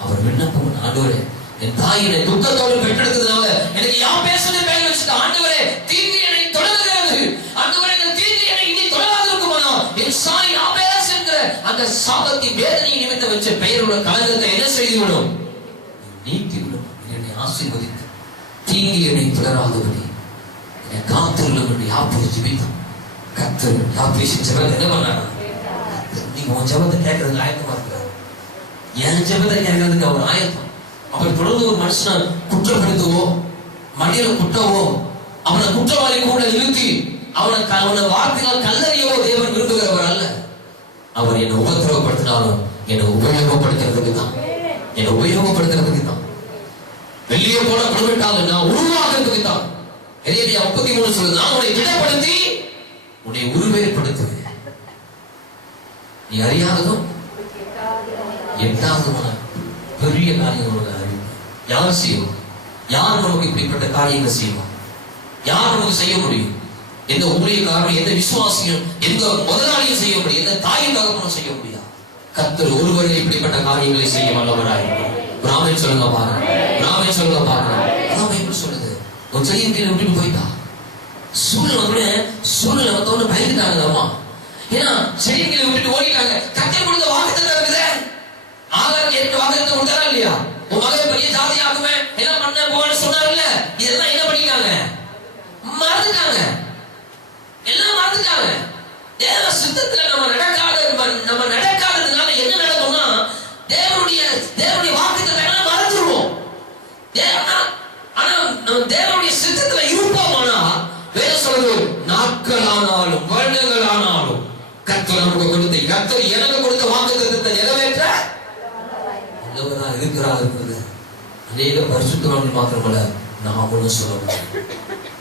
அவர் விண்ணப்பம், ஆண்டவரே என் தாய் என்னை துக்கத்தோடு பெற்றெடுத்ததுனால எனக்கு யார் பேசுறது கையில் வச்சுட்டு, ஆண்டவரே தீங்கு என்னை தொடர்கிறது, ஆண்டவரே இந்த தீங்கு என்னை இனி தொடராது இருக்குமானா என் சாய் ஆபேஸ் என்கிற அந்த சாபத்தின் வேதனை நிமித்தம் வச்ச பெயரோட கலங்கத்தை என்ன செய்துவிடும்? நீக்கிவிடும். என்னை ஆசீர்வதித்து தீங்கு என்னை தொடராதபடி என்னை காத்துள்ளும் என்று யாப்பை ஜெபித்தான். கர்த்தர் யாப்பை ஜெபத்தை என்ன பண்ணாரா? நீங்க உன் ஜெபத்தை கேட்கறதுக்கு ஆயத்தமா இருக்கிறார். என் ஜெபத்தை கேட்கறதுக்கு அவர் ஆயத்தம். அவர் தொடர்ந்து ஒரு மனுஷனை குற்றப்படுத்தவோ மனிதனை குட்டவோ அவனை குற்றவாளி கூட நிறுத்தி அவனை வார்த்தைகள் கல்லறியவோ தேவன் விரும்புகிறவர் அல்ல. அவர் என்னை உபத்திரவப்படுத்தினாலும் என்னை உபயோகப்படுத்துறதுக்கு தான், என்னை உபயோகப்படுத்துறதுக்கு தான். வெளியே போல படுவிட்டாலும் நான் உருவாக்குறதுக்கு தான். எரேமியா 33 சொல்லுது, நான் உன்னை திடப்படுத்தி உன்னை உருவேற்படுத்துவேன். நீ அறியாததும் எட்டாவதுமான பெரிய காரியங்கள் அறிவு. யார் செய்வோம்? யார் நமக்கு இப்படிப்பட்ட காரியங்களை செய்வோம்? யார் நமக்கு செய்ய முடியும்? எந்த ஊழியக்காரனும் எந்த விசுவாசியும் எந்த முதலாளியும் செய்ய முடியும், எந்த தாயும் தகப்பனும் செய்ய முடியாது. கர்த்தர் ஒருவரே இப்படிப்பட்ட காரியங்களை செய்ய வல்லவராயிருக்கிறார். ராமே சொல்லுங்க பாருங்க, ராமே சொல்லுங்க பாருங்க. அதான் எப்படி சொல்லுது, ஒரு செடியின் கீழே விட்டுட்டு போயிட்டா. சூழ்நிலை வந்தவொன்னு பயந்துட்டாங்க அம்மா. ஏன்னா செடியின் கீழே விட்டுட்டு ஓடிட்டாங்க. கர்த்தர் கொடுத்த வாக்குத்தத்தம் இருக்குது. ஆகாரம் ஏற்ற வாக்குத்தத்தம் கொடுத்தாரா இல்லையா? உன் மகன் பெரிய ஜாதி ஆகுமே எல்லாம் பண்ண போன்னு சொன்னார்ல. இதெல்லாம் என்ன பண்ணிட்டாங்க? மறந்துட்டாங்க. எல்லாம் மறந்துட்டாங்க. தேவ சித்தத்துல நம்ம நடக்காததுனால என்ன நடக்கும்னா தேவனுடைய வாக்குத்தத்தம் எல்லாம் மறந்துடுவோம். ஆனா நம்ம தேவனுடைய சித்தத்துல இருப்போமானா வேதம் சொல்றது, நாட்கள் ஆனாலும் வருடங்கள் ஆனாலும் கர்த்தர் நமக்கு கொடுத்த, கர்த்தர் எனக்கு கொடுத்த வாக்குத்தத்தத்தை நிறைவேற்ற நல்லவராக இருக்கிறார் என்பது அநேக பரிசுத்தவான்கள் மாத்திரமல்ல, நாமளும் சொல்ல முடியும்.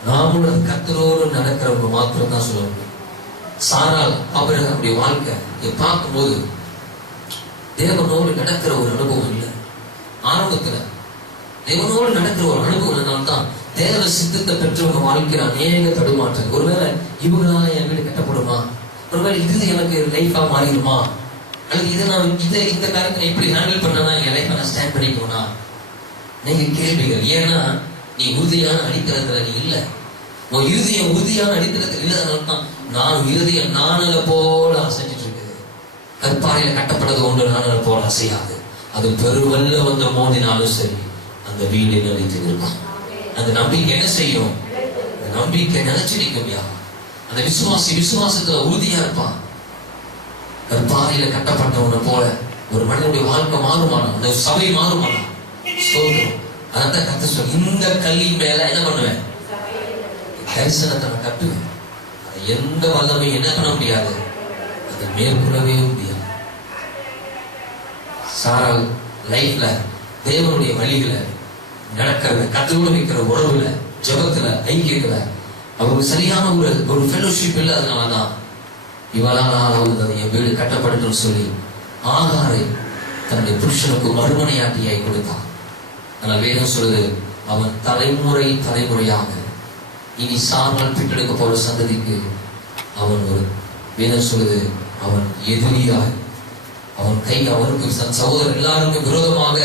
நாமளும் கர்த்தரோடு நடக்கிறவங்க மாத்திரம் தான் சொல்ல முடியும். சாராள் ஆபிரகாமுடைய வாழ்க்கை பார்க்கும்போது தேவனோடு நடக்கிற ஒரு அனுபவம் இல்லை. ஆரம்பத்துல தேவனோடு நடக்கிற ஒரு அனுபவம் தான் தேவ சித்தத்தை பெற்றவங்க வாழ்க்கையில அநேக தடுமாற்றம். ஒருவேளை இவங்களால என் வீடு கட்டப்படுமா, ஒருவேளை இது எனக்கு லைஃபா மாறிடுமா, அல்லது இதை நான் இந்த காரியத்தை எப்படி ஹேண்டில் பண்ணனா என் லைஃபை நான் ஸ்டாண்ட் பண்ணிக்கோனா, நீங்க கேள்விகள். ஏன்னா நீ உறுதியான அடித்தளத்துல நீ இல்ல, உன் இறுதியம் உறுதியான அடித்தளத்தில் இல்லாதனால தான் நான் இறுதியம் நானல போல அசைஞ்சிட்டு இருக்குது. கற்பாறையில கட்டப்பட்டது ஒன்று நானல போல அசையாது. அது பெருவல்ல வந்து மோதினாலும் சரி அந்த வீடு நிலைத்து இருக்கும். அந்த நம்பிக்கை என்ன செய்யும்? அந்த நம்பிக்கை நினைச்சு நிற்கும். அந்த விசுவாசத்துல உறுதியா இருப்பான். கற்பாறையில கட்டப்பட்டவனை போல ஒரு மனிதனுடைய வாழ்க்கை மாறுமானா, அந்த சபை மாறுமானா? அதான் கத்த சொல், இந்த கல்லின் மேல என்ன பண்ணுவேன்? தரிசனத்தை நான் கட்டுவேன். எந்த வல்லமையும் என்ன பண்ண முடியாது, அதை மேற்கொள்ளவே முடியாது. சாராள் லைஃப்ல தேவனுடைய வழிகளை நடக்கிறத, கத்தரோடு வைக்கிற உறவுல, ஜபத்துல, ஐக்கியத்துல அவருக்கு சரியான ஒரு ஃபெலோஷிப் இல்லை. அதனாலதான் இவளால் என் வீடு கட்டப்படணும்னு சொல்லி ஆகாரை தன்னுடைய புருஷனுக்கு மறுமனையாட்டியாய் கொடுத்தான். ஆனால் வேதம் சொல்லுது, அவன் தலைமுறையாக இனி சாராள் பெற்றெடுக்க போற சந்ததிக்கு அவன் ஒரு, வேதம் சொல்லுது, அவன் எதிரியாய், அவனுக்கு சகோதரர் எல்லாருக்கும் விரோதமாக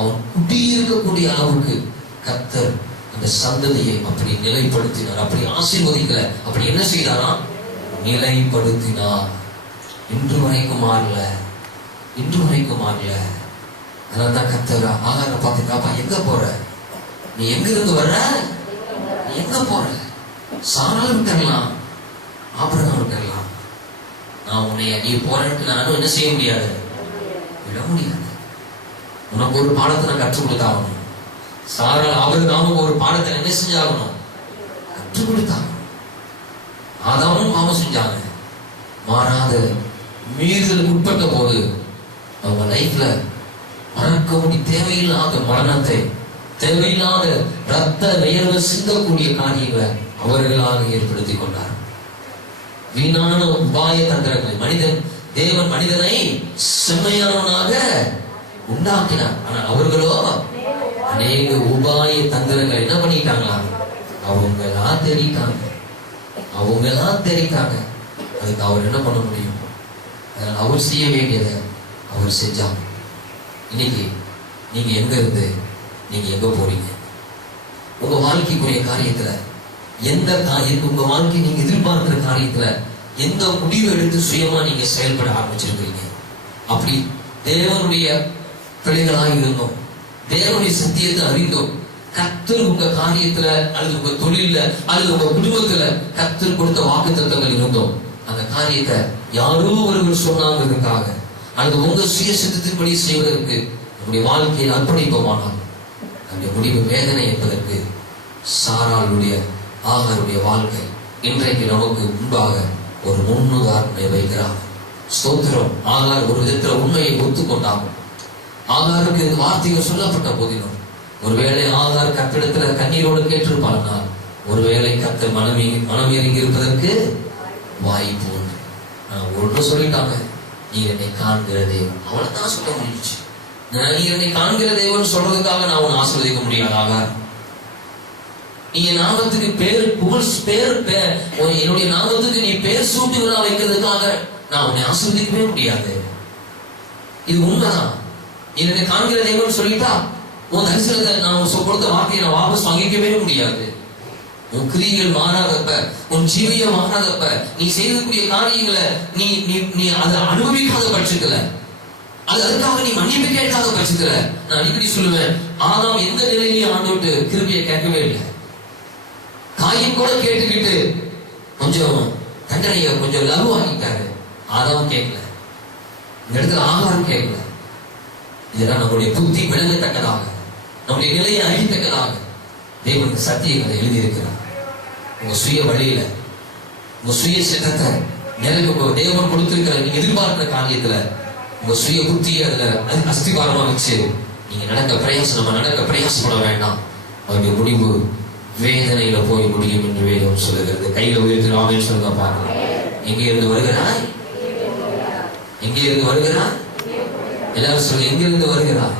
அவன் குடியிருக்கக்கூடிய அளவுக்கு கர்த்தர் அந்த சந்ததியை அப்படி நிலைப்படுத்தினார். அப்படி ஆசீர்வதிக்கல, அப்படி என்ன செய்தாராம்? நிலைப்படுத்தினார். இன்று வரைக்கும் மாறல. அதனால்தான் கர்த்தர் ஆகார பார்த்து, காப்பா எங்க போற, நீ எங்க இருந்து வர்ற, நீ எங்க போற? சாராள் விட்டுறலாம், ஆபிரகாம் விட்டுறலாம், நான் உன்னைய நீ போறேன்னு நானும் என்ன செய்ய முடியாது, விட முடியாது. உனக்கு ஒரு பாடத்தை நான் கற்றுக் கொடுத்தாகணும். சாராள் ஆபிரகாமுக்கு ஒரு பாடத்தை என்ன செஞ்சாகணும், கற்றுக் கொடுத்தாகணும். ஆதாமும் பாவம் செஞ்சாங்க, மாறாத மீறுதலுக்கு உட்பட்ட போது அவங்க லைஃப்ல மறக்க முடிய தேவையில்லாத மரணத்தை, தேவையில்லாத ரத்த வியர்வை சிந்தக்கூடிய காரியங்களை அவர்களாக ஏற்படுத்திக் கொண்டார். வீணான உபாய தந்திரங்களை தேவன் மனிதனை செம்மையானவனாக உண்டாக்கினார். ஆனால் அவர்களோ அநேக உபாய தந்திரங்களை என்ன பண்ணிட்டாங்களா, அவங்களா தேடிட்டாங்க. அவங்க எல்லாம் தெரிவித்தாங்க. அதுக்கு அவர் என்ன பண்ண முடியும்? அதனால அவர் செய்ய வேண்டியதை அவர் செஞ்சாங்க. இன்னைக்கு நீங்க எங்க இருந்து நீங்க எங்க போறீங்க? உங்க வாழ்க்கைக்குரிய காரியத்துல உங்க வாழ்க்கை நீங்க எதிர்பார்க்கிற காரியத்துல எந்த முடிவு எடுத்து சுயமா நீங்க செயல்பட ஆரம்பிச்சிருக்கீங்க? அப்படி தேவனுடைய பிள்ளைகளாக இருந்தோம், தேவனுடைய சத்தியத்தை அறிந்தோம், கர்த்தர் உங்க காரியத்துல அல்லது உங்க தொழில அல்லது உங்க குடும்பத்துல கர்த்தர் கொடுத்த வாக்குத்தத்தங்கள் இருந்தோம். அந்த காரியத்தை யாரோ ஒருவர் சொன்னாங்கிறதுக்காக அல்லது உங்க சுய சித்தத்தின்படி செய்வதற்கு நம்முடைய வாழ்க்கையில் அர்ப்பணிப்போமானால் நம்முடைய முடிவு வேதனை என்பதற்கு சாராளுடைய ஆகாருடைய வாழ்க்கை இன்றைக்கு நமக்கு முன்பாக ஒரு முன்னுதாரணத்தை வைக்கிறார். ஸ்தோத்திரம். ஆகார் ஒரு விதத்துல உண்மையை ஒத்துக்கொண்டாங்க. ஆகாருக்கு இந்த வார்த்தைகள் சொல்லப்பட்ட போதிலும் ஒருவேளை ஆகார் கத்திடத்துல கண்ணீரோடு கேட்டிருப்பாங்கன்னா ஒருவேளை கத்தர் மனம் இறங்கி இருப்பதற்கு வாய்ப்பு உண்டு. ஒன்று சொல்லிட்டாங்க, நீ என்னை காண்கிற தேவன். அவளைத்தான் சொல்ல முடிஞ்சிச்சு. நீ என்னை காண்கிற தேவன் சொல்றதுக்காக நான் உன்னை ஆசீர்வதிக்க முடியாது. ஆகார், நீ என் நாமத்துக்கு என்னுடைய நாமத்துக்கு நீ பேர் சூட்டி விழா வைக்கிறதுக்காக நான் உன்னை ஆசீர்வதிக்கவே முடியாது. இது உண்மைதான். நீ என்னை காண்கிற தேவன் சொல்லிட்டா உன் தரிசனத்தை நான் கொடுத்த வார்த்தையை நான் வாபஸ் வாங்கிக்கவே முடியாது. உன் கிரியைகள் மாறாதப்ப, உன் ஜீவிய மாறாதப்ப, நீ செய்யக்கூடிய காரியங்களை நீ அதை அனுபவிக்காத பட்சத்துல, அதுக்காக நீ மன்னிப்பு கேட்காத பட்சத்துல, நான் அடிக்கடி சொல்லுவேன், ஆதாம் எந்த நிலையிலையும் ஆண்டோட்டு கிருபையை கேட்கவே இல்லை. காயம் கூட கேட்டுக்கிட்டு கொஞ்சம் தண்டனைய கொஞ்சம் லவ் ஆகிட்டாரு. ஆதாம் கேட்கல, இந்த இடத்துல ஆகாரம் கேட்கல. இதெல்லாம் நம்முடைய புத்தி விளங்கத்தக்கதாக, நம்முடைய நிலையை அறியத்தக்கதாக தேவனுக்கு சத்தியங்களை எழுதியிருக்கிறார். உங்க சுய வழியில, உங்க சுய சித்தத்தை தேவன் கொடுத்திருக்கிற நீங்க எதிர்பார்க்கிற காரியத்துல உங்க சுய புத்தியை அதுல அஸ்திவாரமா வச்சு நீங்க நடக்க பிரயாசப்பட வேண்டாம். அவருடைய முடிவு வேதனையில போய் முடியும் என்று வேதம் சொல்லுகிறது. கையில உயர்த்தி ஆமென் சொல்லுங்க பாருங்க. எங்கே இருந்து வருகிறாய்? எங்கே இருந்து வருகிறாய்? எல்லாரும் சொல்லுங்க, எங்கிருந்து வருகிறாய்?